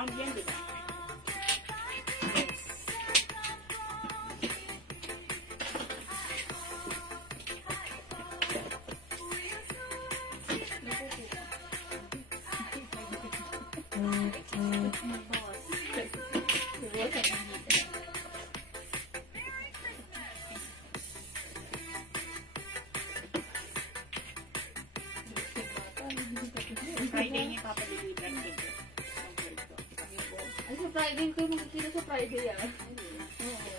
Round yan, di ba? Friday niya papadeliver dito. Ay, sa Friday ko makikita sa Friday ah. Oo.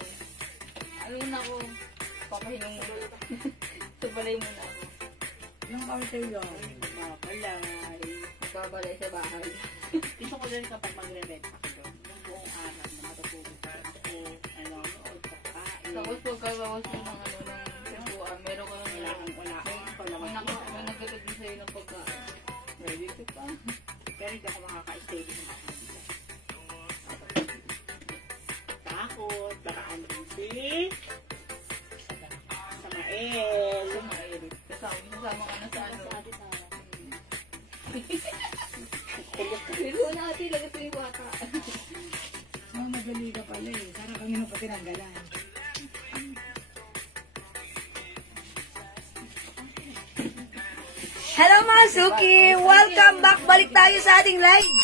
Ayun na ako. Papahinang mo. Subalay mo na ako. Nang counter yun. Babalay. Babalay sa bahay. Gusto ko din kapag magre-rent ako doon. Yung buong araw na matutulog ka. O ano, kakain. Tapos pagkabawas mo ng ano ng pintuan, meron ko lang Wala kang may nagkatagin sa'yo ng pagkain. Ready to pa. Pero hindi ako makaka-stay din ako. Takot. Baka andun si Samael. Samael. Kasama ka na sa ano. Pero natin lang ito yung bata. Madali ka pala eh. Sana kami nung patinanggalan. Hello mga Suki! Welcome back! Balik tayo sa ating live!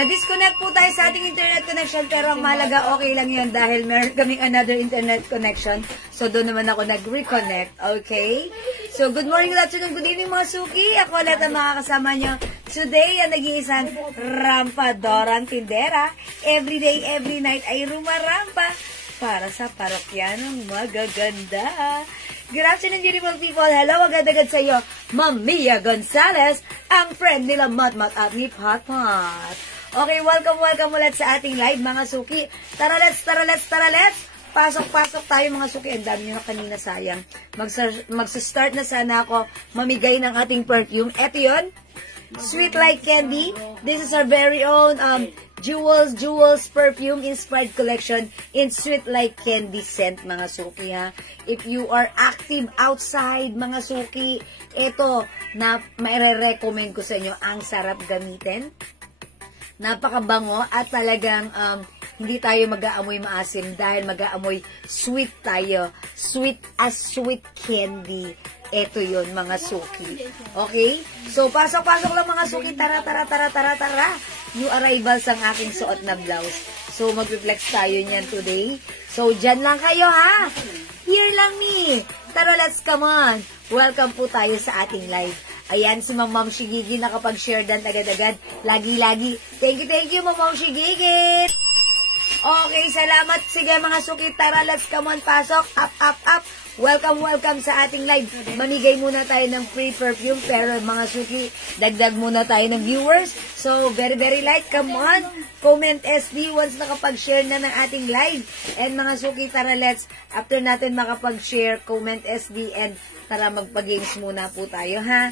Na-disconnect po tayo sa ating internet connection pero ang mahalaga okay lang yun dahil meron kaming another internet connection. So doon naman ako nag-reconnect. Okay? So good morning, good afternoon, good evening mga Suki! Ako ulit ang makakasama nyo. Today ang nag-iisang rampadorang tindera. Every day, every night ay rumarampa para sa parokyanong magaganda. Good afternoon, beautiful people. Hello, agad-agad sa iyo, Ma'am Mia Gonzalez, ang friend nila Matmat at ni Patpat. Okay, welcome ulit sa ating live, mga Suki. Tara, let's. Pasok-pasok tayo, mga Suki. Ang dami nyo na kanina, sayang. Magsa-start na sana ako mamigay ng ating perfume. Ito yun, Sweet Like Candy. This is our very own Jewels Perfume Inspired Collection in Sweet Like Candy scent, mga Suki, ha. If you are active outside, mga Suki, ito na maire-recommend ko sa inyo. Ang sarap gamitin. Napakabango at talagang hindi tayo mag-aamoy maasim dahil mag-aamoy sweet tayo. Sweet as sweet candy. Ito yun, mga Suki. Okay? So, pasok-pasok lang, mga Suki. Tara. New arrivals ang aking suot na blouse. So, mag-reflex tayo niyan today. So, dyan lang kayo, ha? Here lang ni. Tara, let's come on. Welcome po tayo sa ating live. Ayan, si Ma'am Shigigi nakapag-share dan agad-agad. Lagi-lagi. Thank you, Ma'am Shigigi. Okay, salamat. Sige, mga Suki. Tara, let's come on. Pasok. Up. Welcome sa ating live. Mamigay muna tayo ng free perfume, pero mga Suki, dagdag muna tayo ng viewers. So, very light. Come on. Comment SD once nakapag-share na ng ating live. And mga Suki, tara, let's. After natin makapag-share, comment SD, and tara, magpa-games muna po tayo, ha?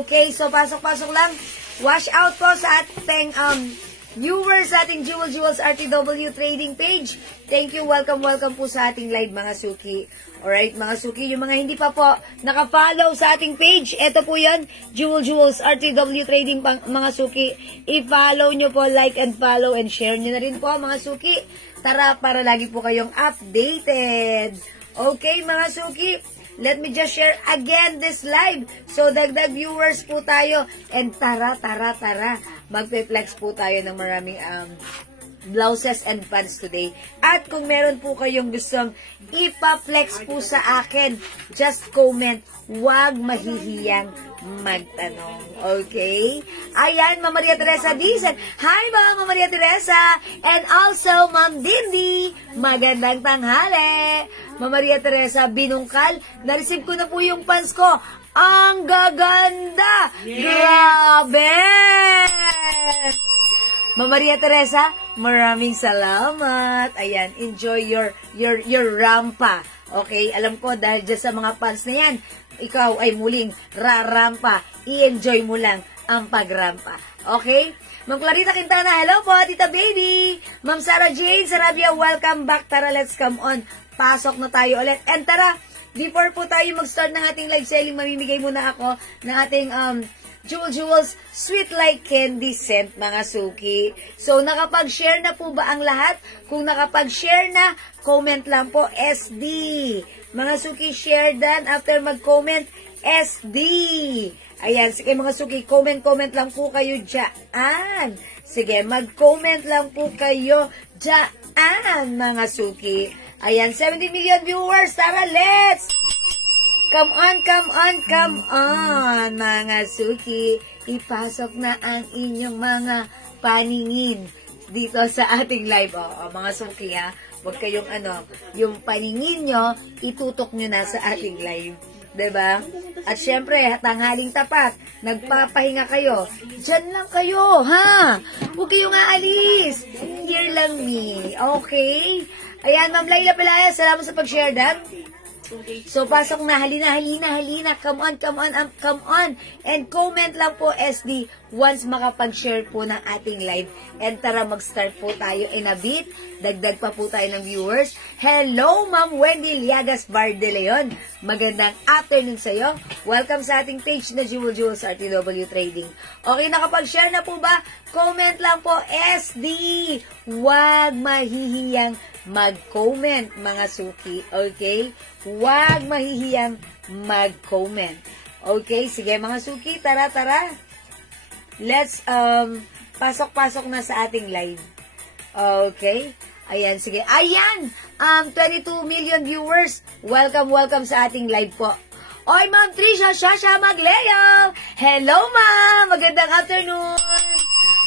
Okay, so pasok-pasok lang. Wash out po sa ating viewers sa ating Jewels RTW trading page. Thank you. Welcome po sa ating live, mga Suki. Alright, mga Suki, yung mga hindi pa po naka-follow sa ating page, eto po yan, Jewels RTW trading, mga Suki. I-follow nyo po, like and follow and share nyo na rin po, mga Suki. Tara, para lagi po kayong updated. Okay, mga Suki, let me just share again this live. So, dagdag viewers po tayo. And tara. Magpe-flex po tayo ng maraming blouses and pants today. At kung meron po kayong gustong ipa-flex po sa akin, just comment. Huwag mahihiyang magtanong. Okay? Ayan, Ma'am Maria Teresa Dizan. Hi, Ma'am Maria Teresa. And also, Ma'am Dindi. Magandang tanghali. Ma'am Maria Teresa, binungkal. Na-receive ko na po yung pants ko. Ang gaganda! Yes. Grabe! Ma'am Maria Teresa, maraming salamat. Ayan, enjoy your rampa. Okay, alam ko dahil dyan sa mga fans na yan, ikaw ay muling rarampa. I-enjoy mo lang ang pagrampa. Okay? Ma'am Clarita Quintana, hello po, Tita Baby. Ma'am Sarah Jane Sarabia, welcome back. Tara, let's come on. Pasok na tayo ulit. And tara, before po tayo mag-start ng ating live selling, mamimigay muna ako ng ating Jewels Sweet Like Candy scent, mga suki. So, nakapag-share na po ba ang lahat? Kung nakapag-share na, comment lang po, SD. Mga suki, share dan. After mag-comment, SD. Ayan, sige mga suki, comment lang po kayo dyan. Sige, mag-comment lang po kayo dyan, mga suki. Ayan, 70 million viewers. Tara, let's! Come on, mga suki. Ipasok na ang inyong mga paningin dito sa ating live. Mga suki, ha. Huwag kayong yung paningin nyo, itutok nyo na sa ating live. Diba? At syempre, tanghaling tapat, nagpapahinga kayo. Diyan lang kayo, ha? Huwag kayong aalis. Here lang me. Okay? Ayan, Ma'am Laila Pelaya, salamat sa pag-share that. So, pasok na, halina. Come on. And comment lang po, SD, once makapag-share po ng ating live. And tara, mag-start po tayo in a bit. Dagdag pa po tayo ng viewers. Hello, Ma'am Wendy Liagas Bar de Leon. Magandang afternoon sa'yo. Welcome sa ating page na Jewels RTW Trading. Okay, nakapag-share na po ba? Comment lang po, SD. Huwag mahihiyang mag-comment, mga suki. Okay? Huwag mahihiyang mag-comment. Okay? Sige, mga suki. Tara. Let's, pasok na sa ating live. Okay? Ayan, sige. Ayan! 22 million viewers. Welcome sa ating live po. Oy, Ma'am Trisha Shasha Magleo! Hello, Ma'am! Magandang afternoon!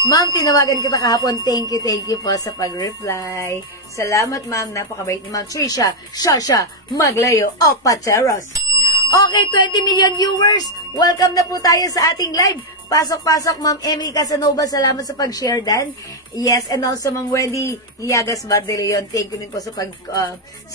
Ma'am, tinawagan kita kahapon. Thank you po sa pag-reply. Salamat, Ma'am. Napakabait ni Ma'am Trisha Shasha Magleo of Pateros. Okay, 20 million viewers. Welcome na po tayo sa ating live. Pasok, Ma'am Emily Casanova. Salamat sa pag-share dan. Yes, and also Ma'am Wendy Liagas Bardeleon. Thank you din po sa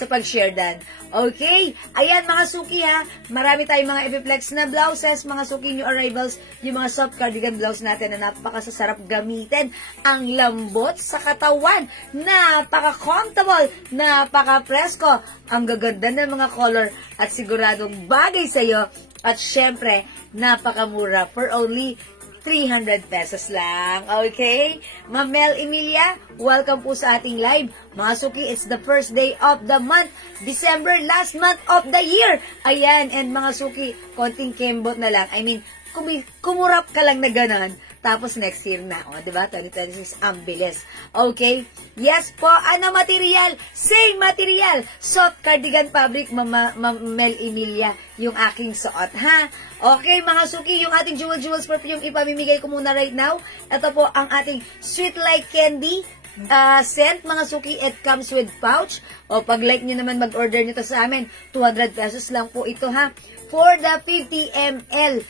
pag-share dan. Okay? Ayan, mga suki, ha. Marami tayong mga epiplex na blouses, mga suki new arrivals, yung mga soft cardigan blouse natin na napakasasarap gamitin. Ang lambot sa katawan. Napaka-comfortable. Napaka-presko. Ang gaganda ng mga color at siguradong bagay sa'yo. At syempre, napakamura for only 300 pesos lang. Okay? Ma'am Mel Emilia, welcome po sa ating live. Mga suki, it's the first day of the month. December, last month of the year. Ayan, and mga suki, konting kembot na lang. I mean, kumurap ka lang na ganon. Tapos next year na, diba? 2026, ang bilis. Okay? Yes po, ano material? Same material. Soft cardigan fabric, Ma'am Mel Emilia, yung aking suot, ha? Okay, mga suki, yung ating Jewels perfume, ipamimigay ko muna right now. Ito po ang ating Sweet Like Candy scent, mga suki. It comes with pouch. O, pag like nyo naman, mag-order nyo to sa amin. 200 pesos lang po ito, ha? For the 50 ml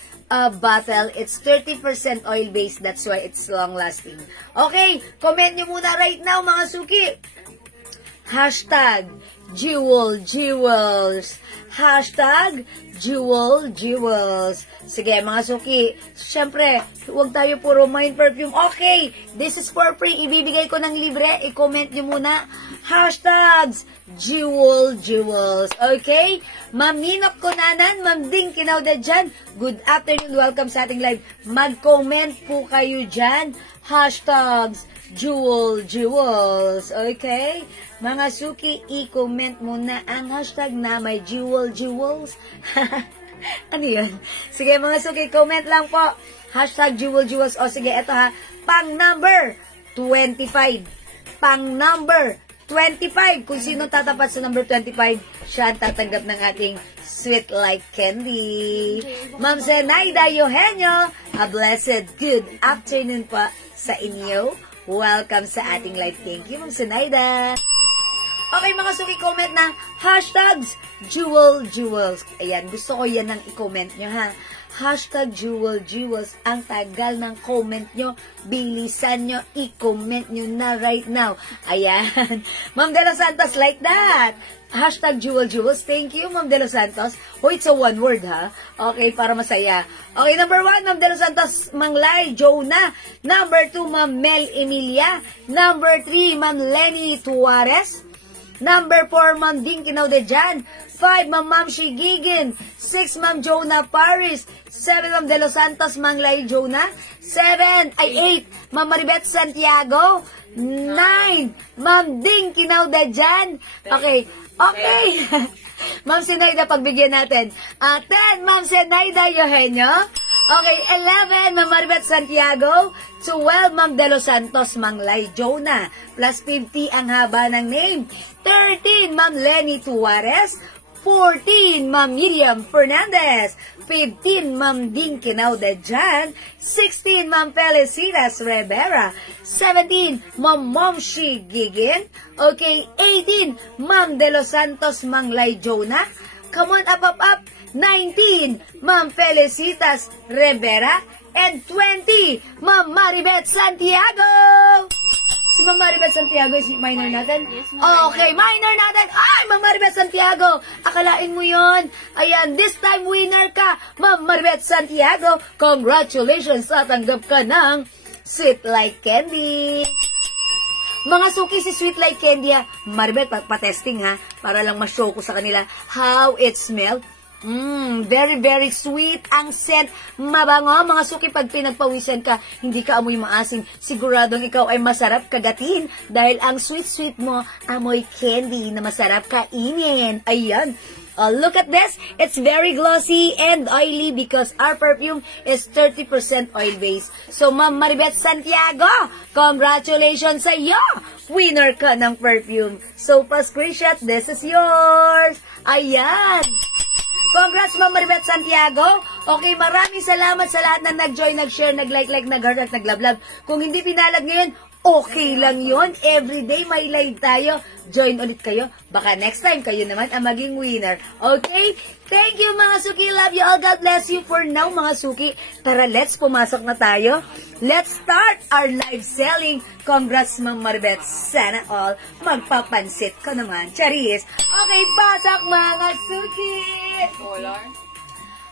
bottle, it's 30% oil-based. That's why it's long-lasting. Okay, comment nyo muna right now, mga suki. Hashtag Jewels. Hashtag Jewels. Sige, mga suki. Siyempre, huwag tayo puro mind perfume. Okay, this is for free. Ibibigay ko ng libre. I-comment nyo muna. Hashtags Jewels. Okay? Ma'am Ninok Kunanan, Ma'am Ding Kinauda dyan. Good afternoon. Welcome sa ating live. Mag-comment po kayo dyan. Hashtags Jewels. Okay? Mga suki, i-comment muna ang hashtag na may Jewels. Ano yun? Sige, mga suki, comment lang po. Hashtag Jewels. O sige, eto ha. Pang number 25. Kung sino tatapat sa number 25, siya ang tatanggap ng ating Sweet Like Candy. Ma'am Zenaida Eugenio, a blessed good afternoon po sa inyo. Welcome sa ating live. Thank you, Ma'am Zenaida. Okay, mga suki, comment na hashtags Jewels. Ayan, gusto ko yan ang i-comment nyo, ha. Hashtag Jewels. Ang tagal ng comment nyo. Bilisan nyo. I-comment nyo na right now. Ayan. Ma'am De Los Santos, like that. Hashtag Jewels. Thank you, Ma'am De Los Santos. Oh, it's a one word, ha? Okay, para masaya. Okay, number 1, Ma'am De Los Santos, Manglay, Jonah. Number 2, Ma'am Mel Emilia. Number 3, Ma'am Lenny Tuarez. Number 4, Ma'am Ding Kinaudejan. 5, Ma'am Shigigin. 6, Ma'am Jonah Paris. 7, Ma'am De Los Santos Manglay Jonah. 8, Ma'am Maribeth Santiago. 9, Ma'am Ding Kinaudejan. Okay. Ma'am Zenaida, pagbigyan natin. 10, Ma'am Zenaida Eugenio. Okay, 11, Ma'am Maribeth Santiago. 12, Ma'am De Los Santos Manglay Jonah. Plus 50 ang haba ng name. 13, Ma'am Lenny Tuarez. 14, Ma'am Miriam Fernandez. 15, Ma'am Ding Kinaudejan. 16, Ma'am Felicitas Rivera. 17, Ma'am Momshi Gigin. Okay, 18, Ma'am De Los Santos Manglay Jonah. Come on, up. 19, Ma'am Felicitas Rivera. And 20, Ma'am Maribeth Santiago. Si Ma'am Maribeth Santiago is minor natin? Yes, ma'am. Okay, minor natin. Ay, Ma'am Maribeth Santiago. Akalain mo yon. Ayan, this time winner ka, Ma'am Maribeth Santiago. Congratulations, tatanggap ka ng Sweet Like Candy. Mga suki, si Sweet Like Candy, Maribeth, pa-testing ha, para lang ma-show ko sa kanila how it smelled. Very, very sweet ang scent. Mabango. Mga suki, pag pinagpawisan ka, hindi ka amoy maasim. Siguradong ikaw ay masarap kagatin dahil ang sweet-sweet mo, amoy candy na masarap kainin. Ayan. Look at this. It's very glossy and oily because our perfume is 30% oil-based. So, Ma'am Maribeth Santiago, congratulations sa iyo. Winner ka ng perfume. So, pa-screenshot, this is yours. Ayan. Congrats, Ma'am Maribeth Santiago. Okay, maraming salamat sa lahat na nag-join, nag-share, nag-like, nag-heart at nag-love. Kung hindi pinalag ngayon, okay lang yon. Everyday may live tayo. Join ulit kayo. Baka next time kayo naman ang maging winner. Okay? Thank you, mga suki. Love you all. God bless you for now, mga suki. Tara, let's pumasok na tayo. Let's start our live selling. Congrats, Ma'am Maribeth. Sana all magpapansit ko naman. Charis. Okay, pasok, mga suki. Color.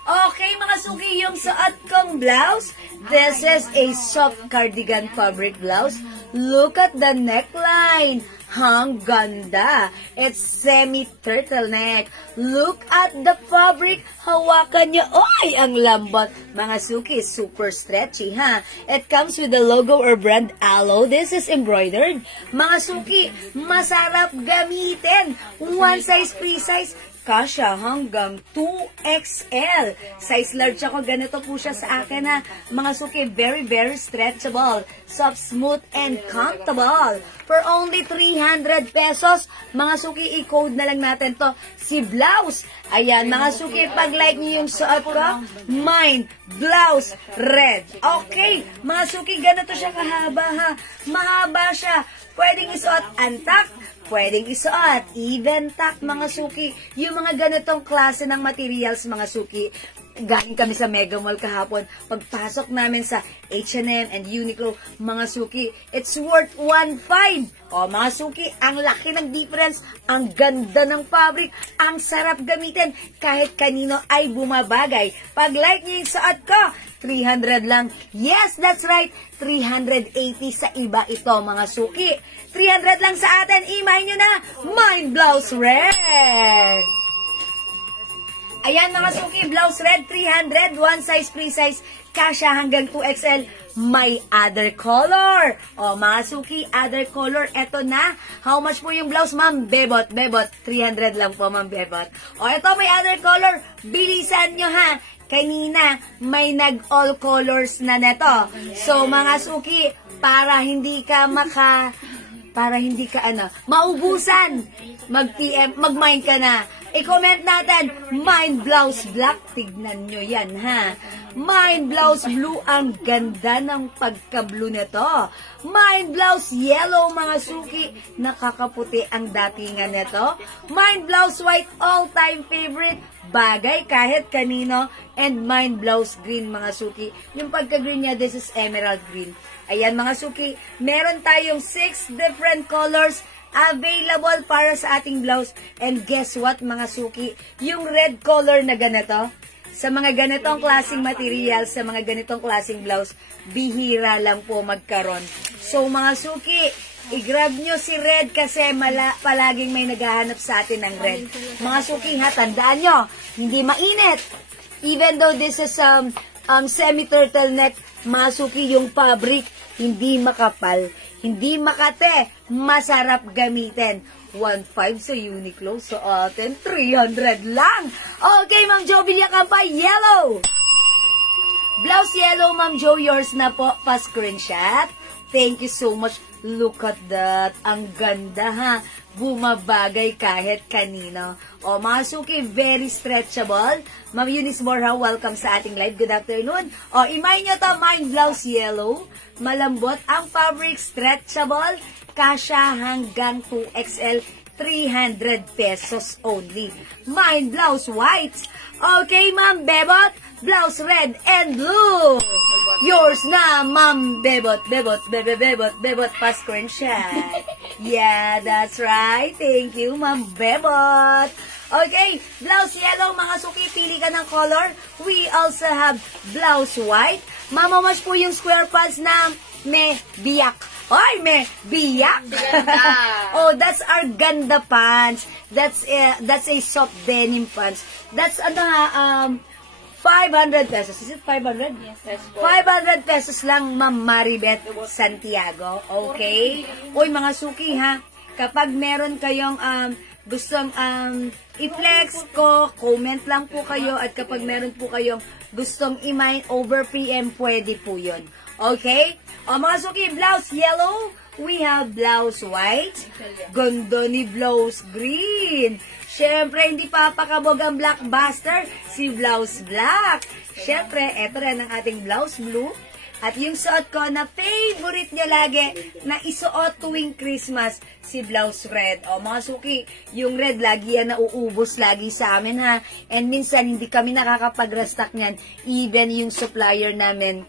Okay, mga suki, yung suot kong blouse. This is a soft cardigan fabric blouse. Look at the neckline. Ang ganda. It's semi-turtleneck. Look at the fabric. Hawakan niya. Oy, ang lambot. Mga suki, super stretchy, ha? It comes with the logo or brand Aloe. This is embroidered. Mga suki, masarap gamitin. One size, free size. Kasha hanggang 2XL. Size large ako. Ganito po siya sa akin, ha. Mga suki, very, very stretchable. Soft, smooth, and comfortable. For only 300 pesos, mga suki, i-code na lang natin to. Si blouse. Ayan, mga suki, pag-like niyo yung suot ko, mine, blouse, red. Okay, mga suki, ganito siya kahaba, ha. Mahaba siya. Pwedeng isuot antak, pwedeng isuot even tak, mga suki. Yung mga ganitong klase ng materials, mga suki, galing kami sa Mega Mall kahapon. Pagpasok namin sa H&M and Uniqlo, mga suki, it's worth 1.5. O, mga suki, ang laki ng difference. Ang ganda ng fabric. Ang sarap gamitin. Kahit kanino ay bumabagay. Pag like niyo yung suot ko, 300 lang. Yes, that's right. 380 sa iba ito, mga suki. 300 lang sa atin. Imahin nyo na. Mine Blouse Red. Ayan, mga suki, blouse red, 300, one size, free size, kasha hanggang 2XL, may other color. O, mga suki, other color, eto na. How much po yung blouse, Ma'am? Bebot, 300 lang po, Ma'am Bebot. O, eto, may other color, bilisan nyo, ha. Kanina, may nag-all colors na neto. So, mga suki, para hindi ka maubusan, mag-PM, mag-mind ka na. I-comment natin, Mine Blouse Black. Tignan nyo yan, ha? Mine Blouse Blue, ang ganda ng pagka-blue nito. Mine Blouse Yellow, mga suki, nakakaputi ang datingan nito. Mine Blouse White, all-time favorite, bagay kahit kanino. And Mine Blouse Green, mga suki. Yung pagka-green niya, this is emerald green. Ayan, mga suki, meron tayong 6 different colors available para sa ating blouse. And guess what, mga suki? Yung red color na ganito, sa mga ganitong klaseng material, sa mga ganitong klaseng blouse, bihira lang po magkaroon. So, mga suki, I-grab nyo si Red kasi palaging may naghahanap sa atin ng Red. Mga suki ha, tandaan nyo, hindi mainit. Even though this is semi-turtleneck, mga suki, yung fabric, hindi makapal, hindi makate, masarap gamitin. 1.5 sa Uniqlo, sa atin, 300 lang. Okay, Ma'am Jo Villacampa, yellow. Blouse yellow, Ma'am Jo, yours na po, pa-screenshot. Thank you so much. Look at that. Ang ganda, ha? Bumabagay kahit kanino. O, mga suki, very stretchable. Ma'am Eunice Borja, welcome sa ating live. Good afternoon. O, imay nyo to, mine blouse yellow. Malambot ang fabric, stretchable. Kasya hanggang 2XL, 300 pesos only. Mine blouse white. Okay, Ma'am Bebot, blouse red and blue. Yours na, Ma'am Bebot, pa-screenshot. Yeah, that's right. Thank you, Ma'am Bebot. Okay, blouse yellow, mga suki, pili ka ng color. We also have blouse white. Mamamash po yung square pants na may biyak. Oy, may biyak. Oh, that's our ganda pants. That's a soft denim pants. That's 500 pesos. Is it 500? Yes. 500 pesos lang, Ma'am Maribeth Santiago. Okay? Oy, mga suki ha. Kapag meron kayong gustong i-flex ko, comment lang po kayo. At kapag meron po kayong gustong i-mine over PM, pwede po yun. Okay? O mga suki, blouse yellow. We have blouse white. Gondo ni blouse green. Siyempre, hindi papakabog ang blockbuster, si blouse black. Siyempre, eto rin ang ating blouse blue. At yung suot ko na favorite nyo lagi na isuot tuwing Christmas, si blouse red. O mga suki, yung red lagi yan nauubos lagi sa amin ha. And minsan, hindi kami nakakapag-restock niyan. Even yung supplier namin,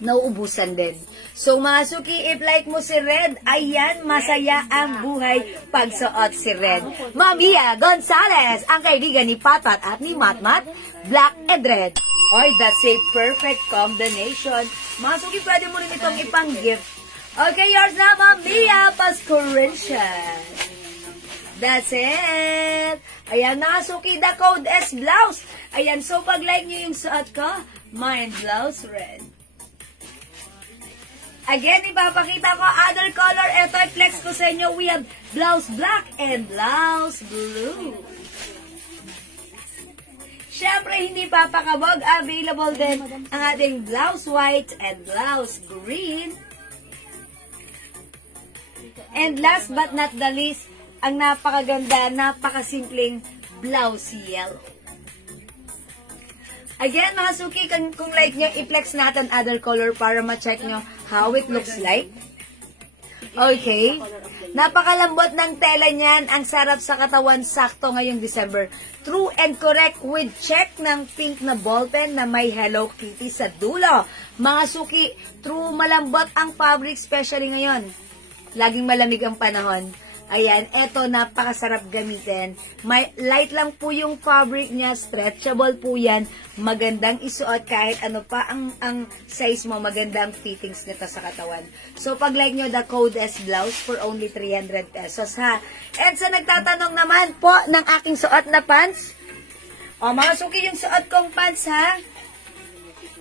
nauubusan din. So, mga suki, if like mo si Red, ayan, masaya ang buhay pag suot si Red. Mamia Gonzalez, ang kaibigan ni Patpat at ni Matmat, black and red. Oy, that's a perfect combination. Mga suki, pwede mo rin itong ipang-gift. Okay, yours na, Mamia Pascurintian. That's it. Ayan, mga suki, the code is blouse. Ayan, so pag like nyo yung suot ko, mine blouse red. Again, ipapakita ko other color. Ito, i-flex ko sa inyo. We have blouse black and blouse blue. Siyempre, hindi papakabog. Available din ang ating blouse white and blouse green. And last but not the least, ang napakaganda, napakasimpleng blouse yellow. Again, mga suki, kung like nyo, i-flex natin other color para ma-check nyo how it looks like. Okay. Napakalambot ng tela niyan. Ang sarap sa katawan, sakto ngayong December. True and correct with check ng pink na ballpen na may Hello Kitty sa dulo. Mga suki, true malambot ang fabric, especially ngayon. Laging malamig ang panahon. Ayan, eto napakasarap gamitin. May light lang po yung fabric niya, stretchable po yan. Magandang isuot kahit ano pa ang size mo, magandang fittings nito sa katawan. So pag like nyo, the code is blouse for only 300 pesos ha. And sa nagtatanong naman po ng aking suot na pants, o mga suki yung suot kong pants ha.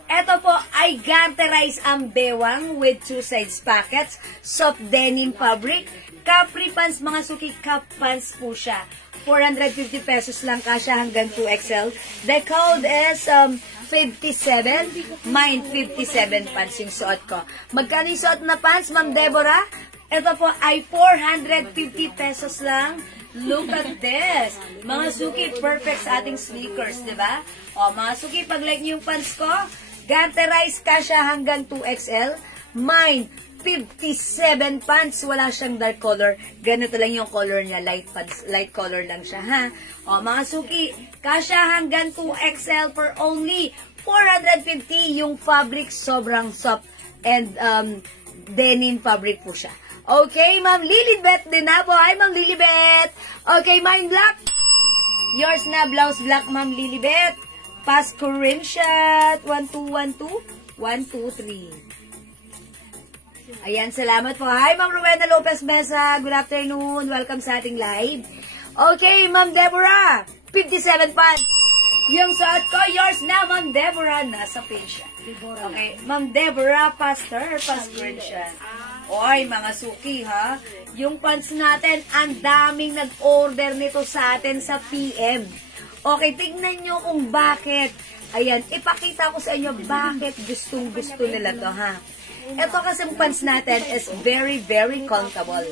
Ito po ay ganterize ang bewang with 2 sides pockets, soft denim fabric, capri pants, mga suki, cap pants po siya. 450 pesos lang kasya hanggang 2XL. The code is 57, mine 57 pants yung suot ko. Magkano yung suot na pants, Ma'am Deborah? Ito po ay 450 pesos lang. Look at this. Mga suki, perfect sa ating sneakers, di ba? O, mga suki, pag like niyo yung pants ko, ganterize kasya hanggang 2XL. Mine, 57 pants. Wala siyang dark color. Ganito lang yung color niya. Light pants, light color lang siya, ha? O, mga suki, kasya hanggang 2XL for only 450. Yung fabric, sobrang soft. And, denim fabric po siya. Okay, Ma'am Lilibet din na po. Hi, Ma'am Lilibet. Okay, mine black. Yours na, blouse black, Ma'am Lilibet. Pascurintian. 1212. 1, 2, 3. Ayan, salamat po. Hi, Ma'am Rowena Lopez Mesa. Good afternoon. Welcome sa ating live. Okay, Ma'am Deborah. 57 pants. Yung suot ko, yours na, Ma'am Deborah. Nasa page siya. Okay, Ma'am Deborah, pastor, pa-screenshot. Oy, mga suki, ha? Yung pants natin, ang daming nag-order nito sa atin sa PM. Okay, tignan nyo kung bakit. Ayan, ipakita ko sa inyo bakit gustong-gusto nila to, ha? Ito kasi pants natin is very, very comfortable.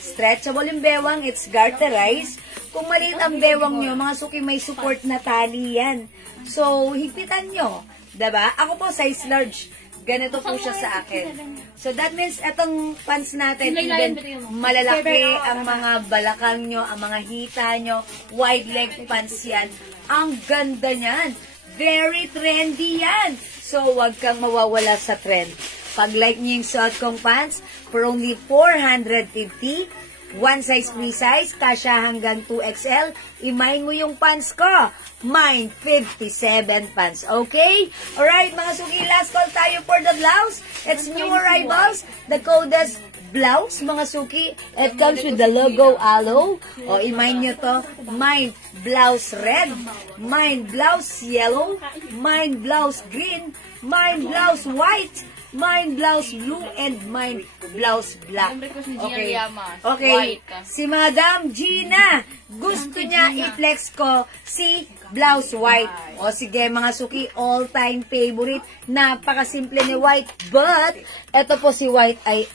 Stretchable yung bewang, it's garterized. Kung maliit ang bewang nyo, mga suki, may support na tali yan. So, hipitan nyo. Diba? Ako po, size large. Ganito po siya sa akin. So, that means, etong pants natin, even malalaki ang mga balakang nyo, ang mga hita nyo, wide leg pants yan. Ang ganda niyan. Very trendy yan. So, wag kang mawawala sa trend. Pag like nyo yung suot kong pants, for only 450, one size, free size, kasya hanggang 2XL, i-mine mo yung pants ko. Mine, 57 pants. Okay? Alright, mga suki, last call tayo for the blouse. It's new arrivals. The code is blouse, mga suki. It comes with the logo aloe. O, i-mine nyo to. Mine, blouse red. Mine, blouse yellow. Mine, blouse green. Mine, blouse white. Mine, blouse blue, and mine, blouse black. Okay. Okay. Si Madam Gina, gusto niya i-flex ko si blouse white. O sige, mga suki, all-time favorite. Napakasimple ni white. But, eto po si white ay,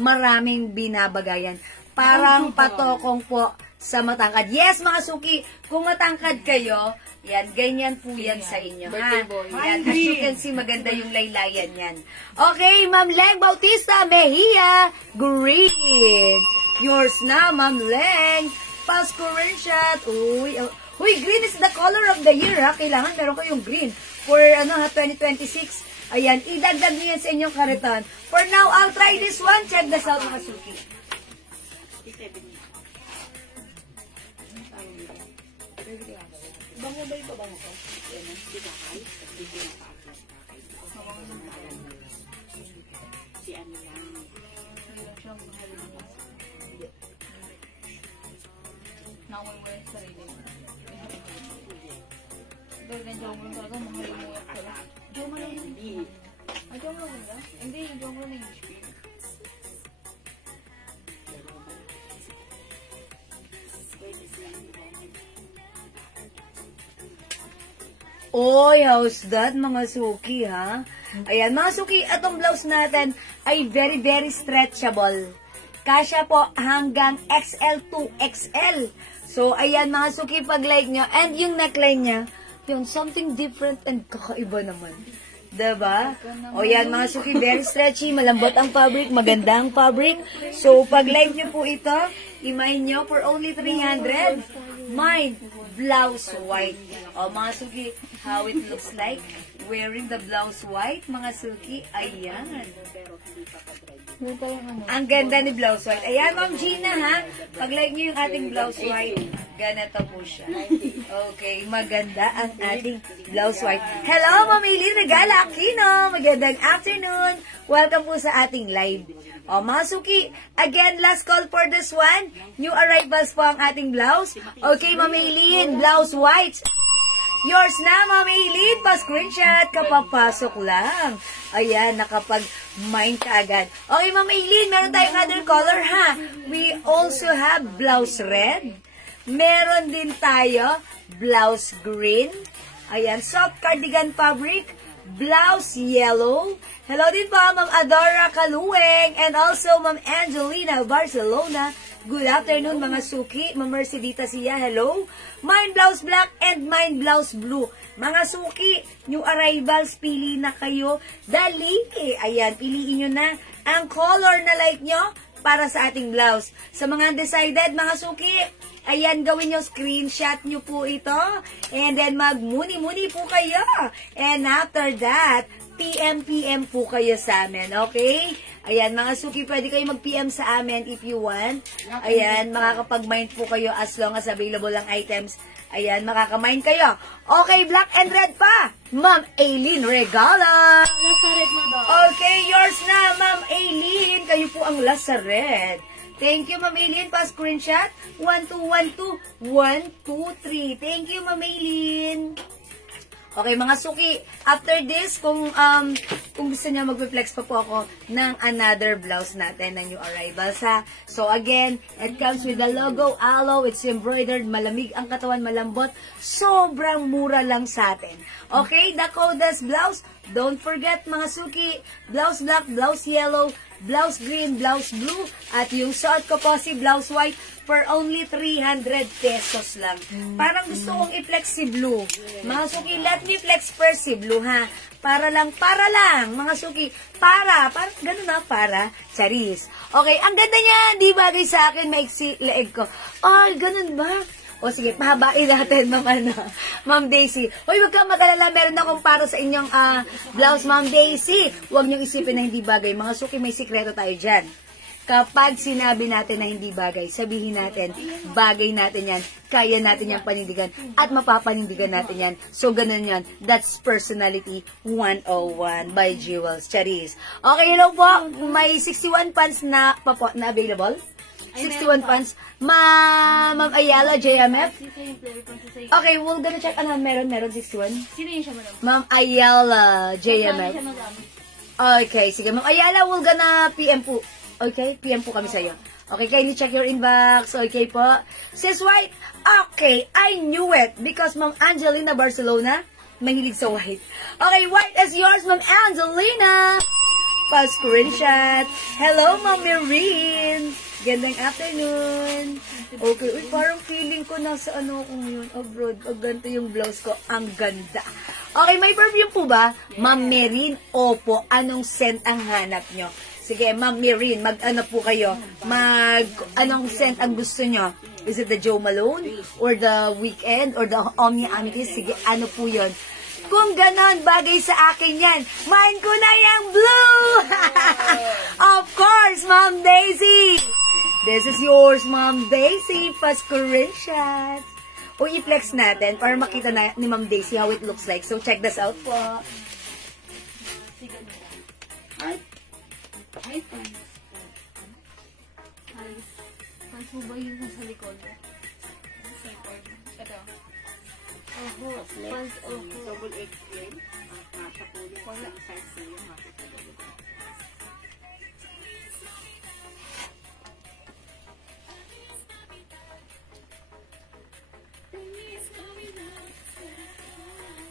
maraming binabagayan. Parang patokong po sa matangkad. Yes, mga suki, kung matangkad kayo, yan, ganyan po yan sa inyo, ha? Yan, as you can see, maganda yung laylayan yan. Okay, Ma'am Leng Bautista Mejia, green. Yours na, Ma'am Leng. Pasko rin shot. Uy, green is the color of the year, ha? Kailangan meron kayong green. For, 2026. Ayan, idagdag niyo yan sa inyong kariton. For now, I'll try this one. Check this out, mga suki. Bango ba yung babango ko? Yan, hindi ka kahit. Hindi ko naka-upload si ano lang. Nakawin mo yung sarili mo. Dahil nandiyan mo talaga, mahal mo yung pala. Diyan mo lang hindi. Ay, diyan mo lang ba? Hindi, diyan mo lang yung HP. Oy, how's that, mga suki, ha? Ayan, mga suki, itong blouse natin ay very, very stretchable. Kasya po hanggang XL to XL. So, ayan, mga suki, pag like nyo, and yung neckline niya, yun, something different and kakaiba naman. Diba? O yan, mga suki, very stretchy, malambot ang fabric, maganda ang fabric. So, pag like nyo po ito, i-mine nyo for only 300. Mine, blouse white. O, mga suki, how it looks like wearing the blouse white, mga suki. Ayan. Ang ganda ni blouse white. Ayan, Ma'am Gina, ha? Pag-like nyo yung ating blouse white, ganito po siya. Okay, maganda ang ating blouse white. Hello, Ma'am Eileen Regala Aquino. Magandang afternoon. Welcome po sa ating live. O, mga suki, again, last call for this one. New arrivals po ang ating blouse. Okay, Ma'am Eileen, blouse white. Yours na, Ma'am Eileen. Pa-screenshot, kapapasok lang. Ayan, nakapag-mine ka agad. Okay, Ma'am Eileen, meron tayong other color, ha? We also have blouse red. Meron din tayo blouse green. Ayan, soft cardigan fabric. Blouse yellow. Hello din po, Ma'am Adora Kaluweng. And also, Ma'am Angelina Barcelona. Good afternoon, mga suki. Ma'am Mercedita siya, hello. Mine blouse black and mine blouse blue. Mga suki, new arrivals, pili na kayo. Dali. Ayan, piliin nyo na ang color na like nyo para sa ating blouse. Sa mga undecided, mga suki, ayan, gawin nyo, screenshot nyo po ito. And then, mag-muni-muni po kayo. And after that, PM po kayo sa amin, okay? Ayan, mga suki, pwede kayo mag-PM sa amin if you want. Ayan, makakapag-mind po kayo as long as available ang items. Ayan, makaka-mind kayo. Okay, black and red pa. Ma'am Aileen Regala. Lasaret mo daw. Okay, yours na, Ma'am Aileen. Kayo po ang lasaret. Thank you, Ma'am Aileen. Pa-screenshot. 1212 123. Thank you, Ma'am Aileen. Okay, mga suki, after this, kung gusto niya mag-flex pa po ako ng another blouse natin na new arrivals, ha. So, again, it comes with the logo, aloe, it's embroidered, malamig ang katawan, malambot, sobrang mura lang sa atin. Okay, Dakota's blouse, don't forget, mga suki, blouse black, blouse yellow, blouse green, blouse blue, at yung suot ko po si blouse white, for only 300 pesos lang. Parang gusto kong i-flex si blue. Mga suki, let me flex first si blue, ha? Para lang, mga suki. Ganun na, charis. Okay, ang ganda niya, di bagay sa akin, maiksi leeg ko. Ay, ganun ba? O sige, pahabain natin, Ma'am Daisy. Hoy, wag kang mag-alala, meron akong para sa inyong blouse, Ma'am Daisy. Huwag niyong isipin na hindi bagay. Mga suki, may sikreto tayo dyan. Kapag sinabi natin na hindi bagay, sabihin natin, bagay natin yan, kaya natin yan panindigan, at mapapanindigan natin yan. So, ganun yan. That's Personality 101 by Jewels. Charis. Okay, hello po. May 61 pants na available. 61 pants. Ma'am Ayala, JMF. Okay, we're gonna check. Meron 61? Sino yun siya, madam? Ma'am Ayala, JMF. Okay, sige. Ma'am Ayala, we're gonna PM po. Okay, PM po kami sa iyo. Okay, kindly check your inbox. Okay po. Sis White, okay, I knew it. Because Ma'am Angelina Barcelona, mahilig sa white. Okay, white is yours, Ma'am Angelina. Pa-screenshot. Hello, Ma'am Marine. Gandang afternoon. Okay, uy, parang feeling ko nasa kung abroad. Pag ganito yung blouse ko, ang ganda. Okay, may perfume po ba? Ma'am Marine, opo. Anong scent ang hanap nyo? Sige, Ma'am Marine, mag-ano po kayo? Anong scent ang gusto nyo? Is it the Joe Malone? Or the Weekend? Or the Omni Amethyst? Sige, ano po yun? Kung ganon, bagay sa akin yan. Mine ko na yung blue! Of course, Ma'am Daisy! This is yours, Ma'am Daisy. Pa-screenshot. O i-flex natin para makita na ni Ma'am Daisy how it looks like. So, check this out po. Ay, pants. Ay, pants mo ba yun nasa likod? Ito. Oho, pants, oho. Double XL. Nasa kulit. Wala size na yun.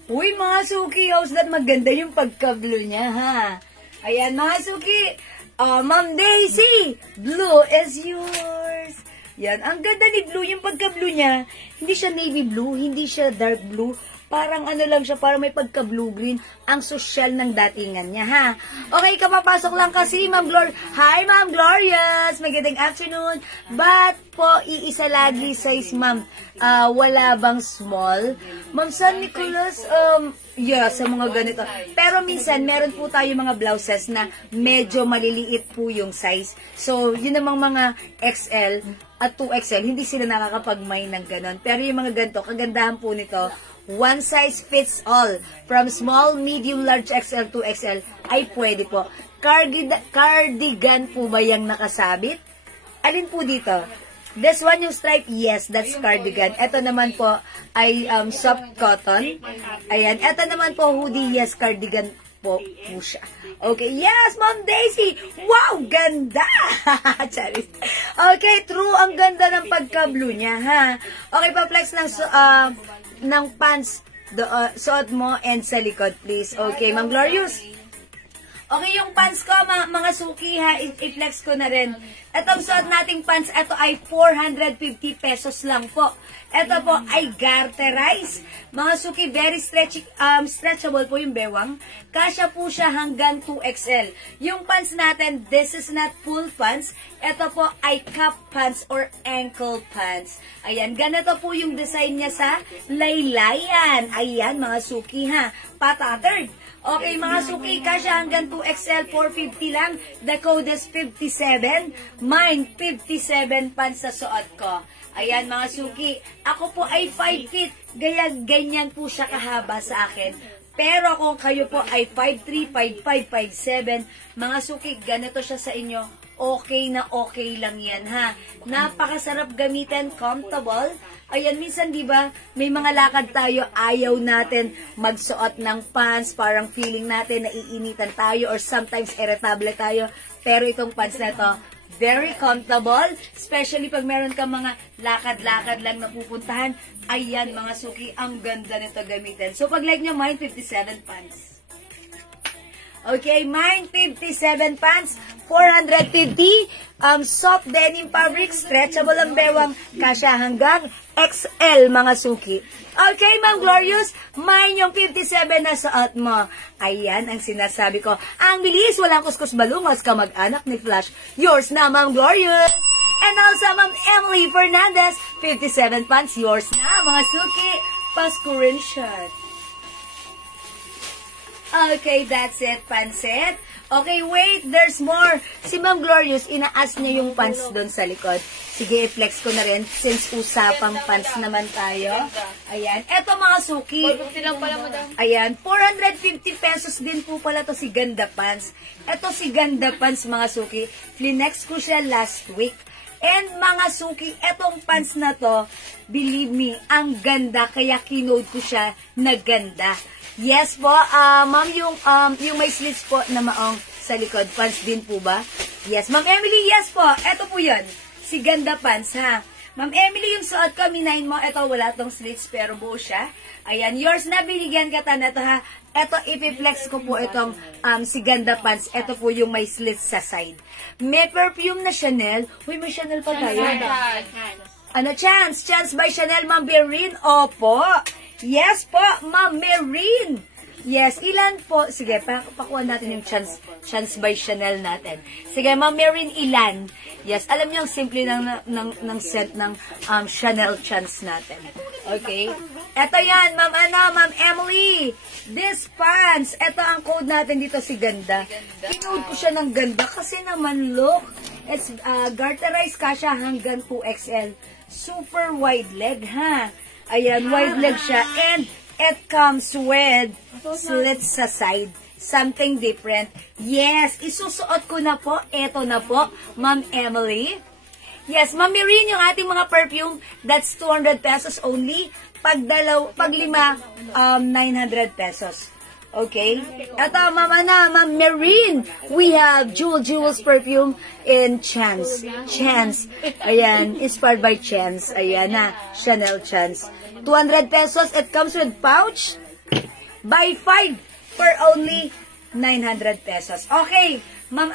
Uy, mga suki, how's that? Maganda yung pagka-blue niya, ha? Ayan, mga suki. Ma'am Daisy, blue is yours. Yan, ang ganda ni blue. Yung pagka-blue niya, hindi siya navy blue, hindi siya dark blue. Parang lang siya, parang may pagka-blue-green. Ang sosyal ng datingan niya, ha? Okay, kapapasok lang kasi, Ma'am Glor. Hi, Ma'am Glorious! Magandang afternoon. Ba't po iisa lagi size, Ma'am? Wala bang small? Ma'am San Nicolas, yeah, sa mga ganito. Pero minsan, meron po tayo mga blouses na medyo maliliit po yung size. So, yun namang mga XL at 2XL, hindi sila nakakapag-may ng ganon. Pero yung mga ganito, kagandahan po nito, one size fits all. From small, medium, large XL to XL ay pwede po. Cardigan po ba yung nakasabit? Alin po dito? This one yung stripe, yes, that's cardigan. Ito naman po ay soft cotton. Ayan, ito naman po hoodie, yes, cardigan po siya. Okay, yes, Ma'am Daisy! Wow, ganda! Charis. Okay, true, ang ganda ng pagka-blue niya, ha? Okay, pa-flex ng pants, suot mo and sa likod, please. Okay, Ma'am Glorious. Okay, yung pants ko, mga suki, ha, i-flex ko na rin. Etong suot nating pants, ito ay 450 pesos lang po. Ito po ay garterize. Mga suki, very stretchable po yung bewang. Kasya po siya hanggang 2XL. Yung pants natin, this is not full pants. Ito po ay cup pants or ankle pants. Ayan, ganito po yung design niya sa laylayan. Ayan, mga suki ha. Patattered. Okay, mga suki, kasya hanggang 2XL, 450 lang. The code is 57. Mine, 57 pants sa suot ko. Ayan, mga suki. Ako po ay 5 feet. Ganyan po siya kahaba sa akin. Pero kung kayo po ay 5'3", 5'5", 5'7", mga suki, ganito siya sa inyo. Okay na okay lang yan, ha? Napakasarap gamitin, comfortable. Ayan, minsan, di ba, may mga lakad tayo, ayaw natin magsuot ng pants, parang feeling natin naiinitan tayo or sometimes irritable tayo. Pero itong pants na to, very comfortable, especially pag meron ka mga lakad-lakad lang na pupuntahan. Ayan, mga suki, ang ganda nito gamitin. So, pag like nyo, mine 57 pants. Okay, mine 57 pants, 450, soft denim fabric, stretchable ang bewang, kasya hanggang XL, mga suki. Okay, Ma'am Glorious, mine yung 57 na suot mo. Ayan ang sinasabi ko. Ang bilis, walang kuskus balungos, kamag-anak ni Flash. Yours na, Ma'am Glorious. And also, Ma'am Emily Fernandez, 57 pants, yours na, mga suki. Pasko rin shirt. Okay, that's it, pansit. Okay, wait, there's more. Si Ma'am Glorious, inaas niya yung pants doon sa likod. Sige, i-flex ko na rin since usapang pants naman tayo. Ayan. Eto, mga suki. Ayan, 450 pesos din po pala to si Ganda Pants. Eto si Ganda Pants, mga suki. Flinex ko siya last week. And mga suki, etong pants na to, believe me, ang ganda, kaya kinode ko siya na ganda. Yes po, ma'am, yung may slits po na maong sa likod, pants din po ba? Yes, Ma'am Emily, yes po, eto po yun, si Ganda Pants, ha? Ma'am Emily, yung suot ko, minayin mo, eto wala tong slits, pero buo siya. Ayan, yours na, binigyan ka ta na to, ha? Eto, ipiflex ko po itong si Ganda Pants, eto po yung may slits sa side. May perfume na Chanel, uy, may Chanel pa tayo. Ano, Chance by Chanel, Ma'am Berin, opo. Yes po, Ma'am Marine. Yes, ilan po? Sige, pakuha natin yung Chance by Chanel natin. Sige, Ma'am Marine, ilan? Yes, alam niyo ang simple ng set ng Chanel Chance natin. Okay? Eto yan, Ma'am Emily. This pants, eto ang code natin dito si Ganda. Kinode ko siya ng ganda kasi naman, look. It's garterized kasya hanggang 2XL. Super wide leg, ha? Ayan, wide leg siya. And it comes with slits sa side. Something different. Yes, isusuot ko na po. Ito na po, Ma'am Emily. Yes, Ma'am Marine, yung ating mga perfume, that's 200 pesos only. Pag lima, 900 pesos. Okay? Ito, Ma'am Marine, we have Jewels perfume in Chance. Ayan, inspired by Chance. Ayan na, Chanel Chance. 200 pesos. It comes with pouch. Buy 5 for only 900 pesos. Okay, Ma'am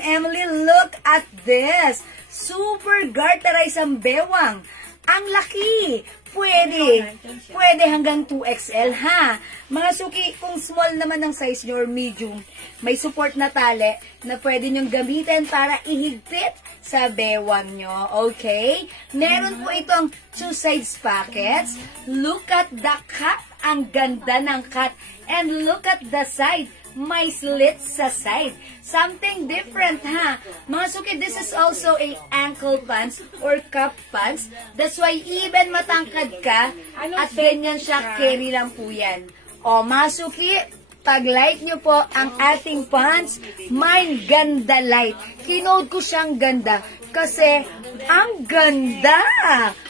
Emily, look at this. Super garterized ang bewang. Ang laki. Pwede hanggang 2XL, ha? Mga suki, kung small naman ang size nyo or medium, may support na tali na pwede nyong gamitin para ihigpit sa bewang nyo. Okay? Meron po itong 2 sides pockets. Look at the cut. Ang ganda ng cut. And look at the side. May slits sa side. Something different, ha? Mga suki, this is also a ankle pants or cup pants. That's why even matangkad ka, at ganyan siya, carry lang po yan. O, mga suki, pag-like nyo po ang ating pants, mine Ganda Light. Kinode ko siyang ganda kasi ang ganda.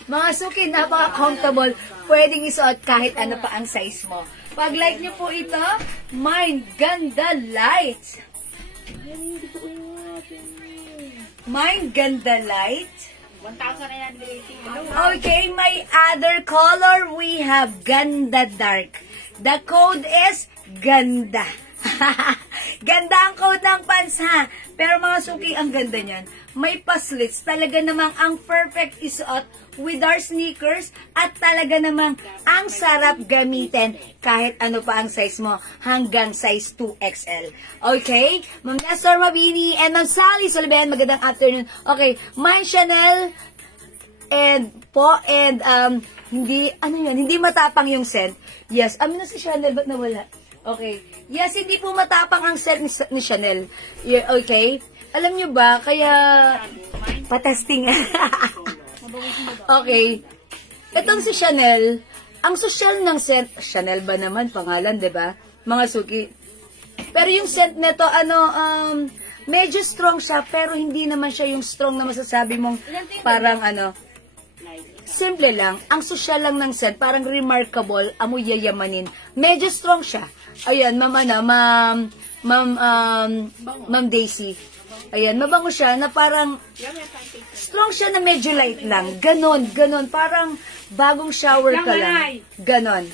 Mga suki, napaka-comfortable. Pwedeng isuot kahit ano pa ang size mo. Pag-like nyo po ito, mine Ganda Light. Mine Ganda Light. 1,980. Okay, my other color, we have Ganda Dark. The code is Ganda. Ganda ang coat ng pants ha. Pero mga suki, ang ganda niyan. May paslits. Talaga namang ang perfect isuot with our sneakers. At talaga namang ang sarap gamitin kahit ano pa ang size mo. Hanggang size 2XL. Okay? Ma'am Nestor Mabini and Ma'am Sally Solben, magandang afternoon. Okay, my Chanel and hindi matapang yung scent. Yes, na si Chanel, ba't nawala? Okay. Yes, hindi po matapang ang scent ni Chanel. Yeah, okay. Alam nyo ba, kaya patesting. Okay. Itong si Chanel, ang social ng scent, Chanel ba naman, pangalan, diba? Mga suki. Pero yung scent nito, medyo strong siya, pero hindi naman siya yung strong na masasabi mong parang simple lang. Ang social lang ng scent, parang remarkable, amoy yayamanin. Medyo strong siya. Ayan, Ma'am Daisy. Ayan, mabango siya na parang strong siya na medyo light lang. Ganon. Parang bagong shower ka lang. Ganon.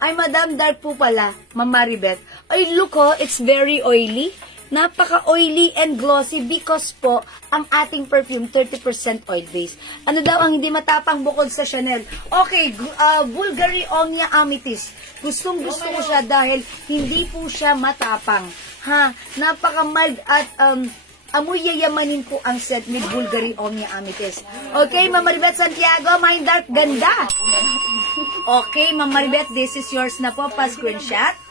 Ay, Madam Dark po pala, Ma'am Maribeth. Ay, look it's very oily. Napaka-oily and glossy because po, ang ating perfume, 30% oil base. Ano daw ang hindi matapang bukod sa Chanel? Okay, Bulgari Omnia Amethyst. Gustong-gusto ko siya dahil hindi po siya matapang. Napaka-mild at amoy yayamanin po ang scent ni Bulgari Omnia Amethyst. Okay, Ma'am Maribeth Santiago, my dark ganda. Okay, Ma'am Maribeth, this is yours na po, pa-screenshot.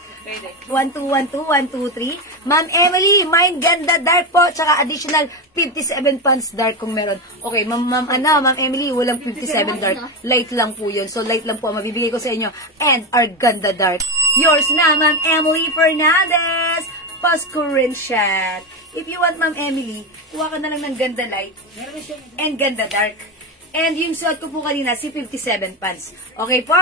1212, 123. Ma'am Emily, mine ganda dark po, tsaka additional 57 pants dark kung meron. Okay, Ma'am Emily, walang 57 dark. Light lang po yun. So, light lang po ang mabibigay ko sa inyo. And our ganda dark. Yours na, Ma'am Emily Fernandez. Pa-screenshot. If you want, Ma'am Emily, kuha ka na lang ng ganda light and ganda dark. And yung suot ko po kanina, si 57 pants. Okay po?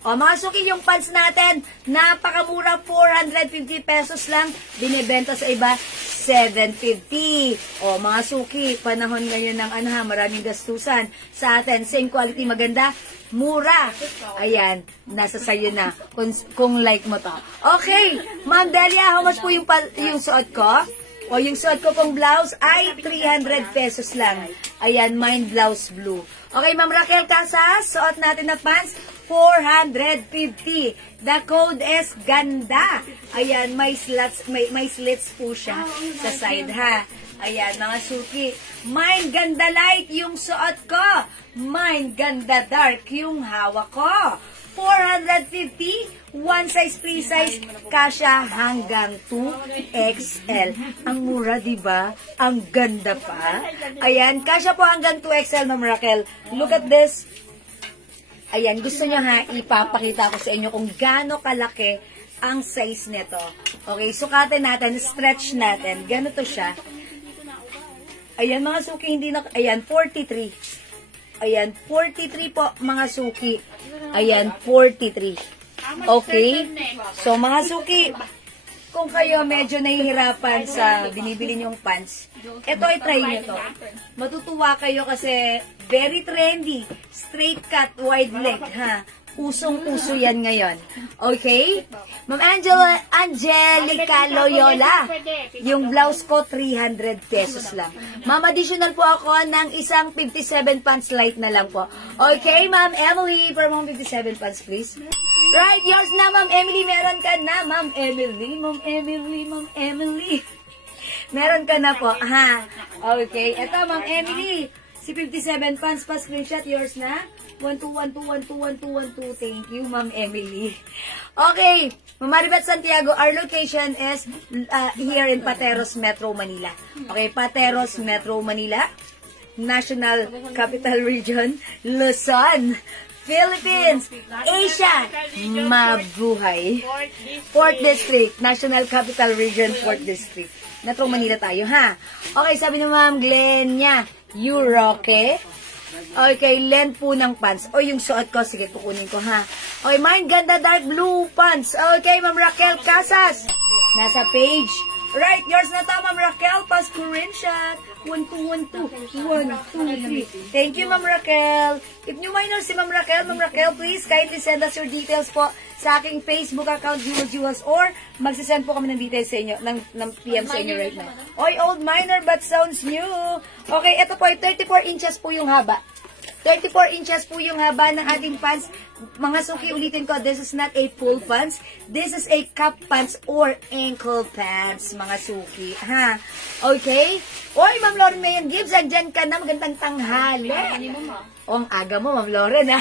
O, mga suki, yung pants natin, napakamura, 450 pesos lang. Binibenta sa iba, 750. O, mga suki, panahon ngayon ng maraming gastusan. Sa atin, same quality, maganda, mura. Ayan, nasa sayo na, kung like mo to. Okay, Ma'am Delia, how much po yung suot ko? O, yung suot ko pong blouse ay 300 pesos lang. Ayan, mine blouse blue. Okay, Ma'am Raquel Casas, suot natin na pants, 450. The code is ganda. Ayan, may slits po siya sa side, ha. Ayan, mga suki. Mine ganda light yung suot ko. Mine ganda dark yung hawak ko. 450. One size, free size, kasya hanggang 2XL. Ang mura, diba? Ang ganda pa. Ayan, kasya po hanggang 2XL, Ma'am Raquel. Look at this. Ayan, gusto nyo ipapakita ko sa inyo kung gaano kalaki ang size nito. Okay, sukatin natin, stretch natin. Ganito siya. Ayan, mga suki, ayan, 43. Ayan, 43 po, mga suki. Ayan, 43. Okay? So, mga suki, kung kayo medyo nahihirapan sa binibili nyong pants, ito ay try nyo to. Matutuwa kayo kasi very trendy. Straight cut, wide leg, ha? Usong-uso yan ngayon. Okay? Ma'am Angelica Loyola. Yung blouse ko, 300 pesos lang. Ma'am, additional po ako ng isang 57 pants light na lang po. Okay, Ma'am Emily, for mga 57 pants, please. Right, yours na, Ma'am Emily. Meron ka na, Ma'am Emily. Meron ka na po, ha? Okay, eto, Ma'am Emily. Si 57 pants pa, screenshot, yours na. 1212121212. Thank you, Ma'am Emily. Okay, Ma'am Maribeth Santiago, our location is here in Pateros, Metro Manila. Okay, Pateros, Metro Manila, National Capital Region, Luzon, Philippines, Asia, mabuhay. 4th District, National Capital Region, 4th District. Metro Manila tayo, ha? Okay, sabi ni Ma'am Glenia, you rock, eh? Okay, length po ng pants. O, yung suot ko, sige, kukunin ko, ha? Okay, mine ganda dark blue pants. Okay, Ma'am Raquel Casas. Nasa page. Right, yours na to, Ma'am Raquel. Pa-screenshot. 1, 2, 1, 2. 1, 2, 3. Thank you, Ma'am Raquel. If nyo minor si Ma'am Raquel, please kindly send us your details po sa aking Facebook account, Jewels, or magsisend po kami ng details sa inyo, ng PM sa inyo right now. Oy, old minor but sounds new. Okay, ito po ay 34 inches po yung haba. 34 inches po yung haba ng ating pants. Mga suki, ulitin ko, this is not a full pants. This is a cup pants or ankle pants, mga suki. Ha? Okay? Oy, Ma'am Lauren Mayan Gibbs, andyan ka na. Magandang tanghali. O, ang aga mo, Ma'am Lauren, ha?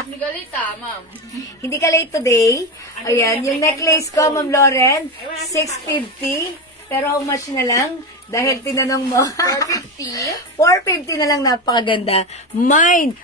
Hindi ka late, ma'am. Hindi ka late today. Ayan, yung necklace ko, Ma'am Lauren, 650. Pero how much na lang? Dahil tinanong mo. 450? 450 na lang, napakaganda. Mine,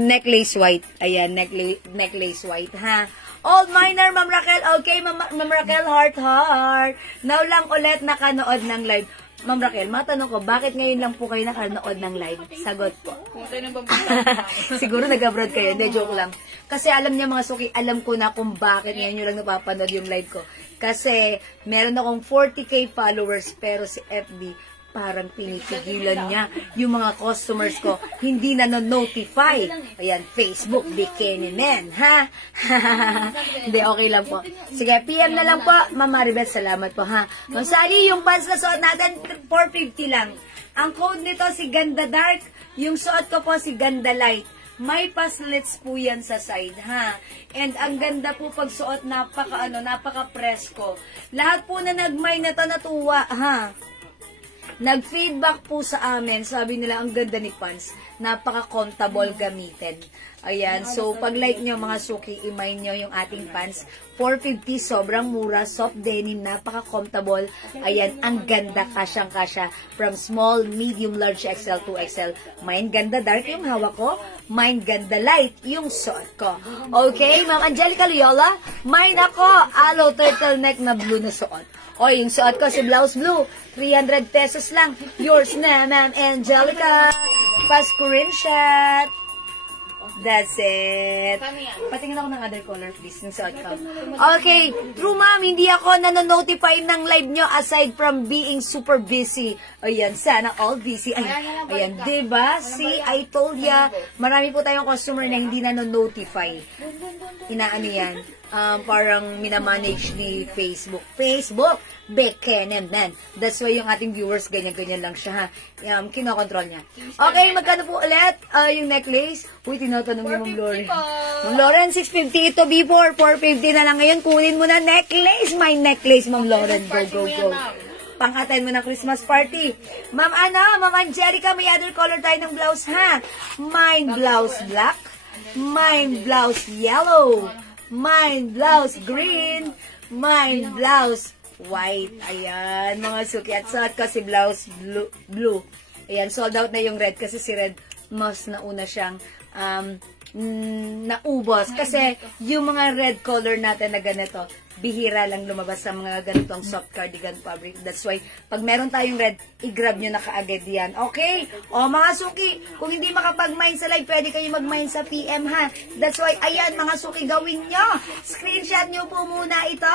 necklace white. Ayan, necklace white, ha? Old Miner, Ma'am Raquel. Okay, Ma'am Raquel, heart. Now lang ulit nakanood ng live. Ma'am Raquel, matanong ko, bakit ngayon lang po kayo nakanood ng live? Sagot po. Kung tayo nang babasa. Siguro nag-abroad kayo. Hindi, joke lang. Kasi alam niya mga suki, alam ko na kung bakit ngayon nyo lang napapanood yung live ko. Kasi meron akong 40k followers, pero si FB, parang pinipigilan niya yung mga customers ko. Hindi na notify. Ayan, Facebook, Bikini Men, ha? Hindi, okay lang po. Sige, PM na lang po. Ma'am Maribel, salamat po, ha? Ma'am Sally, yung pants na suot natin, 450 lang. Ang code nito, si Ganda Dark. Yung suot ko po, si Ganda Light. May paslits po yan sa side, ha? And ang ganda po pag suot, napaka-presko. Lahat po na nag-may na to natuwa, ha? Nag-feedback po sa amin, sabi nila, ang ganda ni pants, napaka-comfortable gamitin. Ayan, so pag like nyo mga suki, i-mine nyo yung ating pants. 450, sobrang mura, soft denim, napaka-comfortable. Ayan, ang ganda, kasyang-kasya. From small, medium, large, XL to XL. Mine ganda dark yung hawak ko. Mine ganda light yung suot ko. Okay, Ma'am Angelica Loyola, mine ako, aloe turtleneck na blue na suot. O, yung suot ko si blouse blue, 300 pesos lang. Yours na, Ma'am Angelica. Pa-screenshot. That's it. Patingin ako ng other color, please, ng suot ko. Okay, true ma'am, hindi ako nanonotify ng live nyo aside from being super busy. Ayan, sana all busy. Ayan, diba? See, I told ya, marami po tayong customer na hindi nanonotify. Inaano yan? Parang minamanage ni Facebook. Bikini Men. That's why yung ating viewers, ganyan-ganyan lang siya, ha? Kinokontrol niya. Okay, magkano po ulit yung necklace? Uy, tinatanong ni Ma'am Lauren. Ma'am Lauren, 650 ito before. 450 na lang ngayon. Kunin mo na necklace. My necklace, Ma'am Lauren. Go. Pang-attend mo na Christmas party. Ma'am Angelica, may other color tayo ng blouse, ha? Mine blouse black. Mine blouse yellow. Mine blouse green. Mine blouse white. Ayan, mga suki. At suot ko si blouse blue. Ayan, sold out na yung red kasi si red mas nauna siyang naubos. Kasi yung mga red color natin na ganito, bihira lang lumabas sa mga ganitong soft cardigan fabric. That's why, pag meron tayong red, i-grab nyo na kaagad yan. Okay? O mga suki, kung hindi makapag-mine sa live, pwede kayo mag-mine sa PM, ha? That's why, ayan mga suki, gawin nyo. Screenshot nyo po muna ito.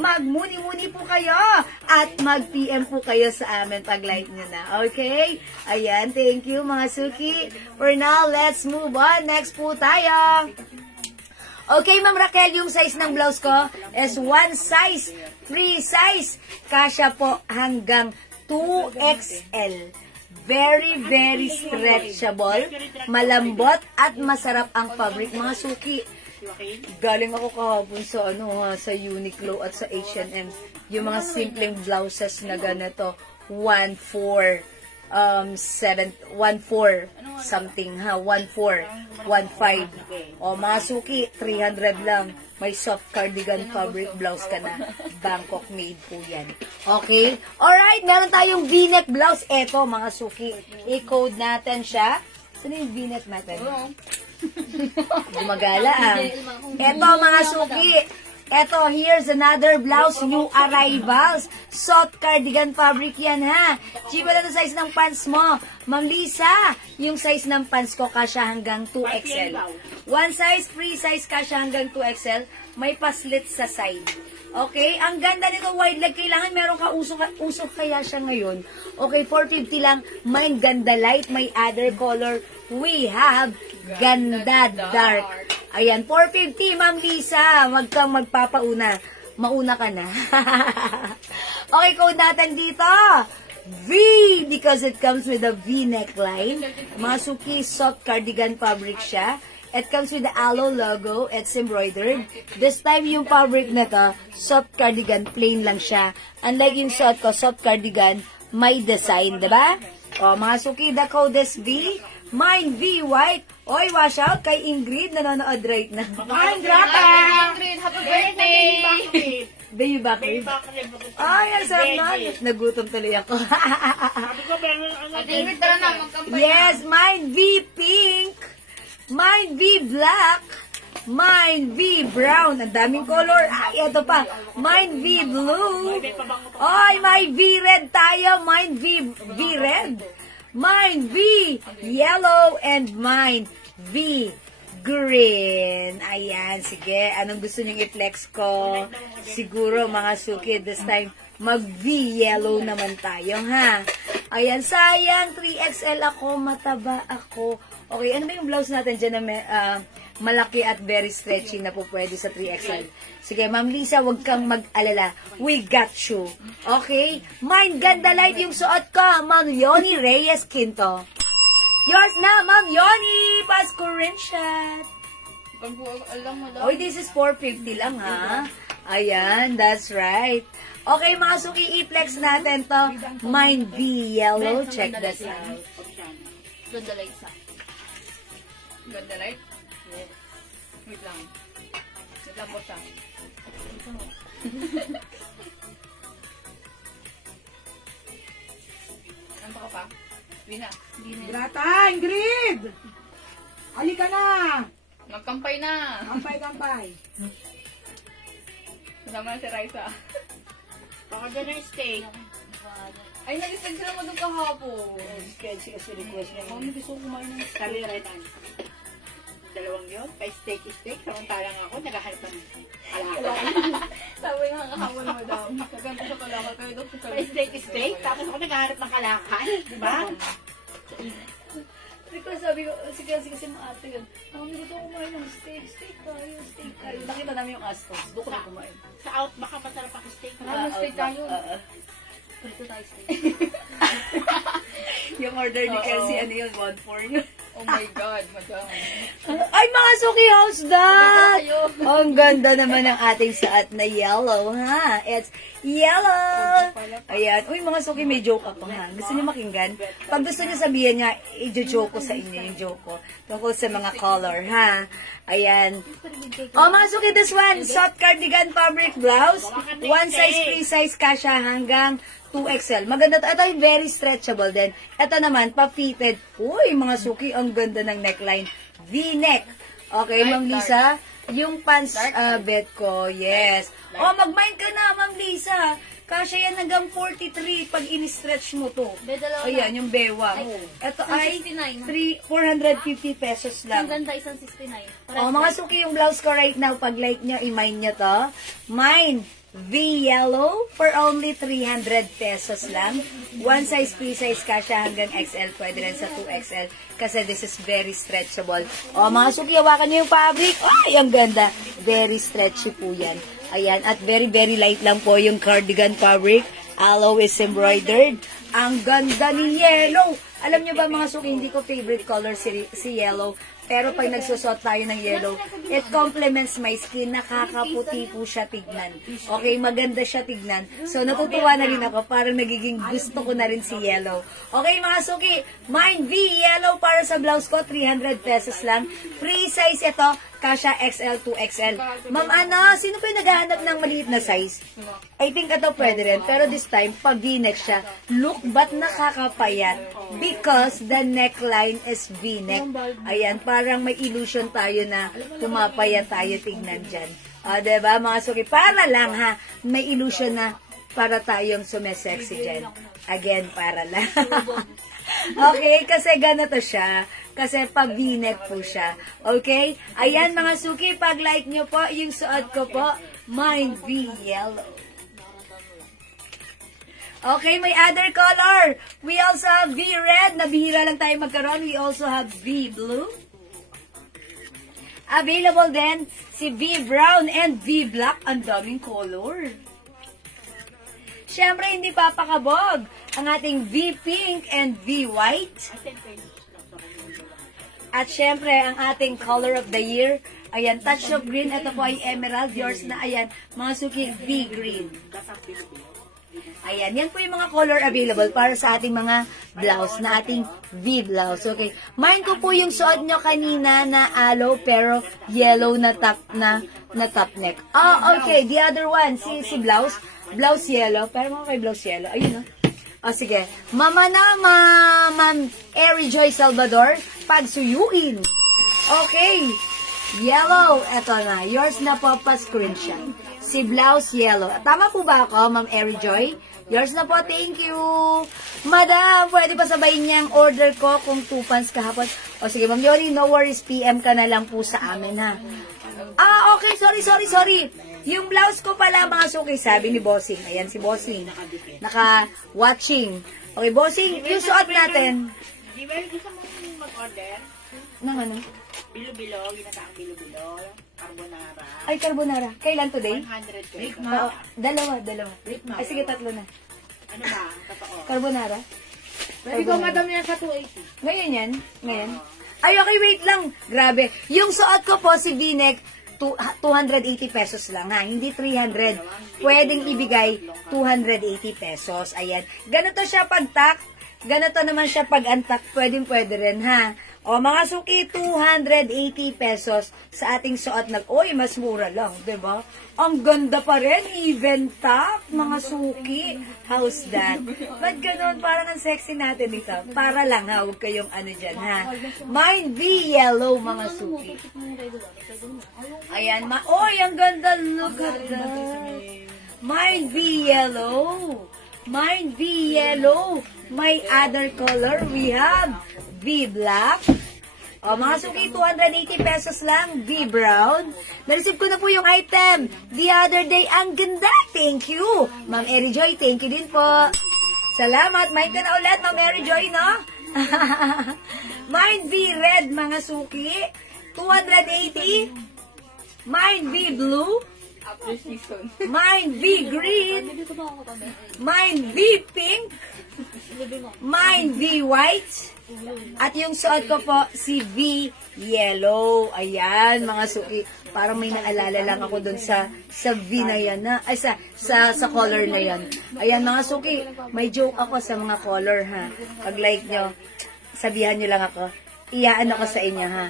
Mag-muni-muni po kayo. At mag-PM po kayo sa amin pag like nyo na. Okay? Ayan, thank you mga suki. For now, let's move on. Next po tayo. Okay, Ma'am Raquel, yung size ng blouse ko is one size, free size. Kasya po hanggang 2XL. Very, very stretchable, malambot, at masarap ang fabric. Mga suki, galing ako kahapon sa, sa Uniqlo at sa H&M. Yung mga simpleng blouses na ganito, 1.4 something, ha? 1.4, 1.5. O, mga suki, 300 lang. May soft cardigan fabric blouse ka na. Bangkok made po yan. Okay? Alright, meron tayong V-neck blouse. Eto, mga suki. I-code natin siya. Saan yung V-neck natin? Gumagala, ah. Eto, mga suki. Eto, here's another blouse, new arrivals. Soft cardigan fabric yan, ha? Chiba lang ang size ng pants mo. Ma'am Lisa, yung size ng pants ko kasya hanggang 2XL. One size, free size kasya hanggang 2XL. May paslit sa side. Okay, ang ganda nito wide leg. Kailangan meron ka usok kaya siya ngayon. Okay, 450 lang. May ganda light, may other color. We have ganda dark. Ayan, 450, Ma'am Lisa. Wag kang magpapauna. Mauna ka na. Okay, code natin dito. V, because it comes with a V neckline. Masuki soft cardigan fabric siya. It comes with the Aloe logo. It's embroidered. This time, yung fabric na to, soft cardigan, plain lang siya. Unlike yung suot ko, soft cardigan, may design, diba? O, mga suki, the code is V. Mine, V, white. Oy, wash out kay Ingrid, nanonood right na. Mine, grata! Ingrid, happy birthday! Baby back rib. Ay, ang sarap na. Nagutom tuloy ako. Sabi ko, meron Ate Ingrid, tara na, magkampay Yes, mine V pink. Mine V black. Mine V brown. Ang daming color. Ay, ito pa. Mine V blue. Ay, may V red tayo. Mine V red. Mine V yellow. And mine V green. Ayan, sige. Anong gusto niyong i-flex ko? Siguro, mga suki, this time, mag-V yellow naman tayo, ha? Ayan, sayang, 3XL ako, mataba ako. Okay, ano ba yung blouse natin dyan na malaki at very stretchy na po pwede sa 3XL? Sige, Ma'am Lisa, wag kang mag-alala. We got you. Okay? Mine, ganda light yung suot ko. Ma'am Yoni Reyes Quinto. Yours na, Ma'am Yoni! Pasko rin shot. Alam mo lang. Oy, this is 450 lang, ha? Ayan, that's right. Okay, mga suki, i-flex natin to. Mine V yellow. Check this out. Ganda light sa. Ganda light? Yes. Wait lang. Wait lang po siya. Ano ka pa? Hindi na. Grata, Ingrid! Halika na! Magkampay na. Kampay. Kasama na si Raisa. Baka dyan na steak. Ay, nag-stag sila mo doon kahapon. Kasi request niya. Mami, gusto ko kumain ng kaliretan. Dalawang yun. Kay steak. Samantalang ako, naghahanap ng alakal. Sabi nga kahapon mo daw. Kaganda sa kalakal kayo daw. Kay steak. Tapos ako naghahanap ng kalakal. Diba? Sabi ko, sige mga ate yun. Mami, gusto ko kumain ng steak tayo. Nakita namin yung astos. Doon ko na kumain. Sa out, baka masarap ako steak. Steak tayo. Prito tayo steak. Yung order ni Kelsey, ano yun? 1-4 yun. Oh my God, madam. Ay, mga suki house dad! Ang ganda naman ng ating saat na yellow, ha? It's yellow! Ayan. Uy, mga suki, may joke ako, ha? Gusto niyo makinggan? Pag gusto niyo sabihin nga, i-joke ko sa inyo yung joke ko. Tungkol sa mga color, ha? Ayan. Oh, mga suki, this one, soft cardigan fabric blouse. One size, free size ka siya hanggang 2XL. Maganda to. Ito yung very stretchable din. Ito naman, pa-fitted. Uy, mga suki, ang ganda ng neckline. V-neck. Okay, Ma'am Lisa? Yung pants bed ko, yes. Oh, mag-mind ka na, Ma'am Lisa. Kasya yan hanggang 43 pag in-stretch mo to. Ayan, yung bewa. Ito ay 450 pesos lang. Ang ganda, isang 69. Oh, mga suki, yung blouse ko right now, pag like nyo, i-mine nyo to. Mine, V yellow for only 300 pesos lang. One size, free size kasha hanggang XL. Pwede rin sa 2XL kasi this is very stretchable. O, mga suki, hawakan nyo yung fabric. Ay, ang ganda. Very stretchy po yan. Ayan, at very, very light lang po yung cardigan fabric. Aloe is embroidered. Ang ganda ni yellow. Alam nyo ba, mga suki, hindi ko favorite color si yellow. Pero pag nagsusot tayo ng yellow, it complements my skin. Nakakaputi po siya tignan. Okay, maganda siya tignan. So, natutuwa na rin ako. Parang nagiging gusto ko na rin si yellow. Okay, mga suki, mine V yellow para sa blouse ko, 300 pesos lang. Free size ito, kasha XL to XL. Ma'am, sino pa yung naghahanap ng maliit na size? I think ito pwede rin. Pero this time, pag V-neck siya, look ba't nakakapayat? Because the neckline is V-neck. Ayan, parang may illusion tayo na pumapayat tayo tignan dyan. Diba, mga suki? Para lang, ha? May illusion na para tayong sumesexy dyan. Again, para lang. Okay, kasi ganito siya. Kasi pag V-neck po siya. Okay? Ayan, mga suki, pag like nyo po, yung suot ko po, Mine V yellow. Okay, may other color. We also have V red. Nabihira lang tayo magkaroon. We also have V blue. Available din si V brown and V black. Ang daming color. Siyempre, hindi papakabog ang ating V pink and V white. At siyempre, ang ating color of the year. Ayan, touch of green. Ito po ay emerald. Yours na, ayan, mga suki V green. Ayan, yan po yung mga color available para sa ating mga blouse, na ating V blouse. Okay. Mine ko po yung suot nyo kanina na aloe pero yellow na top neck. Oh, okay. The other one, si blouse. Blouse yellow. Pero mga kay blouse yellow. Ayun, no? Oh, sige. Mama na, Ma'am Eri Joy Salvador. Pagsuyuin. Okay. Yellow. Eto na. Yours na po pa screenshot. Si blouse yellow. Tama po ba ako, Ma'am Eri Joy? Yours na po, thank you. Madam, pwede pa sabayin niya ang order ko kung 2 pants kahapon. O sige, Ma'am Yori, no worries, PM ka na lang po sa amin, ha. Ah, okay, sorry. Yung blouse ko pala, mga suki, sabi ni Bossing. Ayan si Bossing. Naka-watching. Okay, Bossing, yung suot natin. Di ba gusto mong mag-order? Nang ano? Bilo-bilo, ginataang bilo-bilo. Carbonara. Ay, carbonara. Kailan today? 100 pesos. Oo, dalawa. Ay, sige, 3 na. Ano ba? Totoo. Carbonara. Pwede ko madam yan sa 280. Ngayon yan? Ngayon? Ay, okay, wait lang. Grabe. Yung suot ko po, si V-neck, 280 pesos lang, ha? Hindi 300. Pwedeng ibigay 280 pesos. Ayan. Ganito siya pag-tack. Ganito naman siya pag-untack. Pwede rin, ha? O, mga suki, 280 pesos sa ating suot na, oy, mas mura lang, diba? Ang ganda pa rin, even top, mga suki. How's that? Ba't ganun? Parang ang sexy natin dito. Para lang, ha? Huwag kayong ano dyan, ha? Mine V yellow, mga suki. Ayan, oy, ang ganda. Look at that. Mine V yellow. Mine V yellow. My other color, we have V black. O, mga suki, 280 pesos lang. V brown. Na-receive ko na po yung item the other day. Ang ganda. Thank you. Ma'am Eri Joy, thank you din po. Salamat. Mine ka na ulit, Ma'am Eri Joy, no? Mine V red, mga suki. 280. Mine V blue. Mine V green. Mine V pink. Mine V white. At yung suot ko po, si V yellow. Ayan, mga suki. Parang may naalala lang ako dun sa V na yan. Ay, sa color na yan. Ayan, mga suki. May joke ako sa mga color, ha. Pag like nyo, sabihan nyo lang ako. Iyaan ako sa inyo, ha.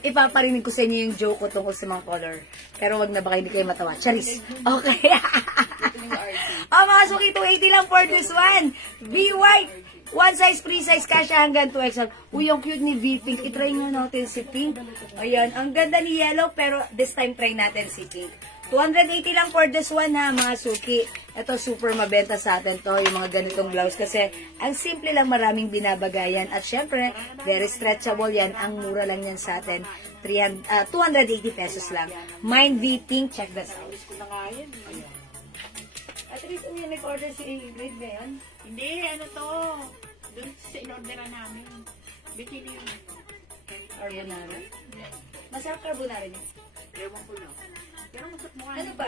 Ipaparinig ko sa inyo yung joke ko tungkol sa mga color. Pero wag na baka hindi kayo matawa. Charis. Okay. Mga suki, 280 lang for this one. V white. One size, free size, kasha hanggang 2XL. Uy, ang cute ni V pink. I-try nga natin si pink. Ayan, ang ganda ni yellow, pero this time try natin si pink. 280 lang for this one, ha, mga suki. Ito, super mabenta sa atin to, yung mga ganitong blouse. Kasi, ang simple lang, maraming binabagayan. At syempre, very stretchable yan. Ang mura lang yan sa atin. 280 pesos lang. Mine V pink, check this out. At least, nag-order si Ingrid ba yan? Hindi, ano to? Doon sa in-orderan namin. Bikini yun. Carbonara? Masarap carbonara niya. Ewan ko lang. Pero masarap mo nga. Ano pa?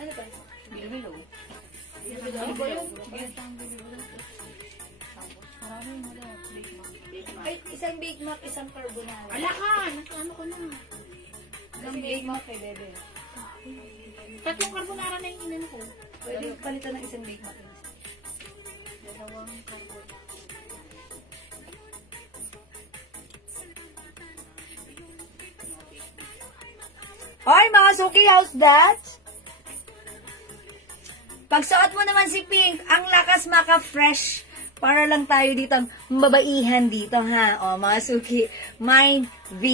Ano pa? Bilo-bilo. Ano ba yun? Ay, isang Big Mac, isang carbonara. Ala ka! Ano ko na? Isang Big Mac kay Bebe. Tatlong carbonara na yung inan ko. Pwede palitan ng isang Big Mac. Dalawang carbonara. Hoy, mga suki, how's that? Pagsuot mo naman si Pink, ang lakas maka-fresh. Para lang tayo dito, mabaihan dito, ha? O, mga suki, Mine V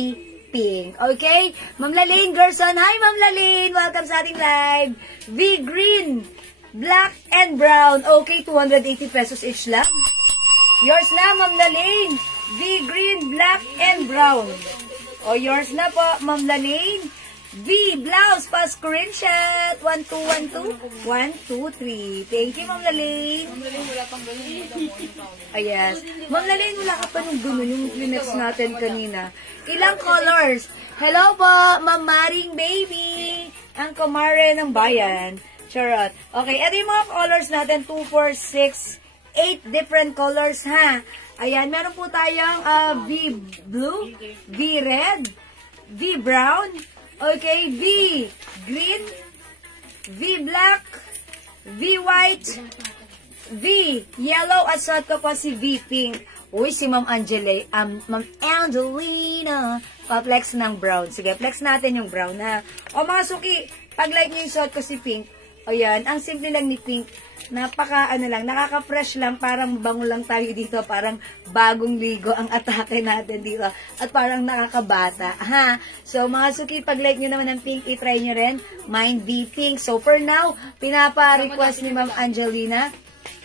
Pink. Okay? Ma'am Lalaine Gerson. Hi, Ma'am Lalaine. Welcome sa ating live. V green, black, and brown. Okay, 280 pesos each lang. Yours na, Ma'am Lalaine. V green, black, and brown. O, yours na po, Ma'am Lalaine. V blouse pa screenshot. 1, 2, 1, 2. 1, 2, 3. Thank you, Ma'am Lalaine. Ang galing, wala pang ganun. Wala mo yung tao. Yes. Ma'am Lalaine, wala ka pa nung gano'n yung clinex natin kanina. Ilang colors? Hello po, Ma'am Maring Baby. Ang kumare ng bayan. Charot. Okay, ito yung mga colors natin. 2, 4, 6, 8 different colors, ha? Ayan, meron po tayong V blue, V red, V brown, okay, V green, V black, V white, V yellow, at suot ko po si V pink. Uy, si Ma'am Ma'am Angelina, pa-flex ng brown. Sige, flex natin yung brown, ha? O mga suki, pag-like nyo yung suot ko si pink, ayan, ang simple lang ni pink, nakaka-fresh lang, parang bango lang tayo dito, parang bagong ligo ang atake natin dito, at parang nakakabata, ha? So, mga suki, pag-like nyo naman ng pink, itry nyo rin, mine V pink. So, for now, pinapa-request ni Ma'am Angelina,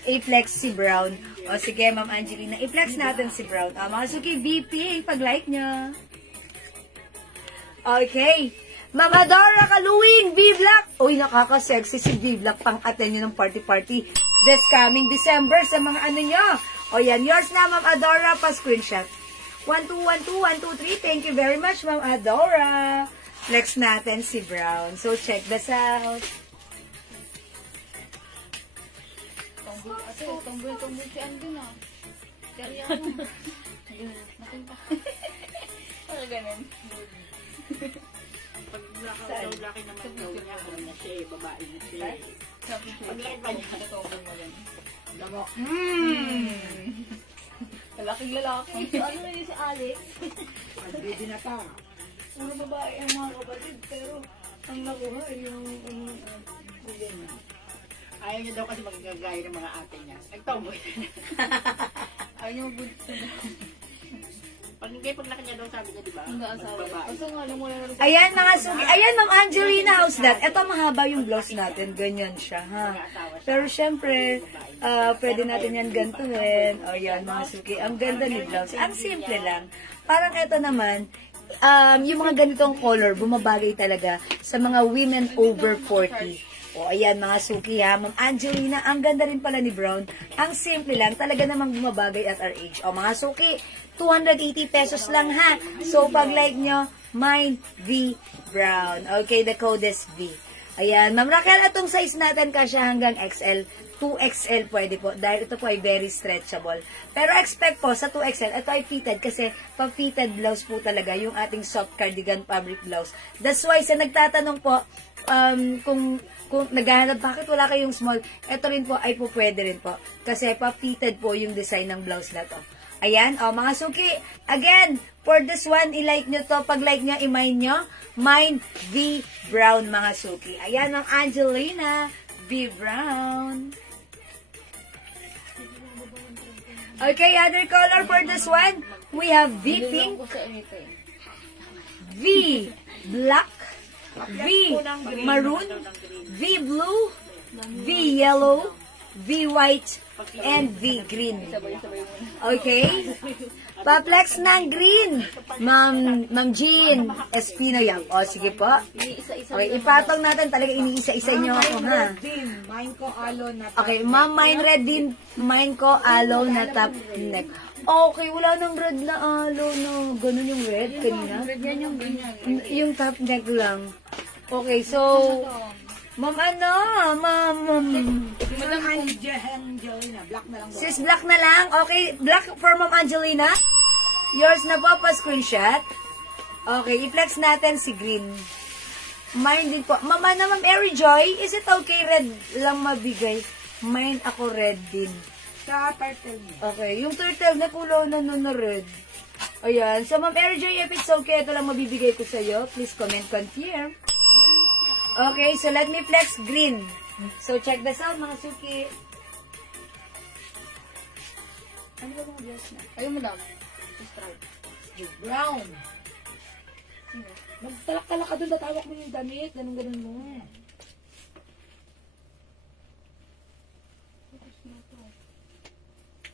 i-flex si brown. O, sige, Ma'am Angelina, i-flex natin si brown. Mga suki, V pink, pag-like nyo. Okay. Mama Dora Kaluwing, V-Black. Uy, nakaka-sexy si V-Black. Pang-attend nyo ng party-party this coming December sa mga ano nyo. O yan, yours na, Ma'am Adora, pa-screenshot. 1, 2, 1, 2, 1, 2, 3. Thank you very much, Ma'am Adora. Flex natin si Brown. So, check this out. Tomboy si Andun, ah. Kaya mo. Ayun, nakunta. Para ganun. Pag laki naman daw niya, ano na siya, babae na siya. Pag laki pa niya, Tomboy mo yan. damo. Lalaking lalaki. Ano na yun si Alex? Baby na ta. Puro babae ang mga kapatid, pero ang nakuha yung Ayaw niya daw kasi magagaya ng mga ate niya. Nagtomboy. Ayaw niya mag-buntis na. Pag laki niya daw, sabi niya, di ba? Ang asawa. Babae. Kaso nga lang, wala na rin. Ayan, mga sugi. Ayan, Ma'am Angelina, how's that? Ito, mahaba yung blouse natin. Ganyan siya, ha? Pero, syempre, pwede natin yan gantuhin. O, yan, mga sugi. Ang ganda ni blouse. Ang simple lang. Parang ito naman, yung mga ganitong color, bumabagay talaga sa mga women over 40. O, ayan, mga suki, ha? Ma'am Angelina, ang ganda rin pala ni Brown. Ang simple lang, talaga namang bumabagay at our age. O, mga suki, 280 pesos lang, ha? So, pag-like nyo, mine V Brown. Okay, the code is V. Ayan, Ma'am Raquel, itong size natin kasya hanggang XL. 2XL pwede po, dahil ito po ay very stretchable. Pero expect po, sa 2XL, ito ay fitted kasi pa-fitted blouse po talaga yung ating soft cardigan fabric blouse. That's why, sa nagtatanong po, kung naghahanap, bakit wala kayong small, ito rin po ay po pwede rin po. Kasi pa-fitted po yung design ng blouse na to. Ayan, o mga suki, again, for this one, i-like nyo to. Pag-like nyo, i-mine nyo, mine V Brown, mga suki. Ayan, Ma'am Angelina, V Brown. Okay, other color for this one, we have V Pink, V Black, V Maroon, V Blue, V Yellow, V White, and V Green. Okay? Pa-flex ng green. Ma'am Jean Espino yan. O, sige po. Okay, ipatong natin. Talaga iniisa-isa nyo ako, ha? Mine ko alo na Okay, Ma'am, mine red din. Mine ko aloe na top neck. Okay, wala nang red na aloe, no. Ganun yung red kanina. Yan yung ganyan. Yung top neck lang. Okay, so, Ma'am, Madam Angelina, black na lang daw. sis, black na lang. Okay, black for Ma'am Angelina. Yours na po, pa-screenshot. Okay, i-flex natin si green. Mine din po. Ma'am Mary Joy, is it okay red lang mabigay? Mine ako red din. Sa turtle niya. Okay, yung turtle na kulo na red. Ayan. So, Ma'am Mary Joy, if it's okay, ito lang mabibigay ko sa'yo. Please comment, confirm. Okay, so let me flex green. So, check this out, mga suki. Ano ba mga blouse na? Ayaw mo lang. Brown. Magtalak-talak ka doon, tatawak mo yung damit. Ganun-ganun mo.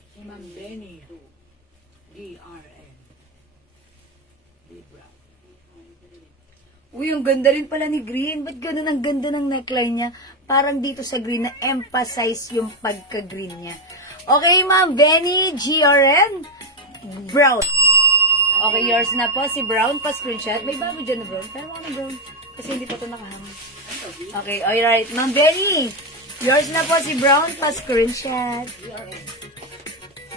Si Ma'am Benny, DRN. D. Brown. Uy, ang ganda rin pala ni Green. Ba't ganun ang ganda ng neckline niya? Parang dito sa Green na emphasize yung pagka-green niya. Okay, Ma'am Benny, GRN, Brown. Okay, yours na po. Si Brown, pa-screenshot. May bago dyan na Brown. Pero ano Brown? Kasi hindi pa ito nakahang. Okay, alright. Ma'am Benny, yours na po si Brown, pa-screenshot.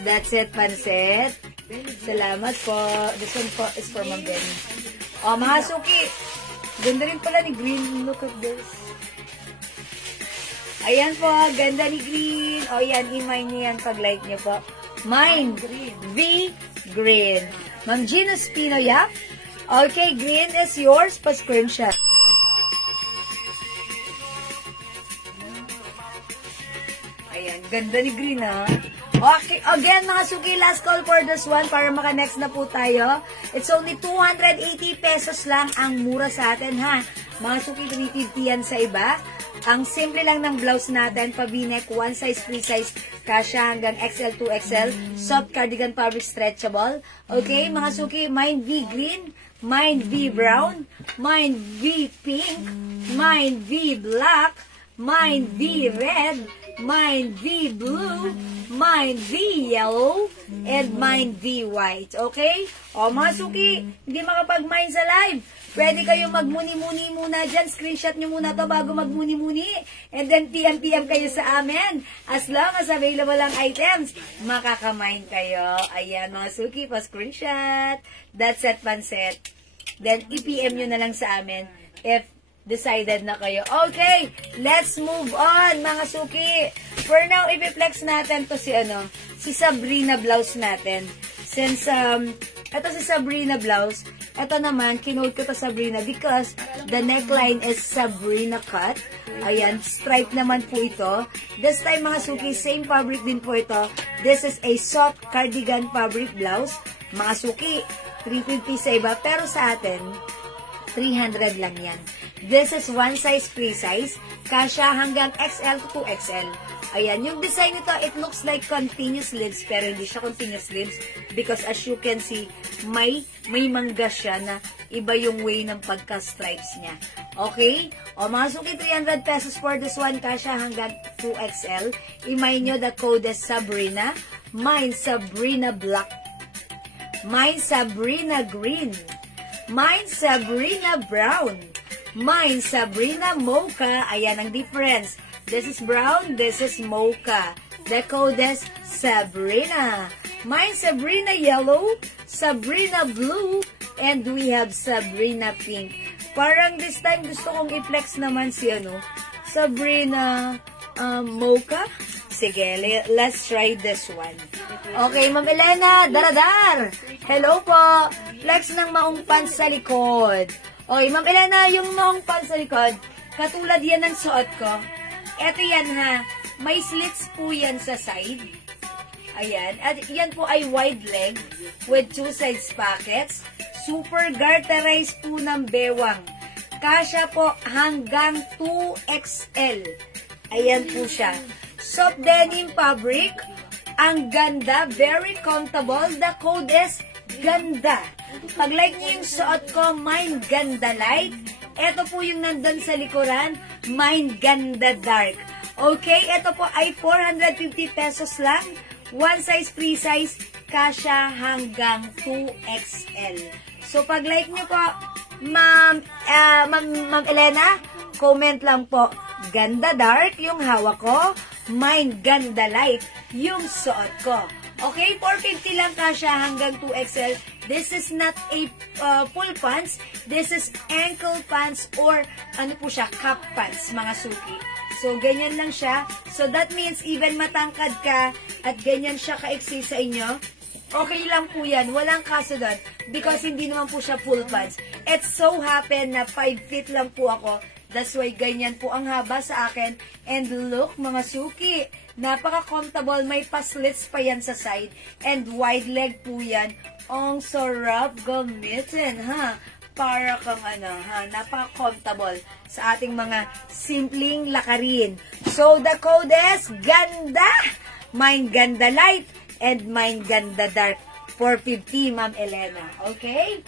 That's it, Panset. Salamat po. This one po is for Ma'am Benny. O, mga suki. Ganda rin pala ni Green. Look at this. Ayan po, ganda ni Green. O yan, i-mine niyo yan pag-like niyo po. Mine, V, Green. Ma'am Gina Spino, yeah? Okay, Green is yours. Pa-screenshot. Ayan, ganda ni Green, ha? Okay, again, mga suki, last call for this one para maka-next na po tayo. It's only 280 pesos lang ang mura sa atin, ha? Mga suki, 350 yan sa iba. Ang simple lang ng blouse natin, pa-v-neck, one size, free size, kasya hanggang XL to XL, soft cardigan fabric stretchable. Okay, mga suki, mine V green, mine V brown, mine V pink, mine V black, mine V red, mine V blue, mine V yellow, and mine V white. Okay? O mga suki, hindi makapag-mine sa live. Pwede kayong magmuni-muni muna dyan. Screenshot nyo muna to bago magmuni-muni. And then PM kayo sa amin. As long as available ang items, makaka-mine kayo. Ayan mga suki, pa-screenshot. That's it, Panset. Then i-PM nyo na lang sa amin if decided na kayo. Okay, let's move on, mga suki. For now, i-flex natin to si Sabrina blouse natin. Since, ito si Sabrina blouse, ito naman, kinode ko to Sabrina because the neckline is Sabrina cut. Ayan, stripe naman po ito. This time, mga suki, same fabric din po ito. This is a soft cardigan fabric blouse. Mga suki, 350 sa iba, pero sa atin, 300 lang yan. This is one size, free size. Kasya hanggang XL to 2XL. Ayan, yung design nito, it looks like continuous sleeves, pero hindi siya continuous sleeves because as you can see, may mangga siya na iba yung way ng pagka-stripes niya. Okay? O mga suki, 300 pesos for this one, kasya hanggang 2XL. I-mine nyo, the code is Sabrina. Mine, Sabrina Black. Mine, Sabrina Green. Mine, Sabrina Brown. Mine, Sabrina Mocha. Ayan ang difference. This is brown, this is mocha. The code is Sabrina. Mine, Sabrina Yellow, Sabrina Blue, and we have Sabrina Pink. Parang this time gusto kong i-flex naman si Sabrina Mocha. Sige, let's try this one. Okay, Ma'am Elena, daradar. Hello po. Flex ng maong pants sa likod. Okay, Ma'am Elena, yung maong pants sa likod, katulad yan ng suot ko. Eto yan ha, may slits po yan sa side. Ayan, at yan po ay wide leg with two sides pockets. Super garterized po ng bewang. Kasya po hanggang 2XL. Ayan po siya. Soft denim fabric. Ang ganda, very comfortable. The code is ganda. Pag like niyo yung suot ko, mine ganda light. Ito po yung nandun sa likuran, mine ganda dark. Okay, ito po ay 450 pesos lang. One size, free size, kasya hanggang 2XL. So, pag like nyo po, Ma'am Elena, comment lang po, ganda dark yung hawak ko, mine ganda light yung suot ko. Okay, 450 lang kasya hanggang 2XL. This is not a full pants. This is ankle pants or ano po siya, cup pants, mga suki. So, ganyan lang siya. So, that means even matangkad ka at ganyan siya kaiksi sa inyo, okay lang po yan. Walang kaso doon because hindi naman po siya full pants. It so happen na 5 feet lang po ako. That's why ganyan po ang haba sa akin. And look, mga suki, napaka-comfortable. May pa-slits pa yan sa side. And wide leg po yan. Ang sarap gamitin, ha? Para kang napaka-comfortable sa ating mga simpleng lakarin. So, the code is ganda. Mine ganda light and mine ganda dark. 450, Ma'am Elena. Okay?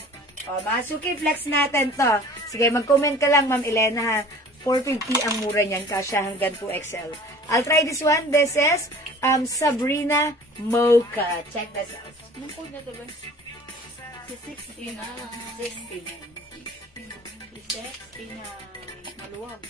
O, mga suki, flex natin to. Sige, mag-comment ka lang, Ma'am Elena, ha. 450 ang mura niyan, kasya hanggang 2XL. I'll try this one. This is Sabrina Mocha. Check this out. Anong code na ito ba? Si 69. 69. Si 69. Maluwag.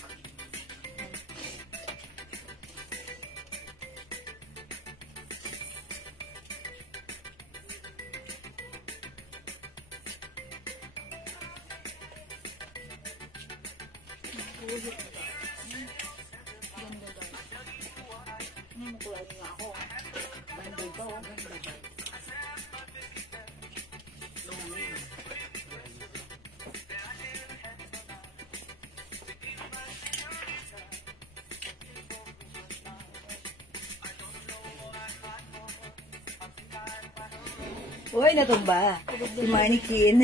Kulay nga ako. Banday ko. Uy, natumba. Si Mannequin.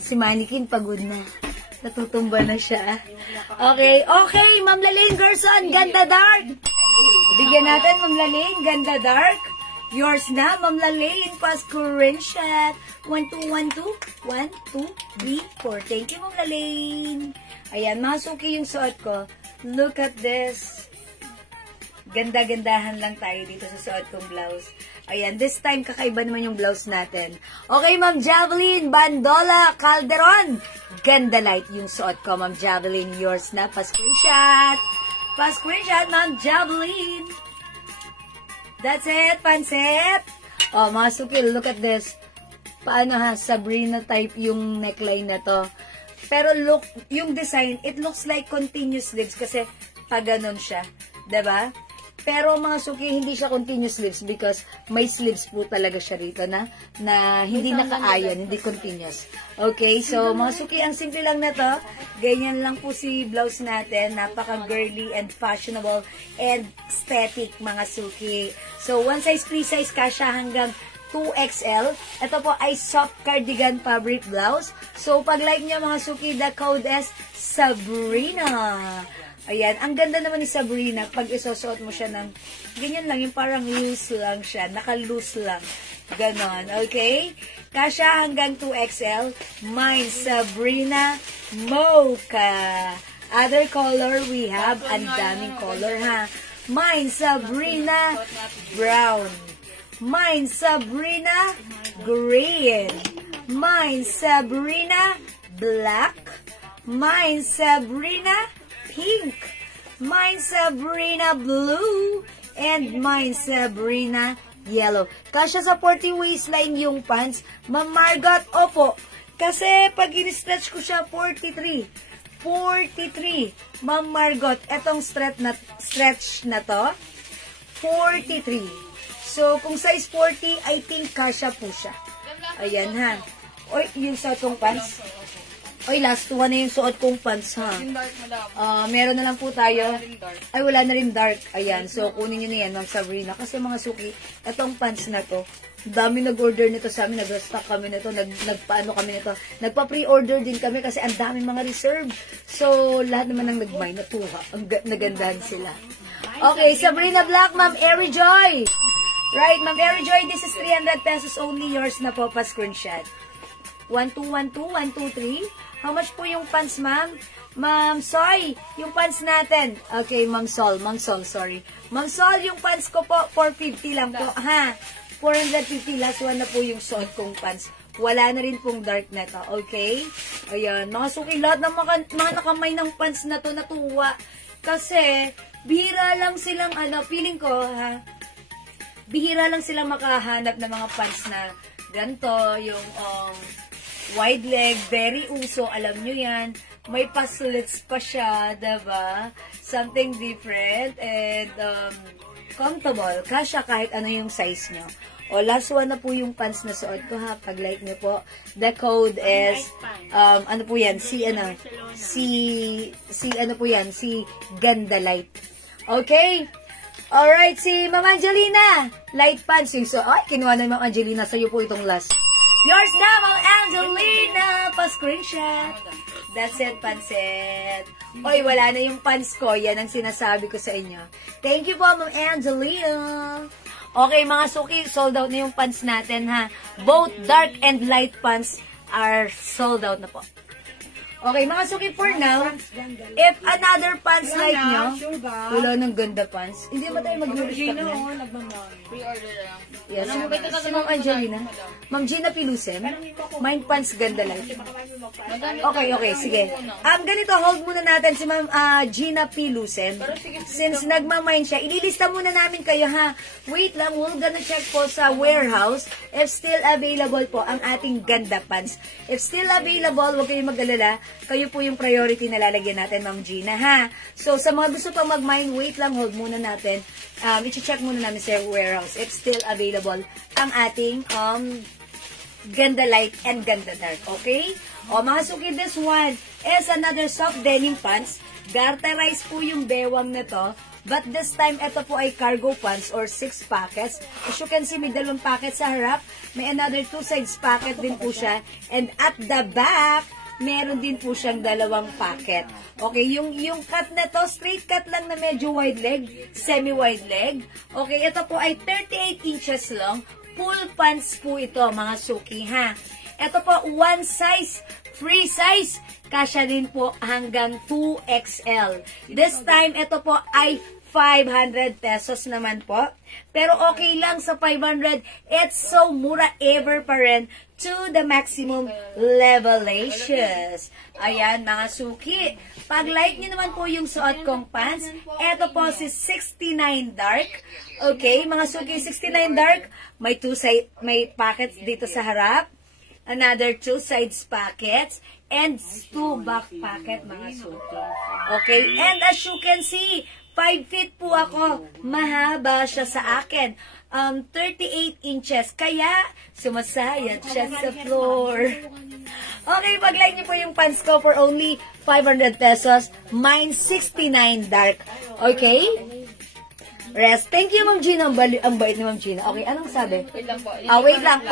Si Mannequin pagod na. Natutumba na siya. Okay, okay, Ma'am Laline Gerson, ganda dark. Bigyan natin, Ma'am Laline, ganda dark. Yours na, Ma'am Laline, pas screenshot. 1, 2, 1, 2, 1, 2, 3, 4. Thank you, Ma'am Laline. Ayan, mga suki yung suot ko. Look at this. Ganda-gandahan lang tayo dito sa suot kong blouse. Ayan, this time kakaiba naman yung blouse natin. Okay, Ma'am Javelin, Bandola, Calderon. Ganda light yung suot ko, Ma'am Javelin. Yours na, pa-screenshot. Pa-screenshot, Ma'am Javelin. That's it, pansit. Oh, mga suki, look at this. Paano ha, Sabrina type yung neckline na to. Pero look, yung design, it looks like continuous sleeves kasi pag ganon siya. Diba? Pero mga suki, hindi siya continuous sleeves because may sleeves po talaga siya rito na hindi naka-iron, hindi continuous. Okay, so mga suki, ang simple lang na to. Ganyan lang po si blouse natin. Napaka-girly and fashionable and aesthetic mga suki. So, one size, free size, kasya hanggang 2XL. Ito po ay soft cardigan fabric blouse. So, pag like niya mga suki, the code is Sabrina. Ayan, ang ganda naman ni Sabrina, pag isusuot mo siya ng, ganyan lang, yung parang loose lang siya, naka-loose lang, ganon, okay? Kasya hanggang 2XL, mine, Sabrina Mocha. Other color we have, ang daming color ha. Mine, Sabrina Brown. Mine, Sabrina Green. Mine, Sabrina Black. Mine, Sabrina Pink. Mine, Sabrina Blue. And mine, Sabrina Yellow. Kasya sa 40 waistline yung pants. Ma'am Margot, opo. Kasi pag in-stretch ko siya, 43. 43. Ma'am Margot, etong stretch na to, 43. So, kung size 40, I think kasya po siya. Ayan ha. Oy, yung sa itong pants. Oy, last one na yung suot kong pants, ha? Yung dark, madam. Meron na lang po tayo. Wala na rin dark. Ay, wala na rin dark. Ayan, so kunin nyo na yan, Ma'am Sabrina. Kasi mga suki, itong pants na to, dami nag-order nito sa amin, nag-restock kami nito, nagpaano kami nito. Nagpa-pre-order din kami kasi ang daming mga reserve. So, lahat naman ng nag-buy, natuha. Nagandahan sila. Okay, Sabrina Black, Ma'am Airy Joy. Right, Ma'am Airy Joy, this is 300 pesos only. Yours na po, pa-screenshot. 1212, 123. How much po yung pants, ma'am? Ma'am Soy, yung pants natin. Okay, Ma'am Sol, sorry. Ma'am Sol, yung pants ko po, 450 lang po, ha? 450, last one na po yung suot kong pants. Wala na rin pong dark na to, okay? Ayan, mga suki, lahat ng mga nakamay ng pants na to natuwa. Kasi, bihira lang silang, feeling ko, ha? Bihira lang silang makahanap ng mga pants na ganito, yung, wide leg, very uso, alam nyo yan. May pa-slits pa siya, diba? Something different and comfortable. Kasya kahit ano yung size nyo. O, last one na po yung pants na suot ko ha. Pag-like nyo po. The code is, ano po yan? Si Ganda Light. Okay? Alright, si Ma'am Angelina. Light pants. Ay, kinuha na Ma'am Angelina. Sa'yo po itong last. Yours na, Ma'am Angelina! Pa-screenshot. That's it, pansit. Oy, wala na yung pants ko. Yan ang sinasabi ko sa inyo. Thank you po, Ma'am Angelina. Okay, mga suki, sold out na yung pants natin, ha? Both dark and light pants are sold out na po. Okay, mga suki, for now, if another pants like nyo, Sure ba? wala ng ganda pants, hindi ba tayo mag-restock Gino, na? Pre-order na lang. Yes, Alam mo ba ito si Ma'am Angelina? Ma'am Gina Pilusen? Mind pants ganda lang. Okay, sige. Ganito, hold muna natin si Ma'am Gina Pilusen. Since nagmamind siya, ililista muna namin kayo, ha? Wait lang, we're gonna check po sa warehouse if still available po ang ating ganda pants. If still available, huwag kayong mag-alala. Kayo po yung priority na lalagyan natin, Ma'am Gina, ha? So, sa mga gusto pang mag-mind, wait lang, hold muna natin. I-check muna namin sa warehouse if still available ang ating ganda light and ganda dark. Okay? O, mga suki, this one is another soft denim pants. Garterize po yung bewang na to. But this time, ito po ay cargo pants or 6 packets. As you can see, may 2 packets sa harap. May another 2 sides packet din po siya. And at the back, meron din po siyang 2 packet. Okay, yung cut na to, straight cut lang na medyo wide leg, semi-wide leg. Okay, ito po ay 38 inches long. Full pants po ito, mga suki, ha. Ito po, 1 size, free size. Kasya din po hanggang 2XL. This time, ito po ay 500 pesos naman po. Pero okay lang sa 500. It's so mura ever pa rin to the maximum levelations. Ayan, mga suki. Pag like nyo naman po yung suot kong pants, eto po si 69 dark. Okay, mga suki, 69 dark. May 2 side, may pockets dito sa harap. Another 2 sides pockets. And 2 back pocket, mga suki. Okay, and as you can see, 5 feet po ako. Mahaba siya sa akin. 38 inches. Kaya, sumasayat siya sa floor. Okay, pag-like niyo po yung pants ko for only 500 pesos. Mine 69 dark. Okay? Rest. Thank you, Ma'am Gina. Ang bait ni Ma'am Gina. Okay, anong sabi? Wait lang po. Wait lang.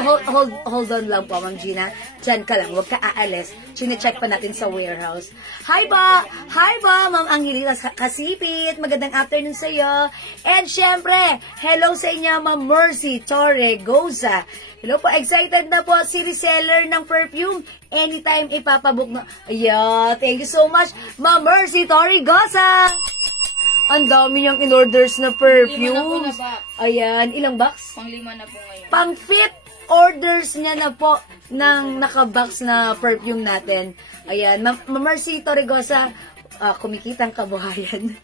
Hold on lang po, Ma'am Gina. Diyan ka lang. Huwag ka aalis. Chine-check pa natin sa warehouse. Hi ba? Hi ba, Ma'am Angelina Kasipit. Magandang afternoon sa iyo. And syempre, hello sa inyo, Ma'am Mercy Torregosa. Hello po. Excited na po si reseller ng perfume. Anytime ipapabook na. Yeah, thank you so much, Ma'am Mercy Torregosa. Ang dami niyang in-orders na perfumes. Ayan, ilang box? Pang-5 na po ngayon. Pang-5 orders niya na po ng naka-box na perfume natin. Ayan, Ma'am Mercy Torregosa, kumikitang kabuhayan.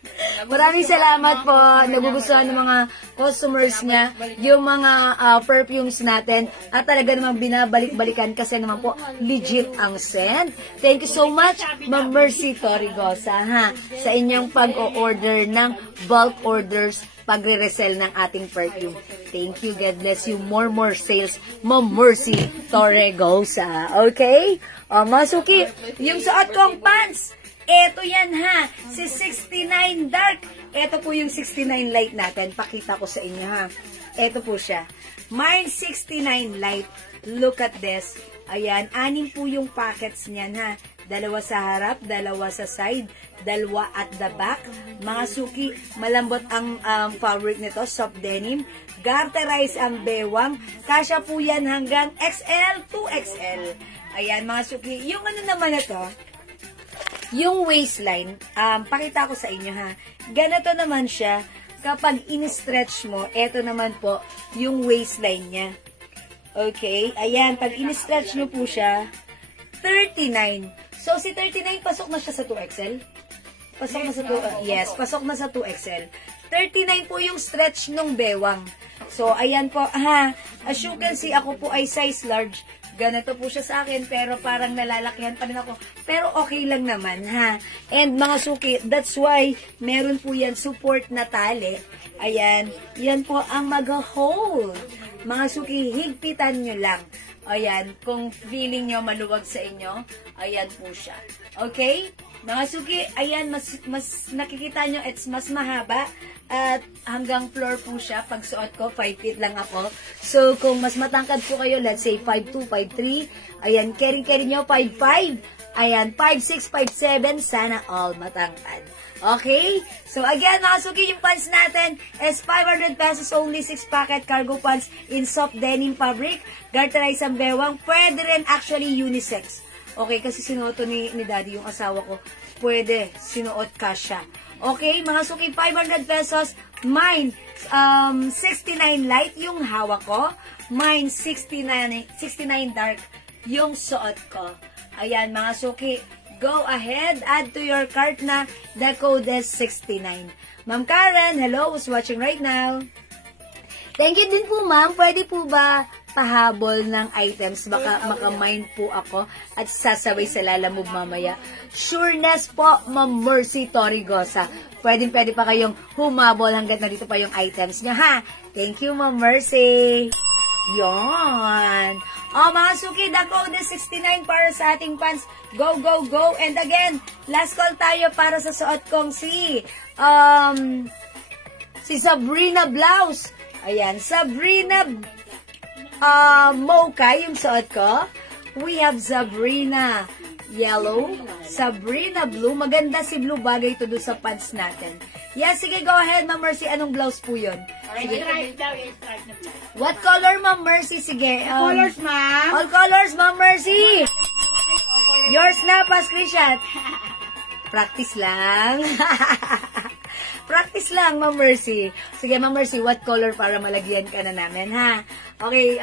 Maraming salamat po. Nagugustuhan ng mga customers niya yung mga perfumes natin at talaga namang binabalik-balikan kasi naman po legit ang scent. Thank you so much, Ma'am Mercy Torregosa, ha, sa inyong pag-o-order ng bulk orders pagre-resell ng ating perfume. Thank you. God bless you. More sales, Ma'am Mercy Torregosa. Okay? Masuki, yung suot kong pants, eto yan, ha, si 69 dark. Eto po yung 69 light natin. Pakita ko sa inyo, ha. Eto po siya. Mine 69 light. Look at this. Ayan, 6 po yung packets niyan, ha. 2 sa harap, 2 sa side, 2 at the back. Mga suki, malambot ang fabric nito, soft denim. Garterize ang bewang. Kasya po yan hanggang XL, 2XL. Ayan, mga suki. Yung ano naman na to, yung waistline, pakita ko sa inyo, ha. Ganito naman siya. Kapag in-stretch mo, eto naman po yung waistline niya. Okay? Ayan, pag in-stretch nyo po siya, 39. So, si 39, pasok na siya sa 2XL? Pasok na sa 2, yes, pasok na sa 2XL. 39 po yung stretch nung bewang. So, ayan po, ha. As you can see, ako po ay size large. Ganito po siya sa akin, pero parang nalalakihan pa rin ako. Pero okay lang naman, ha. And mga suki, that's why meron po yan support na tali. Ayan, yan po ang mag-hold. Mga suki, higpitan nyo lang. Ayan, kung feeling nyo maluwag sa inyo, ayan po siya. Okay? Mga suki, ayan, mas nakikita nyo, it's mas mahaba. At hanggang floor po siya. Pag suot ko, 5 feet lang ako. So, kung mas matangkad po kayo, let's say 5'2", 5'3", ayan, carry nyo, 5'5", Ayan, 5'6", 5'7", sana all matangkad. Okay? So again, mga suki, yung pants natin is 500 pesos only, 6 packet cargo pants in soft denim fabric. Garterized ang bewang. Pwede rin actually unisex. Okay, kasi sinuot to ni daddy yung asawa ko. Pwede, sinuot ka siya. Okay, mga suki, 500 pesos. Mine, 69 light yung hawak ko. Mine, 69 dark yung suot ko. Ayan, mga suki, go ahead, add to your cart na the code is 69. Ma'am Karen, hello, who's watching right now? Thank you din po, ma'am. Pwede po ba pahabol ng items? Baka makamine po ako at sasabay sa lalamove mamaya. Sureness po, Ma'am Mercy Torrigosa. Pwede pa kayong humabol hanggat nandito pa yung items niya, ha? Thank you, Ma'am Mercy. Yon. Mga suki, the code is 69 para sa ating pants. Go, go, go. And again, last call tayo para sa suot kong si Sabrina Blouse. Ayan, Sabrina Mocha yung suot ko. We have Sabrina Yellow, Sabrina Blue. Maganda si Blue, bagay ito doon sa pants natin. Yeah, sige, go ahead, Ma'am Mercy. Anong blouse po yun? Sige. Stripe daw, stripe na blouse. What color, Ma'am Mercy? Sige. Colors, ma'am. All colors, Ma'am Mercy. Yours na, pa-screenshot. Practice lang. Practice lang, Ma'am Mercy. Sige, Ma'am Mercy, what color para malagyan ka na namin, ha? Okay,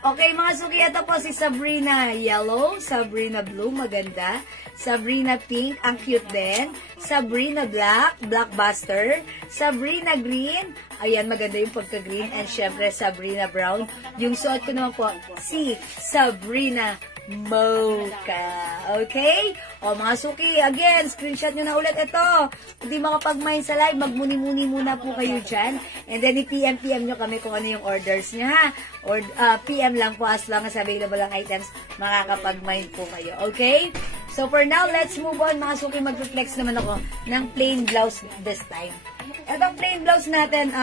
okay, mga suki, ito po si Sabrina Yellow, Sabrina Blue, maganda. Sabrina Pink, ang cute din. Sabrina Black, Blockbuster. Sabrina Green, ayan, maganda yung pagka-green. And syempre, Sabrina Brown. Yung suot ko naman po, si Sabrina Mocha. Okay? O mga suki, again, screenshot nyo na ulit ito. Hindi makapag-mine sa live, magmuni-muni muna po kayo dyan. And then, i-PM nyo kami kung ano yung orders nyo, ha? Or PM lang po, as long as available ang items, makakapag-mine po kayo. Okay? So, for now, let's move on. Mga suki, mag-reflex naman ako ng plain blouse this time. Itong plain blouse natin,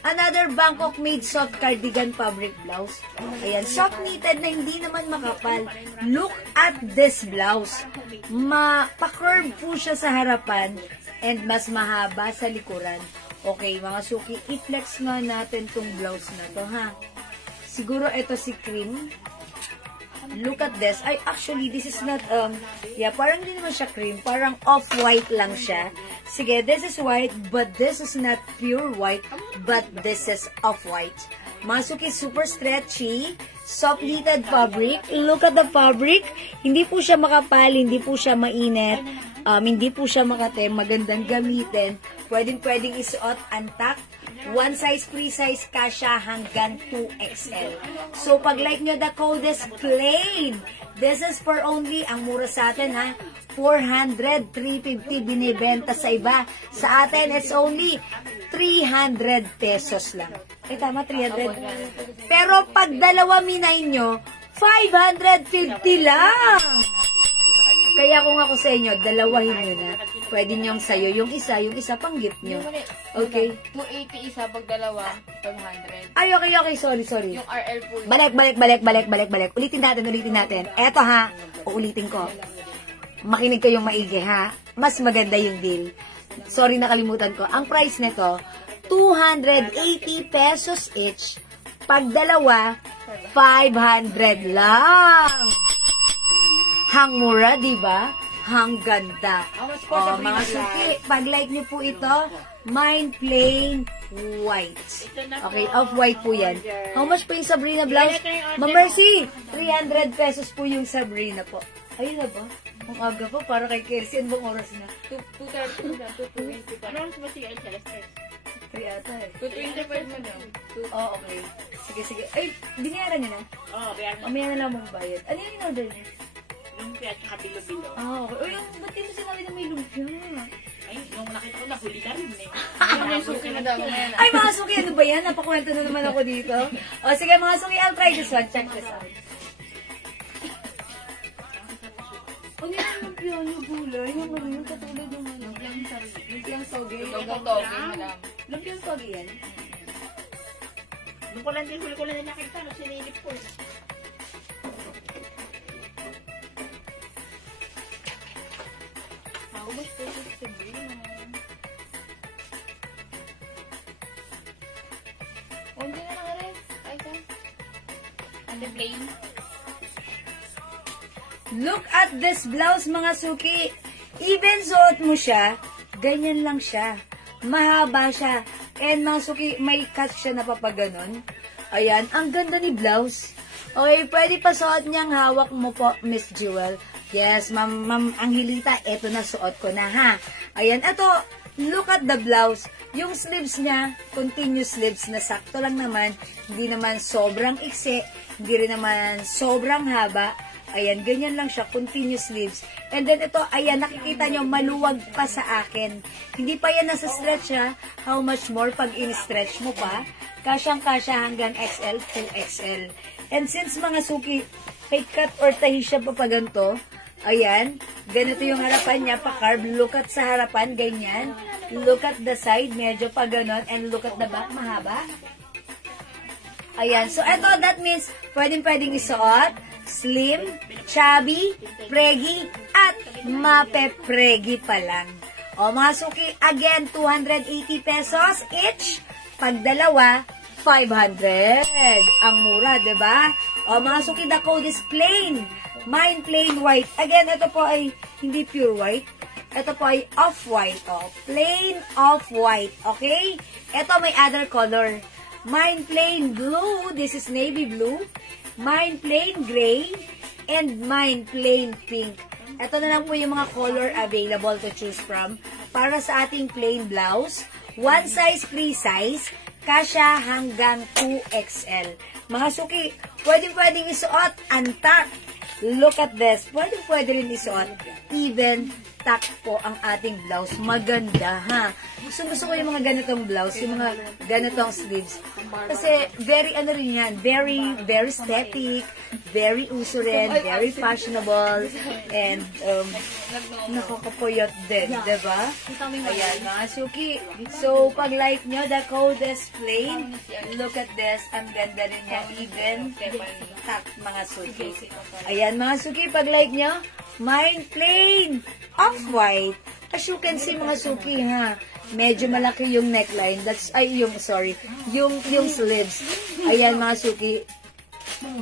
another Bangkok made soft cardigan fabric blouse. Ayan, soft knitted na hindi naman makapal. Look at this blouse. Pa-curve po siya sa harapan and mas mahaba sa likuran. Okay, mga suki, i-flex nga natin tong blouse na to, ha? Siguro ito si cream. Look at this. Ay, actually, this is not, yeah, parang hindi naman siya cream. Parang off-white lang siya. Sige, this is white, but this is not pure white, but this is off-white. Masuki, super stretchy, soft knitted fabric. Look at the fabric. Hindi po siya makapal, hindi po siya mainit, hindi po siya makate, magandang gamitin. Pwedeng isuot, antak. One size, free size, kasha hanggang 2XL. So, pag like nyo, the code is plain. This is for only, ang mura sa atin, ha? 400, 350 binibenta sa iba. Sa atin, it's only 300 pesos lang. Eh, tama, 300. Pero, pag dalawa minay nyo, 550 lang. Kaya kung ako sa inyo, dalawahin nyo na. Pwede nyong sayo yung isa pang gift nyo. Okay? 280 isa, pag dalawa, 500. Ay, okay, sorry. Yung RL po. Balik. Ulitin natin. Eto, ha, uulitin ko. Makinig kayong maigi, ha. Mas maganda yung deal. Sorry, nakalimutan ko. Ang price nito, 280 pesos each. Pag dalawa, 500 lang. Hang mura, di ba? Hang ganda. Mga suki, pag like niyo po ito, mine plain white. Okay, off-white po yan. How much po yung Sabrina blouse? Ma'am Mercy, 300 pesos po yung Sabrina po. Ayun na ba? Ang aga po, para kay Kelsey. Ano bang oras na? 230 na, 220 pa. Ano ba siya? 3 ata eh. 225 mo na. Oh, okay. Sige. Ay, binayaran niyo na? Oo, bayaran mo. Mamaya na lang mong bayad. Ano yung in-order niya? Lumpia at saka bilo-bilo. Okay. Uy, ba't di mo sinabi na may lumpia? Ay, nung nakita ko na, huli ka rin eh. May suki na daw ngayon. Ay, mga suki, ano ba yan? Napakwento na naman ako dito. O, sige, mga suki, I'll try this one. Check this out. Ano yung lumpia niyo, gulay? Yung katulad yung ano? Lumpiang soge. Lumpiang toge, madam. Lumpiang soge yan? Nung ko lang din, huli ko lang din nakita, sinilip ko. Tapos po sa Sabrina. O, hindi na lang rin. Ay, ka. Ate plain. Look at this blouse, mga suki. Even suot mo siya, ganyan lang siya. Mahaba siya. And mga suki, may cut siya na papaganon. Ayan, ang ganda ni blouse. Okay, pwede pa suot niyang hawak mo po, Miss Jewel. Yes, Ma'am Angelita, eto na suot ko na, ha. Ayan, eto, look at the blouse. Yung sleeves niya, continuous sleeves na sakto lang naman. Hindi naman sobrang iksi, hindi rin naman sobrang haba. Ayan, ganyan lang siya, continuous sleeves. And then ito, ayan, nakikita nyo, maluwag pa sa akin. Hindi pa yan nasa stretch, ha. How much more pag in-stretch mo pa? Kasyang-kasya hanggang XL to XL. And since mga suki, may cut or tahi siya pa ganito, ayan, ganito yung harapan niya, pa-carb. Look at sa harapan, ganyan. Look at the side, medyo pa ganon. And look at the back, mahaba. Ayan, so ito, that means, pwedeng isuot, slim, chubby, preggy, at mape-preggy pa lang. O mga suki, again, 280 pesos each. Pag dalawa, 500. Ang mura, diba? O mga suki, the code is plain. Mine plain white. Again, ito po ay hindi pure white. Ito po ay off-white. O, plain off-white. Okay? Ito may other color. Mine plain blue. This is navy blue. Mine plain gray. And mine plain pink. Ito na lang po yung mga color available to choose from. Para sa ating plain blouse. One size, free size. Kasya hanggang 2XL. Mga suki, pwedeng isuot, untuck. Look at this. Pwede rin isuot. Even tuck po ang ating blouse. Maganda, ha? Gusto ko yung mga ganitong blouse, yung mga ganitong sleeves. Kasi, very rin yan. Very aesthetic, very uso rin, very fashionable, and, nakakapuyot din, diba? Ayan, mga suki. So, pag like nyo, the code is plain. Look at this. Ang ganda rin niya. Even tuck, mga suki. Ayan, mga suki, pag like nyo, mine plain, off-white. As you can see, mga suki, ha, medyo malaki yung neckline. Yung sleeves. Ayan, mga suki.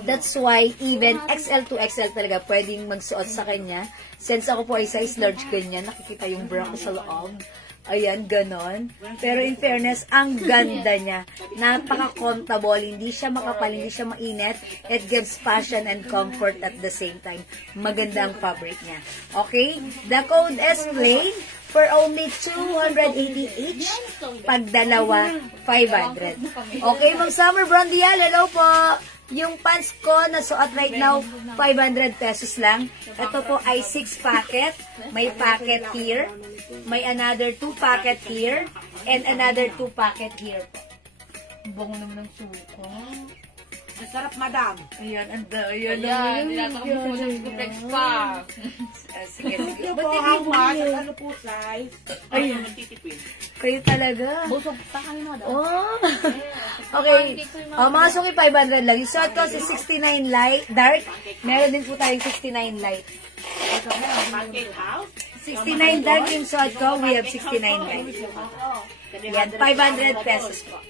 That's why, even XL to XL talaga, pwedeng magsuot sa kanya. Since ako po ay size large ganyan, nakikita yung bra ko sa loob. Ayan, ganon. Pero in fairness, ang ganda niya. Napaka-comfortable. Hindi siya makapal, hindi siya mainit. It gives fashion and comfort at the same time. Maganda ang fabric niya. Okay? The code is plain for only 280 each. Pag dalawa, 500. Okay, Ma'am Summer Brandial, hello po. Yung pants ko na suot right now, 500 pesos lang. Ito po ay 6 packet. May packet here. May another 2 packet here. And another 2 packet here po. Bango naman ng suko. Ang sarap, madam. Ayan, Ayan, nilatakbo mo sa complex pa. Sige. Ito po, how much? Ano po size? Ayun, kayo talaga. Busog pa kami mo daw. Oh. Okay. Mga suki, 500 lang. Yung suot ko si 69 light, dark. Meron din po tayong 69 light. 69 dark yung suot ko. We have 69 light. Yan, 500 pesos po.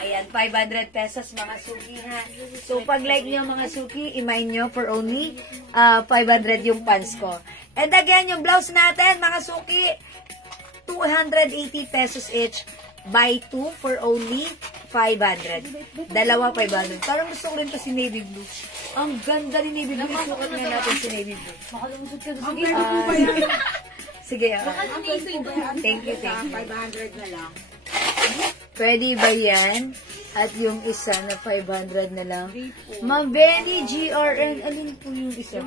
Ayan, 500 pesos mga suki, ha. So, pag like nyo mga suki, imay nyo for only 500 yung pants ko. And again, yung blouse natin, mga suki, 280 pesos each. Buy 2 for only 500. Dalawa 500. Parang gusto ko rin kasi navy blue. Ang ganda ni navy blue. Sukat nga natin si navy blue. Makalumusot ka doon. Sige. Thank you. 500 na lang. Pwede ba yan? At yung isa na 500 na lang. Ma'am Benny, GRN. Alin po yung isa?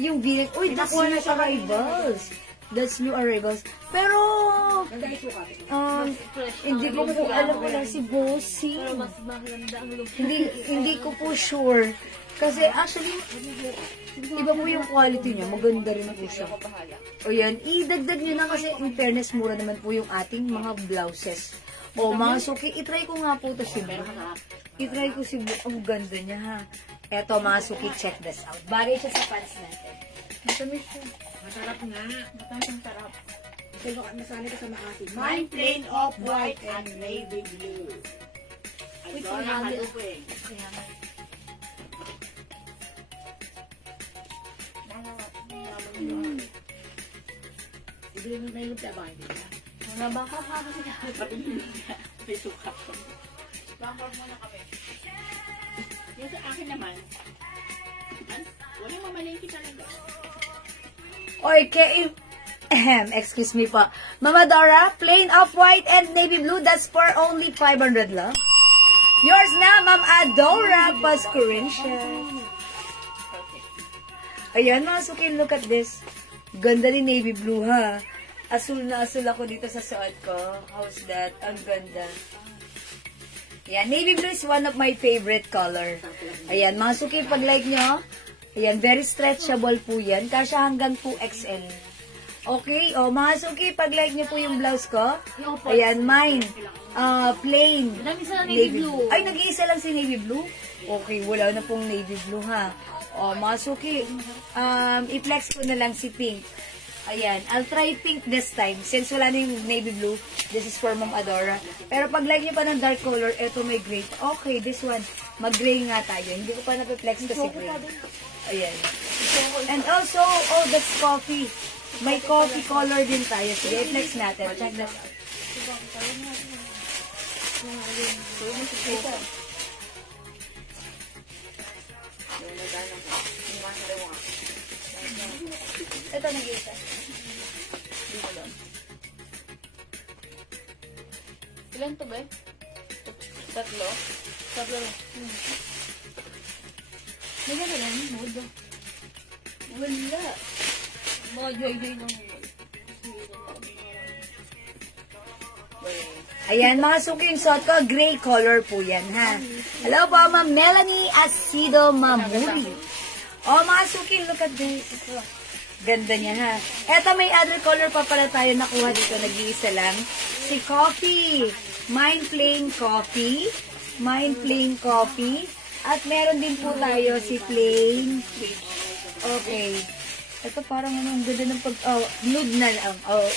Yung Vini. Uy, that's new arrivals. That's new arrivals. Pero, hindi ko po alam ko lang si Bossy. Hindi ko po sure. Kasi actually, iba po yung quality niya. Maganda rin po siya. O yan, idagdag nyo na kasi in fairness, mura naman po yung ating mga blouses. O mga suki, itry ko nga po ito si Bro. Itry ko si Bro. Ang ganda niya, ha. Eto mga suki, check this out. Bagay siya sa pants natin. Matamis siya. Masarap nga. Matamis ang sarap. Nasanay ka sa maasin. Mine plain off-white and navy blue. Wait, Adora sinali. halupin. Kaya nga. Ibili mo na yung taba, hindi ba? Wala ba ka ha? May suka. Bangkor muna kami. Yung sa akin naman, walang mamalingki talaga. Okay. Excuse me po. Mama Dora, plain off-white and navy blue. That's for only 500 lang. Yours na, Ma'am Adora Pascurinsha. Ayan, mga suki, look at this. Ganda ni navy blue, ha? Asul na asul ako dito sa suot ko. How's that? Ang ganda. Ayan, navy blue is one of my favorite color. Ayan, mga suki, pag like nyo, ayan, very stretchable po yan. Kasya hanggang 2XL. Okay, o mga suki, pag like nyo po yung blouse ko, ayan, mine, plain, Madami sa navy blue. Ay, nag-iisa lang si navy blue? Okay, wala na pong navy blue, ha? O, mga suki, i-flex ko na lang si pink. Ayan, I'll try pink this time. Since wala na yung navy blue, this is for Ma'am Adora. Pero pag like nyo pa ng dark color, eto may gray. Okay, this one, mag-gray nga tayo. Hindi ko pa na-flex kasi gray. Ayan. And also, oh, that's coffee. May coffee color din tayo. Sige, i-flex natin. Check that out. Ito, nag-isa. Ilan to ba? Tatlo? Tatlo. May gano'n yan? Mood. Wala. Mga joy-joy lang. Ayan, mga suki, yung suot ko, gray color po yan, ha? Hello po, Ma'am Melanie Asido Mamuri. Oh, mga suki, look at this. Ganda niya, ha? Eto, may other color pa pala tayo nakuha dito. Nag-iisa lang. Si Coffee. Mine plain coffee. Mine plain coffee. At meron din po tayo si plain. Okay. Ito parang ano, ang ganda ng pag... Oh, nude na lang. Oh.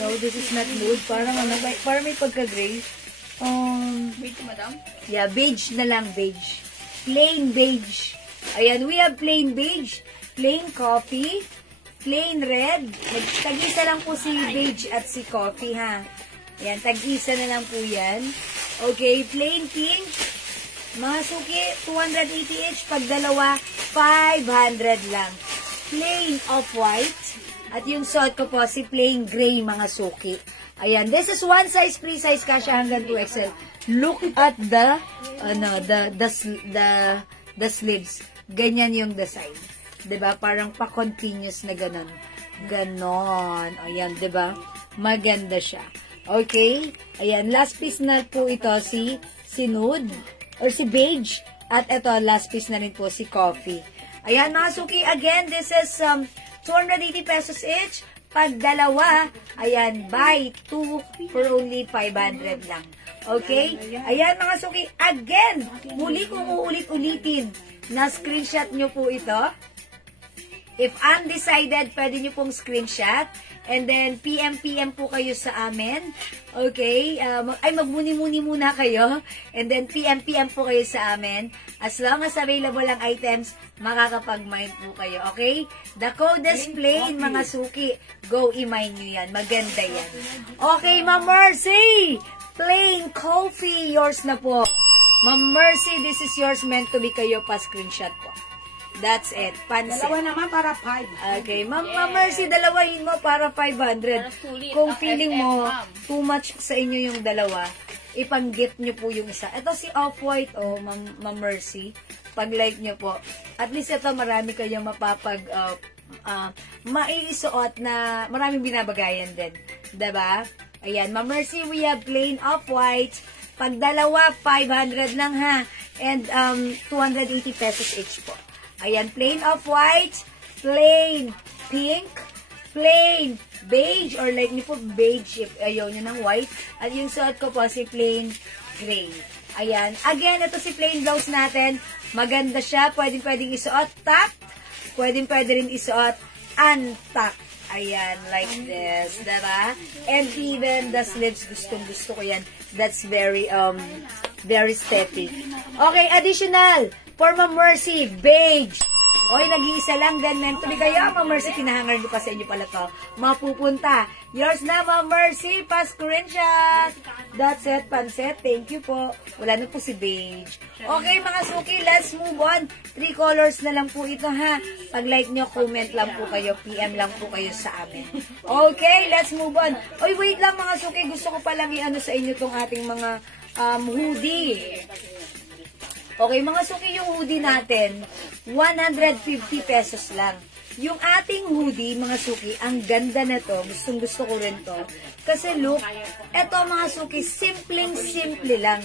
No, this is not nude. Parang ano, parang may pagka-gray. Wait, madam? Yeah, beige na lang, beige. Plain beige. Ayan, we have plain beige, plain coffee, plain red. Tag-isa lang po si beige at si coffee, ha? Ayan, tag-isa na lang po yan. Okay, plain pink. Mga suki, 280 each. Pag dalawa, 500 lang. Plain off-white. At yung suot ko po, si plain gray, mga suki. Ayan, this is one size, free size, kasya hanggang 2XL. Look at the sleeves. Ganyan yung design. 'Di ba? Parang pa-continuous na ganon. Ganon. Ayan, 'di ba? Maganda siya. Okay? Ayan, last piece na po ito si nude or si beige. At ito, last piece na rin po si coffee. Ayan, mga suki, again, this is 280 pesos each. Pag dalawa, ayan, buy 2 for only 500 lang. Okay? Ayan, mga suki, again, muli kong uulit-ulitin na screenshot nyo po ito. If undecided, pwede nyo pong screenshot. And then, PM po kayo sa amin. Okay? Ay, magmuni-muni muna kayo. And then, PM po kayo sa amin. As long as available ang items, makakapag-mine po kayo. Okay? The code is plain, mga suki. Go i-mine nyo yan. Maganda yan. Okay, Ma'am Mercy! Plain coffee. Yours na po. Ma'am Mercy, this is yours. Meant to be kayo pa screenshot po. That's it. Pansit. Dalawa naman para 5. Okay. Ma'am Mercy, dalawahin mo para 500. Kung feeling mo, too much sa inyo yung dalawa, ipang-gift nyo po yung isa. Ito si Off-White, oh, Ma'am Mercy. Pag-like nyo po. At least ito, marami kayong maiisuot na maraming binabagayan din. Diba? Ayan. Ma'am Mercy, we have plain Off-White. Pag dalawa, 500 lang, ha? And 280 pesos each po. Ayan, plain off-white, plain pink, plain beige, or like niyo po beige if ayaw nyo ng white. At yung suot ko po si plain gray. Ayan. Again, ito si plain blouse natin. Maganda siya. Pwedeng isuot top Pwede rin isuot antak. Ayan, like this, diba? And even the sleeves, gusto ko yan. That's very aesthetic. Okay, additional, for Ma'am Mercy, beige. Oy, nag-iisa lang, ganun. Tuloy kayo, Ma'am Mercy, pinahangar nyo pa sa inyo pala to. Mapupunta. Yours na, Ma'am Mercy, Pas Corinthians. That's it, Panset. Thank you po. Wala na po si beige. Okay, mga suki, let's move on. 3 colors na lang po ito, ha? Pag like nyo, comment lang po kayo, PM lang po kayo sa amin. Okay, let's move on. Oy, wait lang, mga suki. Gusto ko palang i-ano sa inyo tong ating mga hoodie. Okay, mga suki, yung hoodie natin, 150 pesos lang. Yung ating hoodie, mga suki, ang ganda na to. Gusto ko rin to. Kasi look, eto mga suki, simpleng-simple lang.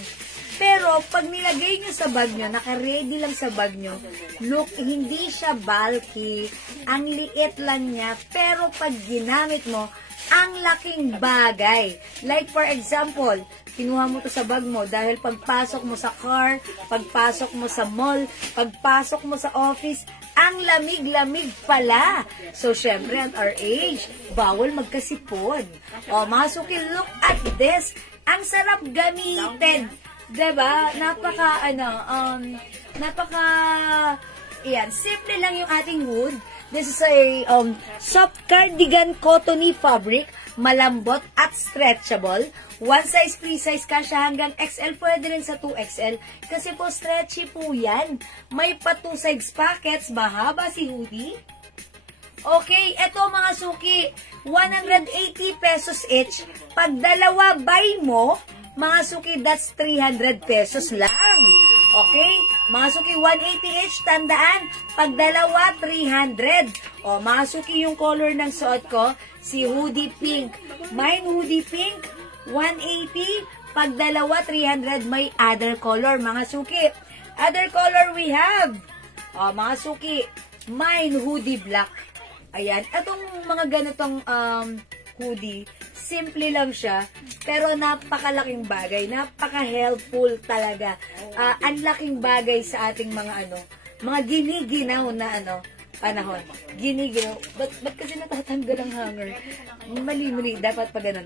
Pero, pag nilagay nyo sa bag nyo, naka-ready lang sa bag nyo, look, hindi siya bulky. Ang liit lang niya. Pero, pag ginamit mo, ang laking bagay. Like for example, kinuha mo to sa bag mo dahil pagpasok mo sa car, pagpasok mo sa mall, pagpasok mo sa office, ang lamig-lamig pala. So, syempre, at our age, bawal magkasipon. O, mga suki, look at this. Ang sarap gamitin. Diba? Yan, simple lang yung ating hood. This is a soft cardigan cottony fabric, malambot at stretchable. One size, free size ka siya hanggang XL, pwede rin sa 2XL. Kasi po, stretchy po yan. May pa 2 size pockets, mahaba si hoodie. Okay, eto mga suki, 180 pesos each. Pag dalawa buy mo, mga suki, that's 300 pesos lang. Okay? Mga suki, 180 each, tandaan, pag dalawa, 300. O, mga suki, yung color ng suot ko, si hoodie pink. Mine hoodie pink, 180. Pag dalawa, 300, may other color, mga suki. Other color we have, o, mga suki, mine hoodie black. Ayan, itong mga ganitong hoodie, simple lang siya, pero napakalaking bagay, napaka-helpful talaga. Ang laking bagay sa ating mga mga giniginaw na panahon. Giniginaw. Ba't kasi natatanggal ang hanger? Mali, dapat pa ganun.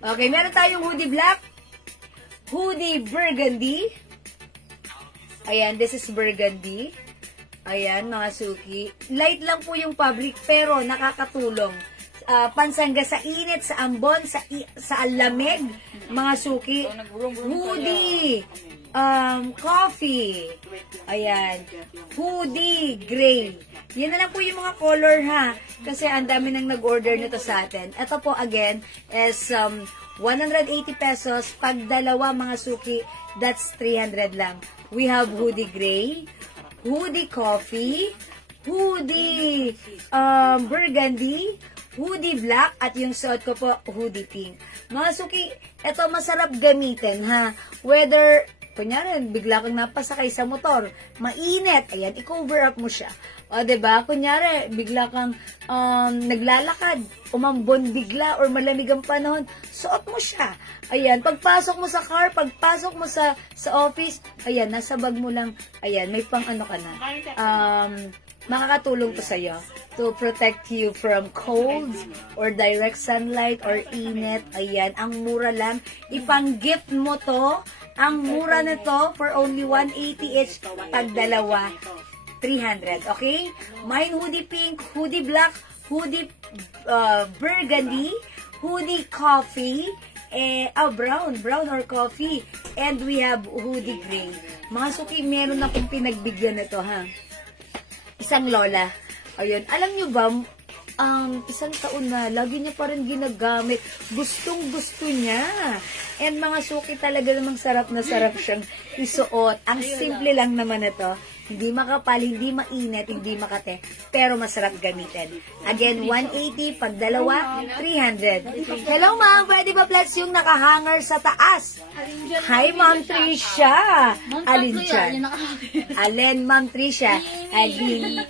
Okay, meron tayong hoodie black, hoodie burgundy. Ayan, this is burgundy. Ayan, mga suki. Light lang po yung fabric, pero nakakatulong. Pansangga sa init, sa ambon, sa lamig, mga suki. Hoodie, coffee, ayan, hoodie, gray. Yan na lang po yung mga color, ha. Kasi ang dami nang nag-order nito sa atin. Ito po, again, is 180 pesos. Pag dalawa, mga suki, that's 300 lang. We have hoodie gray, hoodie coffee, hoodie burgundy, hoodie black, at yung suot ko po, hoodie pink. Mga suki, eto masarap gamitin, ha. Whether, kunyari, bigla kang napasakay sa motor, mainit, ayan, i-cover up mo siya. O, diba? Kunyari, bigla kang naglalakad, umambon bigla, or malamig ang panahon, suot mo siya. Ayan, pagpasok mo sa car, pagpasok mo sa office, ayan, nasa bag mo lang, ayan, may pang ka na. Makakatulong to sa'yo to protect you from cold or direct sunlight or init. Ayan, ang mura lang. Ipang-gift mo to. Ang mura nito for only 180 each. Pag dalawa, 300. Okay? Mine hoodie pink, hoodie black, hoodie burgundy, hoodie coffee, brown or coffee. And we have hoodie gray. Mga suki, meron akong pinagbigyan nito, ha? Isang lola. Ayun. Alam nyo ba, isang taon na, lagi niya pa rin ginagamit. Gustong-gusto niya. And mga suki, talaga namang sarap na sarap siyang isuot. Ang simple lang naman ito. Hindi makapal, hindi mainit, hindi makate. Pero masarap gamitin. Again, 180. Pag dalawa, 300. Hello, ma'am. Pwede ba flex yung nakahanger sa taas? Hi, Ma'am Trisha. Alin dyan? Alin, Ma'am Trisha? Alin.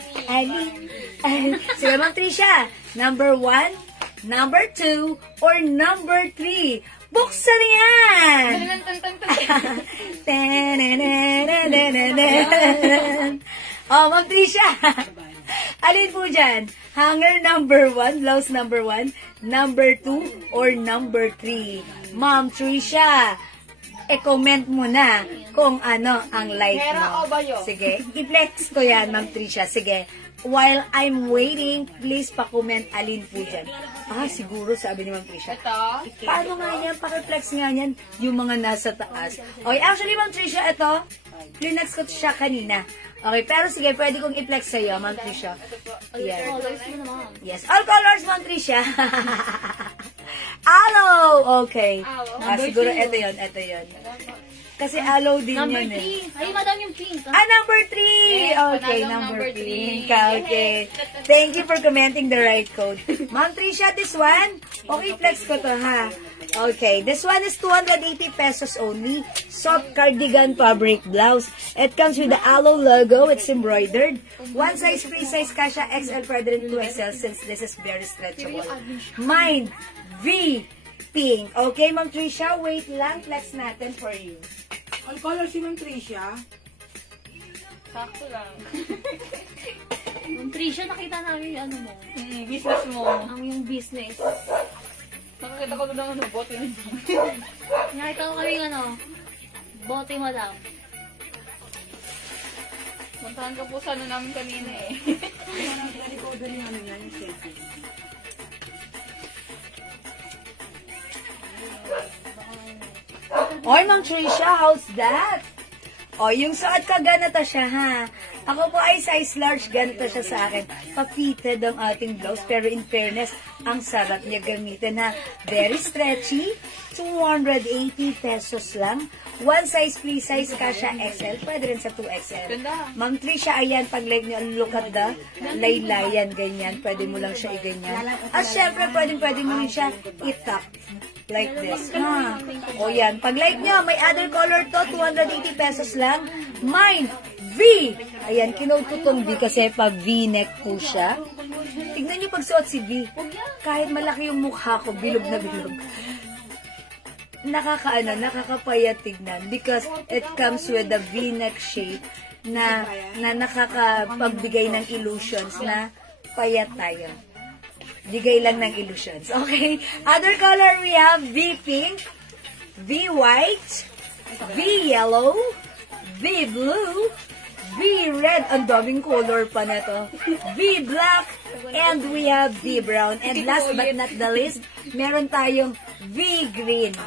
Sige, Ma'am Trisha. Number 1, number 2, or number 3? Buksan yan! Oh, Ma'am Trisha. Alin po dyan? Hanger number 1, blouse number 1, number 2, or number 3? Ma'am Trisha, comment mo na kung ano ang like mo. Pera o bayo? Sige, i-flex ko yan, Ma'am Trisha. Sige, while I'm waiting, please pa-comment alin po dyan. Siguro, sabi ni Ma'am Trisha. Ito. Paano nga yan? Paki-flex nga yan yung mga nasa taas. Okay, actually, Ma'am Trisha, ito, flinex ko siya kanina. Okay, pero sige, pwede kong i-flex sa'yo, Ma'am Trisha. Yan. Yes, all colors, Ma'am Trisha. Aloe! Okay. Siguro, ito yun. Kasi aloe din Number yun eh. 3. Ay, madam yung pink. Number 3! Yes, Okay, panalo number number 3. three. Okay. Thank you for commenting the right code. Ma'am Trisha, this one? Okay, flex ko to ha. Okay, this one is 280 pesos only. Soft cardigan fabric blouse. It comes with the aloe logo. It's embroidered. One size, free size, kasha XL, pwede rin 2XL since this is very stretchable. Mine, V, pink. Okay, Ma'am Trisha, wait lang. Flex natin for you. All color si Ma'am Trisha. Sakto lang. Ma'am Trisha, nakita namin yung ano mo. Business mo. Ang yung business. Nakakita ko doon ng bote ng Nakita ko kami yung ano, bote mo lang. Puntahan ka po sa ano namin kanina eh. Oy, Ma'am Trisha, how's that? O, yung suot ko, ganito siya, ha? Ako po ay size large, ganito siya sa akin. Pa-fitted ang ating blouse, pero in fairness, ang sarap niya gamitin, ha? Very stretchy, 280 pesos lang. One size, free size, kasha XL, pwede rin sa 2XL. Ma'am Trisha, ayan, pag like niyo, look at the laylayan, ganyan. Pwede mo lang siya i-ganyan. At syempre, pwede mo rin siya i-tuck. Like this, ha? O yan, pag like nyo, may other color to, 280 pesos lang. Mine, V! Ayan, kinote ko tong V kasi pag V-neck po siya. Tignan nyo pag suot si V. Kahit malaki yung mukha ko, bilog na bilog. Nakakapayat tignan because it comes with the V-neck shape na nakakapagbigay ng illusions na payat tayo. Bigay lang ng illusions. Okay? Other color we have V pink, V white, V yellow, V blue, V red. Ang daming color pa na to. V black, and we have V brown. And last but not the least, meron tayong V green.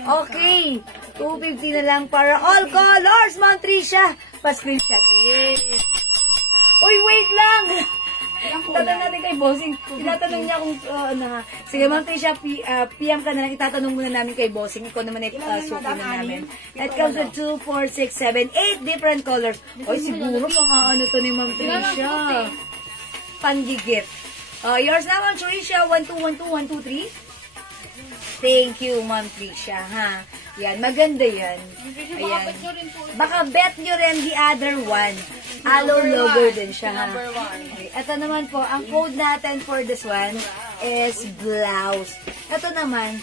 Okay. 250 na lang para all colors, Ma'am Trisha. Pa-screenshot. Uy, wait lang! Tatanong natin kay Bossing. Tinatanong niya kung sige, Ma'am Trisha, PM ka na lang. Itatanong muna namin kay Bossing. Ikaw naman ay suki na namin. It comes with 2, 4, 6, 7, 8 different colors. Oy, siguro ano to ni Ma'am Trisha. Pangigit. Yours na, Ma'am Trisha. 1, 2, 1, 2, 1, 2, 3. Thank you, Ma'am Trisha, ha? Yan, maganda yan. Ayan. Baka bet nyo rin the other one. Aloe logo din siya, ha? Okay. Ito naman po, ang code natin for this one is blouse. Ito naman,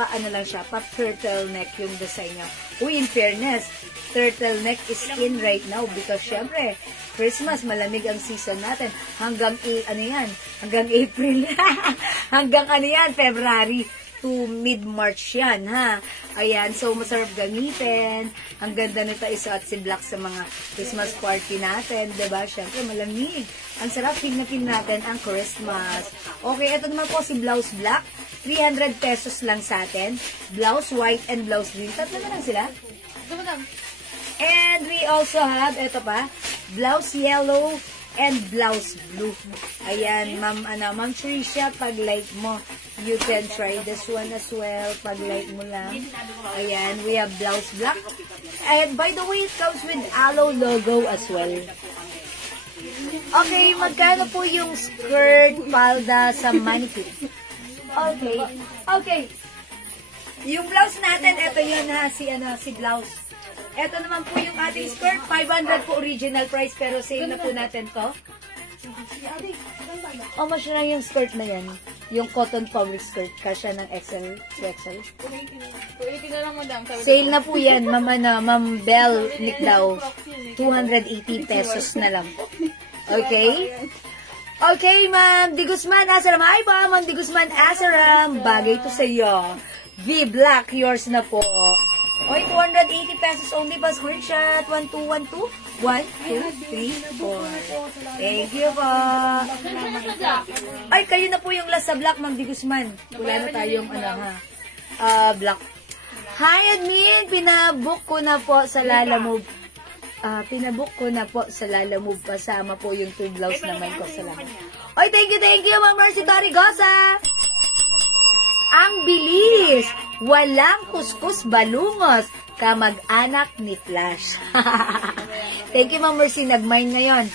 ano lang siya, pa turtleneck yung design niya. Uy, in fairness, turtleneck is in right now because syempre, Christmas, malamig ang season natin. Hanggang, hanggang April. Hanggang February to mid-March yan, ha? Ayan, so masarap gamitin. Ang ganda nito isuot si Black sa mga Christmas party natin, diba? Syempre, malamig. Ang sarap, tignan natin ang Christmas. Okay, ito naman po si Blouse Black. 300 pesos lang sa atin. Blouse white and blouse green. Tatlo na lang sila. And we also have, ito pa, blouse yellow and blouse blue. Ayan, Ma'am Trisha, pag like mo, you can try this one as well. Pag like mo lang. Ayan, we have blouse black. And by the way, it comes with aloe logo as well. Okay, magkano po yung skirt, palda sa mannequin? Okay. Yung blouse natin, ito yun ha, si blouse. Ito naman po yung ating skirt, 500 po original price, pero sale na po natin to. Mas na yung skirt na yan. Yung cotton fabric skirt, kasya ng XL, 2XL. 280 na lang, madam. Sale na po yan, Ma'am Bell Nick daw. 280 pesos na lang po. Okay? Okay, Ma'am Di Guzman Asaram. Hi po, Ma'am Di Guzman Asaram. Bagay to sa iyo. V Black, yours na po. Oy, 280 pesos only pa screenshot. 1212. 1, 2, 3, 4. Thank you po. Ay, kayo na po yung last sa black, Ma'am Di Guzman. Wala na tayong black. Hi, admin. Pinabook ko na po sa Lalamove. Pinabook ko na po sa Lalamove. Kasama po yung 2 blouse naman ko. Salamat. Oy, thank you, Ma'am Mercy Dorigosa. Ang bilis. Walang kuskus balungos. Kamag-anak ni Flash. Thank you, Ma'am Mercy. Nag-mine ngayon.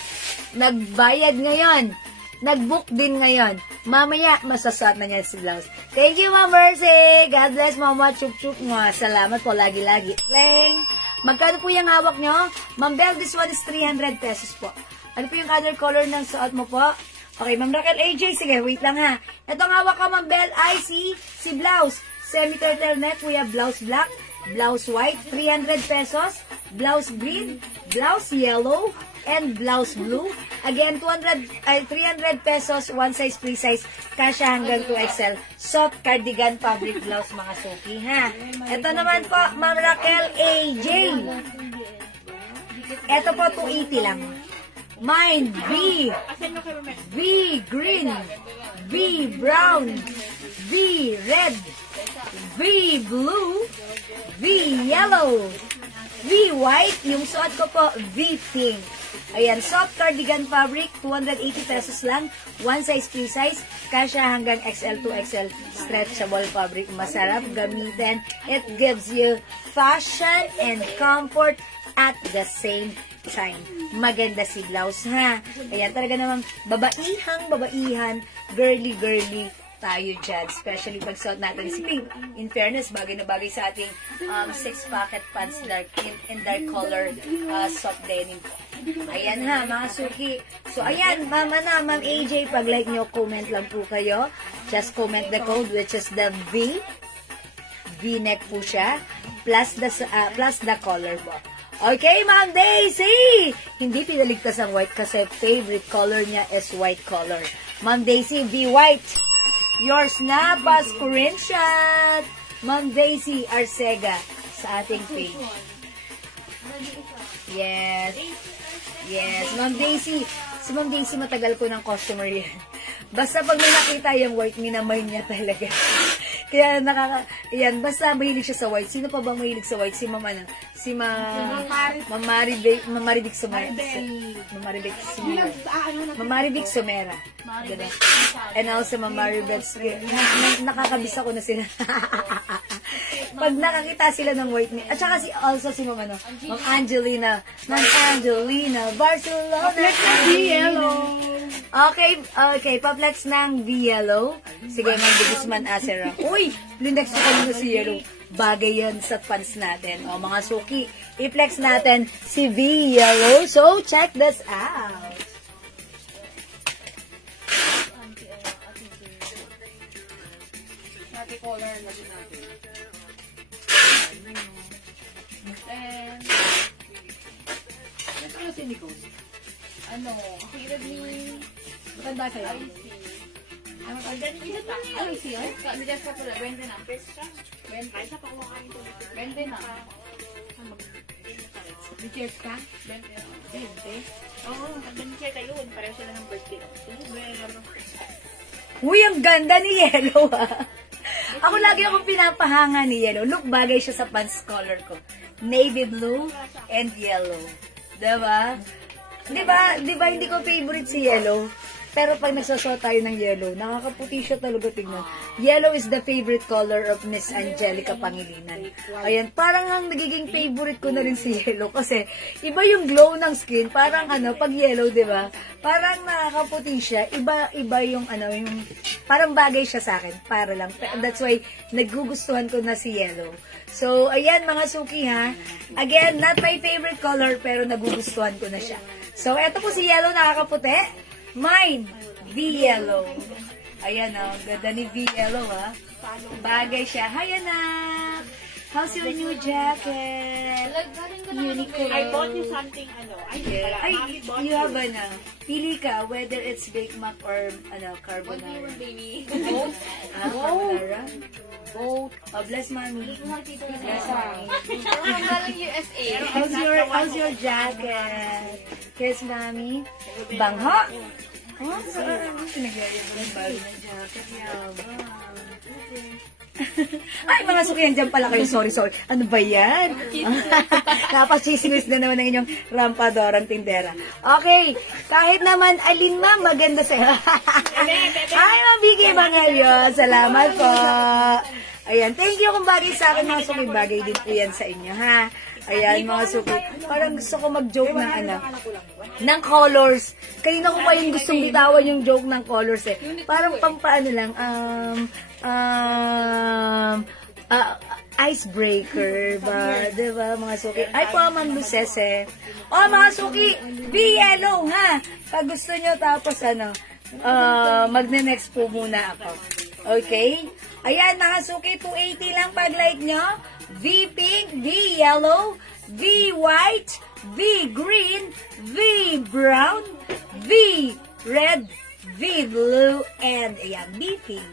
Nagbayad ngayon. Nag-book din ngayon. Mamaya, masasat na niya si blouse. Thank you, Ma'am Mercy. God bless, Mama. Chup-chup nga. Salamat po lagi-lagi. Leng. Magkano po yung hawak nyo? Ma'am Bel, this one is 300 pesos po. Ano po yung other color ng suot mo po? Okay, Ma'am Raquel AJ. Sige, wait lang ha. Itong hawak ka, Ma'am Bel, ay si blouse. Semi-turtle neck. We have blouse black. Blouse white, 300 pesos. Blouse green, blouse yellow, and blouse blue. Again, 300 pesos, one size, free size, kasya hanggang 2XL. Soft cardigan fabric blouse, mga suki, ha? Ito naman po, Ma'am Raquel AJ. Ito po, 280 lang. Mine, V green, V brown, V red, V blue, V yellow, V white, yung suot ko po, V pink. Ayan, soft cardigan fabric, 280 pesos lang, one size, free size, kasya hanggang XL to XL, stretchable fabric, masarap gamitin. It gives you fashion and comfort at the same time. Maganda si blouse, ha? Ayan, talaga namang babaihan, girly tayo dyan. Especially pag suot natin si pink. In fairness, bagay na bagay sa ating 6-pocket pants in dark color soft denim. Ayan ha, mga suki. So, ayan, Ma'am AJ, pag like nyo, comment lang po kayo. Just comment the code, which is the V-neck po siya, plus the color po. Okay, Ma'am Daisy! Hindi pinaligtas ang white kasi favorite color niya is white color. Ma'am Daisy, V-white. Yours na pa screenshot. Ma'am Daisy Arcega sa ating page. Yes. Ma'am Daisy. Si Ma'am Daisy, matagal ko ng customer yan. Basta pag may nakita yung white, minamay niya talaga. Kaya yan, basta mahilig siya sa white. Sino pa bang mahilig sa white? Si Ma'am ano? Si Ma'am Marivic Sumera. Ma'am Marivic Sumera. And also Ma'am Marivic Sumera. Nakakabisa ko na sila. Pag nakakita sila ng white ni, at saka si Ma'am ano, Ma'am Angelina Barcelona. Yellow. Okay, pa-flex ng V-yellow. Sige, Ma'am Di Guzman Asaram. Uy, lindex ko kanina si yellow. Bagay yan sa pants natin. O, mga suki, i-flex natin si V-yellow. So, check this out. Color na din natin. Then, Ito na si Nicole. kilid ni Matanda kayo. Ano ka dyan? Ano siya? Kami dyan sa pula. 20 na. 20. Kahit sa pakuha kami ito. 20 na. Richard ka? 20 na. 20? Oo, mag-check kayo. Pareho sila ng birthday. Uy, ang ganda ni Yellow, ha? Ako lagi akong pinapahanga ni Yellow. Look, bagay siya sa pants color ko. Navy blue and yellow. Diba? Diba hindi ko favorite si Yellow? Pero pag nagsasuot tayo ng yellow, nakakaputi siya talaga tignan. Yellow is the favorite color of Miss Angelica Pangilinan. Ayan, parang ang nagiging favorite ko na rin si yellow kasi iba yung glow ng skin. Parang pag yellow, di ba? Parang nakakaputi siya. Iba yung yung parang bagay siya sa akin. Para lang. That's why nagugustuhan ko na si yellow. So, ayan mga suki ha. Again, not my favorite color pero nagugustuhan ko na siya. So, eto po si yellow nakakaputi. Mine, V-yellow. Ayan ganda ni V-yellow ha. Bagay siya. Hi anak! How's your new jacket? Uniqlo. I bought you something, Ay, you have na. Pili ka, whether it's baked mac or, carbonara. baby? Carbonara? Both. Oh, bless mommy. Bless mommy. Galing USA. How's your jacket? Kiss mommy. Bangha? Oh, saan? Pinagyari mo ng bago ng jacket. Yabang. Ay, mga sukihan, dyan pala kayo. Sorry. Ano ba yan? Napachismis na naman ang inyong rampadorang tindera. Okay, kahit naman alin ma'am, maganda sa'yo. Ay, mabigay mga yun. Salamat po. Ayan, thank you kung bagay sa akin, mga suki. Bagay din po yan sa inyo, ha? Ayan, mga suki. Parang gusto ko mag-joke ng colors. Kanina ko pa yung gustong bitawan yung joke ng colors eh. Parang pampaano lang, icebreaker ba? Diba, mga suki? Ay po, Ma'am Luces eh. O, mga suki, be yellow, ha? Pag gusto nyo, tapos magne-next po muna ako. Okay? Ayan, mga suki, 280 lang pag-like nyo. V pink, V yellow, V white, V green, V brown, V red, V blue, and ayan, V pink.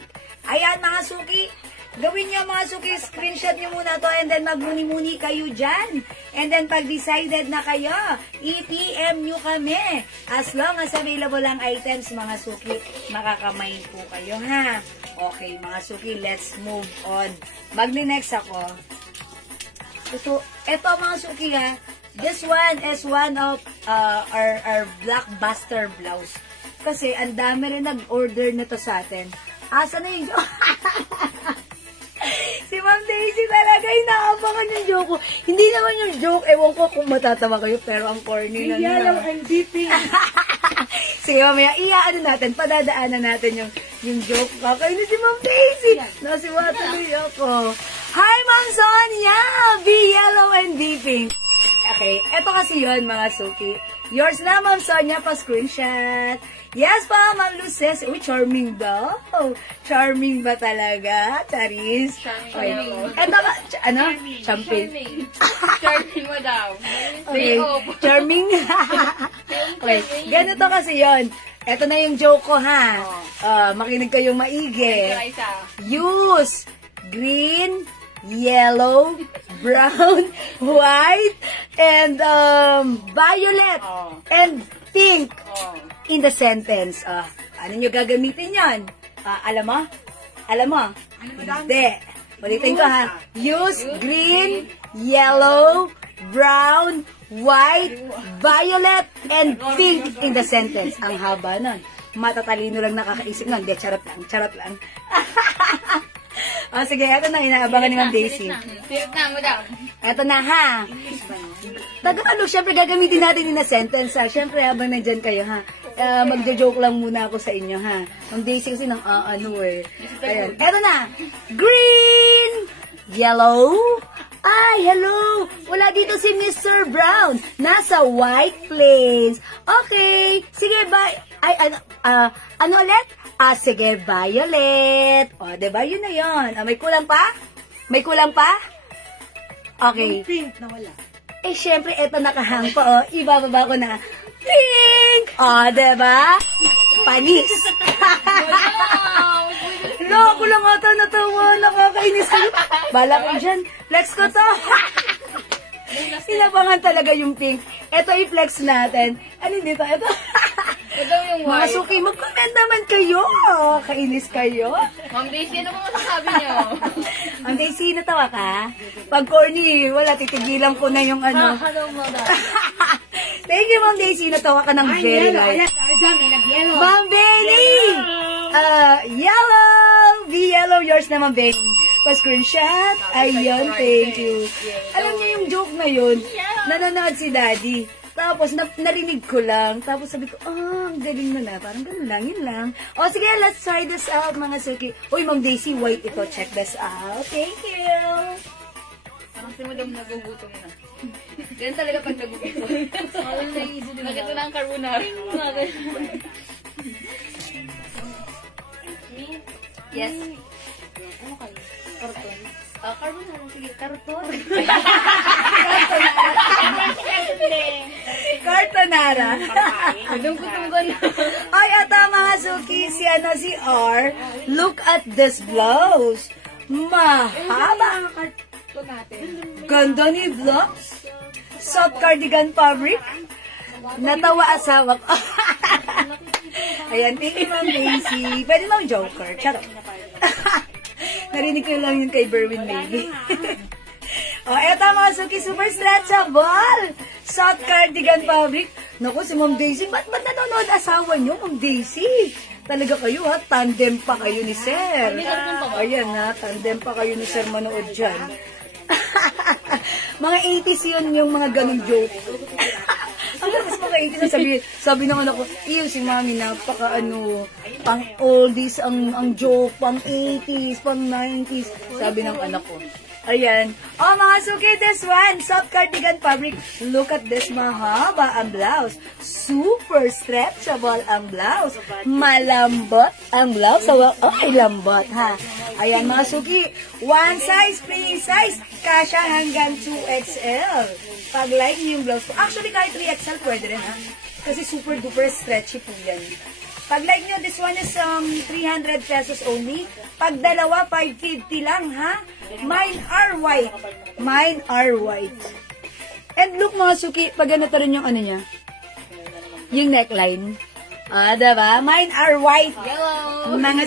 Ayan, mga suki, gawin nyo mga suki, screenshot nyo muna to and then magmuni-muni kayo dyan. And then pag decided na kayo, i-PM nyo kami. As long as available ang items, mga suki, makakamain po kayo, ha? Okay, mga suki, let's move on. Magni-next ako. Ito mga suki, ha? This one is one of our blockbuster blouse. Kasi ang dami rin nag-order na to sa atin. Asa na yung si Ma'am Daisy talaga, inaabangan yung joke ko. Hindi naman yung joke, ewan ko kung matatawa kayo, pero ang corny na Yellow and beeping. Sige, mamaya, padadaanan natin yung joke. Kakainis si Ma'am Daisy. Nasiwa tuloy ako. Hi, Ma'am Sonia! Be yellow and beeping. Okay, eto kasi yun, mga suki. Yours na, Ma'am Sonia, pa-screenshot. Yes pa, Ma'am Luces. Uy, charming daw. Charming ba talaga? Charis? Charming. Eto ba? Champing. Charming mo daw. Okay. Charming. Okay. Ganito kasi yon. Eto na yung joke ko, ha? Makinig kayong maigi. Use green, yellow, brown, white, and violet, and pink in the sentence. Ano nyo gagamitin yan? Alam mo? Hindi. Ulitin ko, ha? Use green, yellow, brown, white, violet, and pink in the sentence. Ang haba nun. Matatalino lang nakakaisip nun. Hindi, charot lang. Sige, eto na, inaabangan ni Ma'am Daisy. Sirap na mo daw. Eto na, ha? Tagalog, syempre gagamitin natin in a sentence, ha? Syempre, habang nandyan kayo, ha? Magjo-joke lang muna ako sa inyo, ha? Ma'am Daisy kasi nang eh. Ayan, eto na. Green, yellow. Ay, hello! Wala dito si Mr. Brown. Nasa White Plains. Okay. Sige, bye. Ay, ano ulit? Sige, violet. Diba? Yun na yun. May kulang pa? Okay. Pink na wala. Syempre, eto nakahang pa, Ibababa ko na. Pink! Diba? Panis. Ako lang ata natawa. Nakakainis kayo. Bala ko dyan. Flex ko to. Inabangan talaga yung pink. Ito i-flex natin. Ano dito? Ito. Ito yung white. Mga suki, mag-comment naman kayo. Kainis kayo. Ma'am Daisy, ano mo masasabi niyo? Ma'am Daisy, natawa ka? Pag corny, wala, titigilan ko na yung ano. Thank you, Ma'am Daisy. Natawa ka ng very light. Ma'am Benny! Yellow! Be yellow, yours naman, Benny. Pa-screenshot. Ayun, thank you. Alam niyo yung joke na yun? Nanonood si Daddy. Tapos, narinig ko lang. Tapos sabi ko, ang galing na. Parang ganun lang, yun lang. Sige, let's try this out, mga suki. Uy, Ma'am Daisy, white ito. Check this out. Thank you. Parang si Madam nagugutom na. Ganun talaga pag nagugutom. Nakita na ang carbonara. Yes. Ano kayo? Carton. Carbonara. Sige, karton. Cartonara. Dungkot-dungkot. Ay, ata mga suki, si R. Look at this blouse. Mahaba. Ito natin. Ganda ni blouse. Soft cardigan fabric. Natawa asawa ko. Ayan, thank you, Ma'am Daisy. Pwede mang joker. Charot. Narinig ko lang yun kay Berwin, maybe. O, eto mga suki, super stretchable. Soft cardigan fabric. Naku, si Ma'am Daisy, ba't nanonood asawa niyo, Ma'am Daisy? Talaga kayo, ha? Tandem pa kayo ni Sir. Ayan, ha? Tandem pa kayo ni Sir manood dyan. Mga 80s yun yung mga ganong joke. Ang mas mga 80s na sabi ng anak ko, iyo si Mami, napaka pang oldies ang joke, pang 80s, pang 90s. Sabi ng anak ko. Ayan. Oh, mga suki, this one, soft cardigan fabric. Look at this, mahaba ang blouse. Super stretchable ang blouse. Malambot ang blouse. So, ay, lambot, ha? Ayan, mga suki, one size, free size, kasya hanggang 2XL. Pag like niyo yung blouse ko, actually, kahit 3XL, pwede rin, ha? Kasi super duper stretchy po yan. Pag like nyo, this one is 300 pesos only. Pag dalawa, 550 lang, ha? Mine are white. Mine are white. And look mga suki, pag ganito rin yung ano niya. Yung neckline. Ah, diba? Mine are white. Yellow. Mga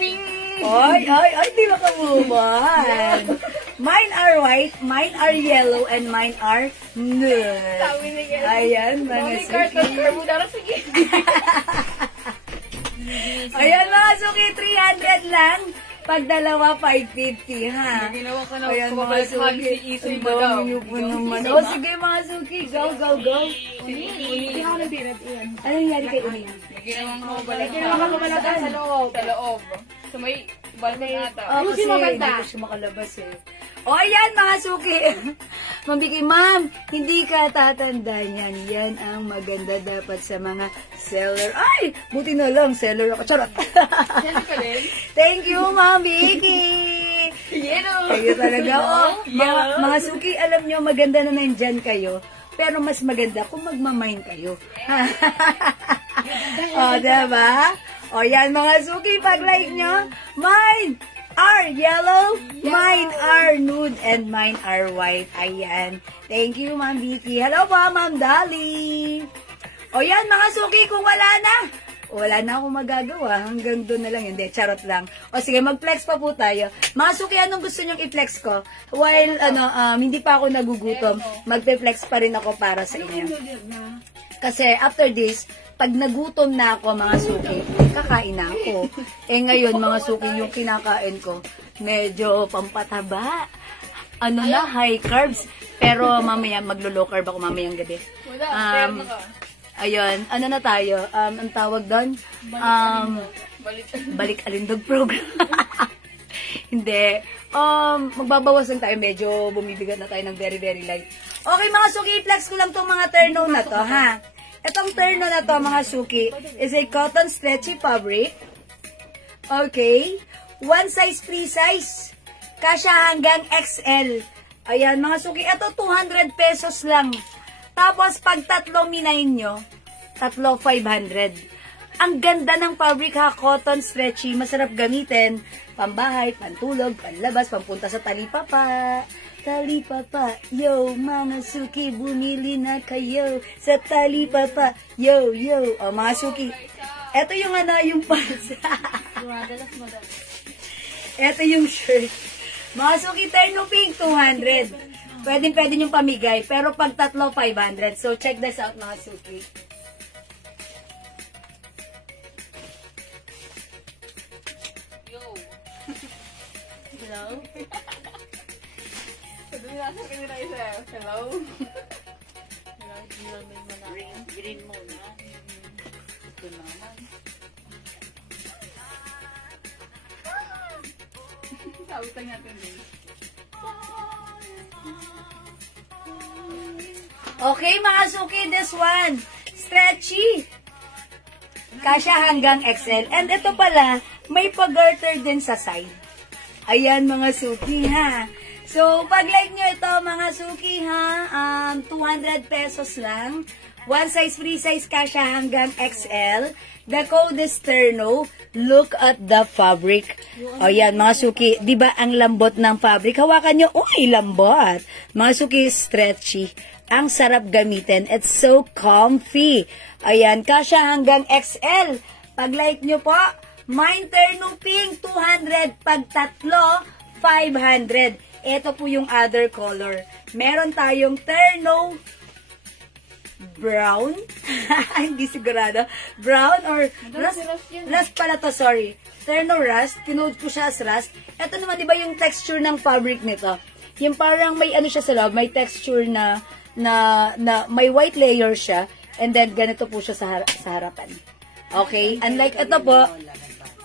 Pink. Ay, di ba kamuban? Mine are white, mine are yellow, and mine are nude. Ayan, mga suki. Sige. Ayan, mga suki, 300 lang. Pag dalawa, 550, ha? Ginawa ka na Ayan, mga suki. Ang dami niyo po naman. O, sige, mga suki. Go, go, go. Hindi ako nabinat iyan. Ano nangyari kay Uni? Ginawang kabalagan sa loob. Sa loob. So may balay ata. Oh, kasi hindi ko siya makalabas eh. O, ayan mga suki. Mambiki, ma'am, hindi ka tatanda niyan. Yan ang maganda dapat sa mga seller. Ay, buti na lang, seller ako. Charot. Yan ka din. Thank you, Ma'am Vicky. Kayo talaga. Oh, mga suki, alam nyo, maganda na nandyan kayo. Pero mas maganda kung magmamine kayo. O, diba? O, yan mga suki, pag-like nyo, mine are yellow, mine are nude, and mine are white. Ayan. Thank you, Ma'am Vicky. Hello po, Ma'am Dolly. O yan, mga suki, kung wala na akong magagawa. Hanggang doon na lang. Hindi, charot lang. O sige, mag-flex pa po tayo. Mga suki, anong gusto nyong i-flex ko? While, hindi pa ako nagugutom, mag-flex pa rin ako para sa inyo. Kasi, after this, pag nagutom na ako, mga suki, kakain na ako. Ngayon, mga suki, yung kinakain ko, medyo pampataba. High carbs. Pero mamaya, maglo-low carb ako mamayang gabi. Ayun, na tayo? Ang tawag doon? Balik alindog program. Hindi. Magbabawas lang tayo. Medyo bumibigat na tayo ng very, very light. Okay, mga suki, flex ko lang itong mga terno na to, ha? Itong terno na to, mga suki, is a cotton stretchy fabric. Okay. One size, free size. Kasya hanggang XL. Ayan, mga suki. Ito, 200 pesos lang. Tapos, pag tatlo minayin nyo, tatlo 500. Ang ganda ng fabric, ha? Cotton stretchy. Masarap gamitin. Pambahay, pantulog, panlabas, pampunta sa talipapa. Talipapa, yo, mga suki, bumili na kayo sa talipapa. Yo, yo. O, mga suki. Ito yung yung pants. Ito yung shirt. Mga suki, terno pink, 200. Pwede nyo pamigay. Pero pag tatlo, 500. So, check this out, mga suki. Yo. Hello? Nasa kanila isa. Hello? Green muna. Ito naman. Sabitan natin din. Okay, mga suki, this one. Stretchy. Kasya hanggang XL. And ito pala, may pag-garter din sa side. Ayan, mga suki, ha. So, pag like nyo ito, mga suki, ha, 200 pesos lang. One size, free size kasha hanggang XL. The code is Terno. Look at the fabric. Ayan, mga suki, di ba ang lambot ng fabric? Hawakan nyo, uy, lambot. Mga suki, stretchy. Ang sarap gamitin. It's so comfy. Ayan, kasha hanggang XL. Pag like nyo po, mine Terno Pink, 200. Pag tatlo, 500. Ito po yung other color. Meron tayong Terno brown. Hindi sigurado. Brown or rust? Rust pala to, sorry. Terno rust. Kinood ko siya as rust. Ito naman, di ba yung texture ng fabric nito? Yung parang may ano siya sa loob, may texture na may white layer siya. And then, ganito po siya sa harapan. Okay? Unlike ito po,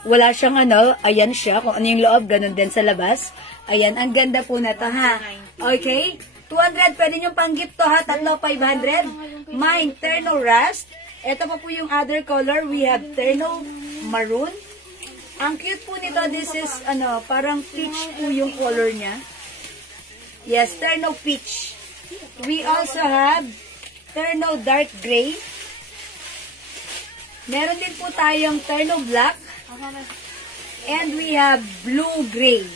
wala siyang ano, ayan siya. Kung ano yung loob, ganun din sa labas. Ayan, ang ganda po na to, ha? Okay? 200, pwede nyo pang gift to, ha? Tatlo, 500. Mine, Terno Rust. Ito po yung other color. We have Terno Maroon. Ang cute po nito, this is, ano, parang peach po yung color niya. Yes, Terno Peach. We also have Terno Dark Gray. Meron din po tayong Terno Black. And we have Blue Gray.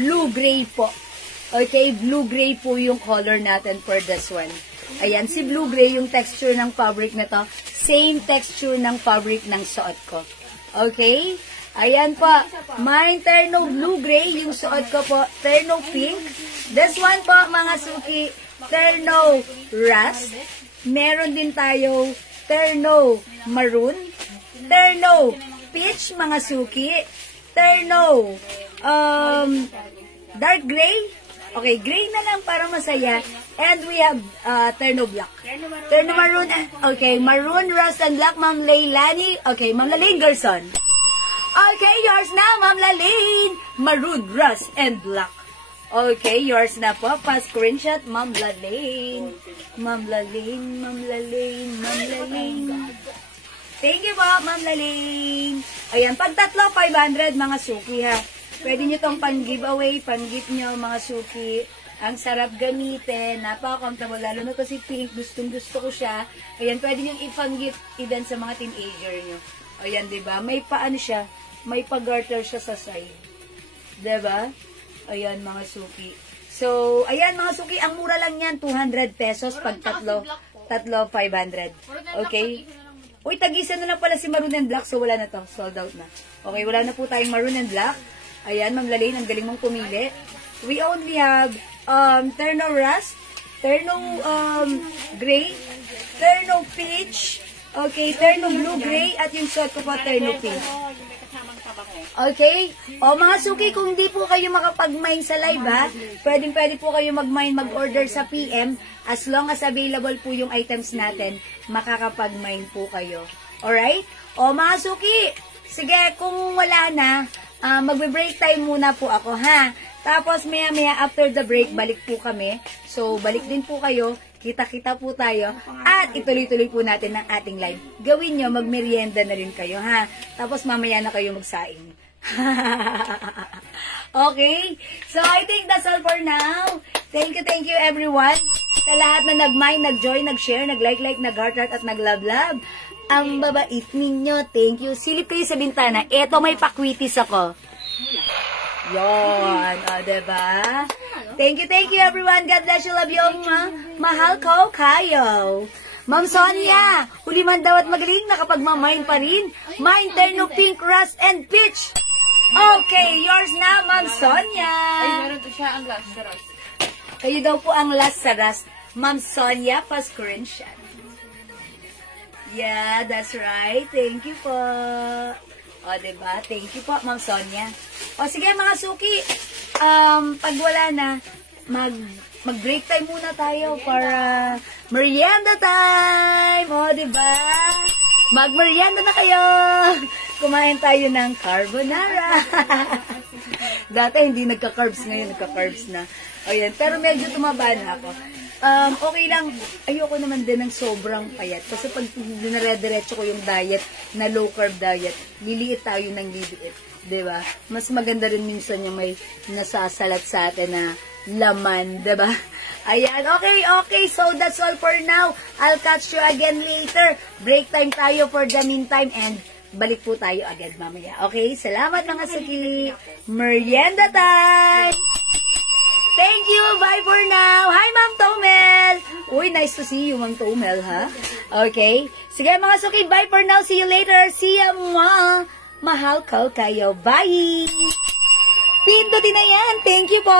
Blue Gray po. Okay, Blue Gray po yung color natin for this one. Ayan, si Blue Gray yung texture ng fabric na to. Same texture ng fabric ng suot ko. Okay? Ayan po. Mine Terno Blue Gray, yung suot ko po, Terno Pink. This one po, mga suki, Terno Rust. Meron din tayo Terno Maroon. Terno Peach, mga suki. Terno Dark Gray. Okay, gray na lang para masaya. And we have Terno Black. Terno Maroon. Okay, Maroon, Rust, and Black. Ma'am Leilani. Okay, Ma'am Lalaine Gerson. Okay, yours na, Ma'am Lalaine. Maroon, Rust, and Black. Okay, yours na po. Pa-screenshot, Ma'am Lalaine. Ma'am Lalaine, Ma'am Lalaine, Ma'am Lalaine. Thank you po, Ma'am Lalaine. Ayan, pag tatlo, 500, mga suki, ha. Pwede nyo tong pang-giveaway, pang-gift nyo, mga suki. Ang sarap gamitin, napaka-comfortable. Lalo na to si Pink, gustong-gusto ko siya. Ayan, pwede nyo ipang-gift even sa mga teenager nyo. Ayan, diba? May paano siya, may pag-garter siya sa side. Diba? Ayan, mga suki. So, ayan, mga suki, ang mura lang yan, 200 pesos pag tatlo, 500. Okay? Uy, tag-isa na lang pala si Maroon and Black, so wala na to, sold out na. Okay, wala na po tayong Maroon and Black. Ayan, Ma'am Lalaine, ang galing mong pumili. We only have Terno Rust, Terno Gray, Terno Peach, okay, Terno Blue Gray, at yung suot ko po, Terno Pink. Okay? O mga suki, kung hindi po kayo makapag-mine sa live, ha, pwede po kayo mag-mine, mag-order sa PM. As long as available po yung items natin, makakapag-mine po kayo. Alright? O mga suki, sige, kung wala na, magbe-break time muna po ako, ha? Tapos, maya-maya after the break, balik po kami. So, balik din po kayo. Kita-kita po tayo. At ituloy-tuloy po natin ang ating live. Gawin nyo, magmerienda na rin kayo, ha? Tapos, mamaya na kayo magsaing. Okay? So, I think that's all for now. Thank you everyone. Sa lahat na nag-mind, nag-join, nag-share, nag-like, nag-heart-heart, at nag-love-love. Ang babait ninyo. Thank you. Silip kayo sa bintana. Eto, may pakwitis ako. Yon. O, diba? Thank you everyone. God bless you. Love you. Mahal ko kayo. Ma'am Sonia, huli man daw at magaling, nakapagmamine pa rin. Mine, Terno, Pink, Rust, and Peach. Okay, yours na, Ma'am Sonia. Ay, meron po siya ang last sa Rust. Kayo daw po ang last sa Rust. Ma'am Sonia, pa-screenshot. Yeah, that's right. Thank you po. O, diba? Thank you po, Ma'am Sonia. O, sige, mga suki. Pag wala na, mag-break time muna tayo para merienda time. O, diba? Mag-merienda na kayo. Kumain tayo ng carbonara. Dati hindi nagka-carbs, ngayon nagka-carbs na. Ayan, pero medyo tumaba na ako. Okay lang, ayoko naman din ng sobrang payat. Kasi pag dinare-diretso ko yung diet na low-carb diet, liliit tayo ng liliit. Diba? Mas maganda rin minsan yung may nasasalat sa atin na laman, diba? Ayan, okay. So, that's all for now. I'll catch you again later. Break time tayo for the meantime and balik po tayo agad mamaya. Okay? Salamat mga suki. Merienda time! Thank you. Bye for now. Hi, Ma'am Tomel. Uy, nice to see you, Ma'am Tomel, ha? Okay. Sige, mga suki. Bye for now. See you later. See ya, mwah. Mahal ko kayo. Bye. Pindutin na yan. Thank you po.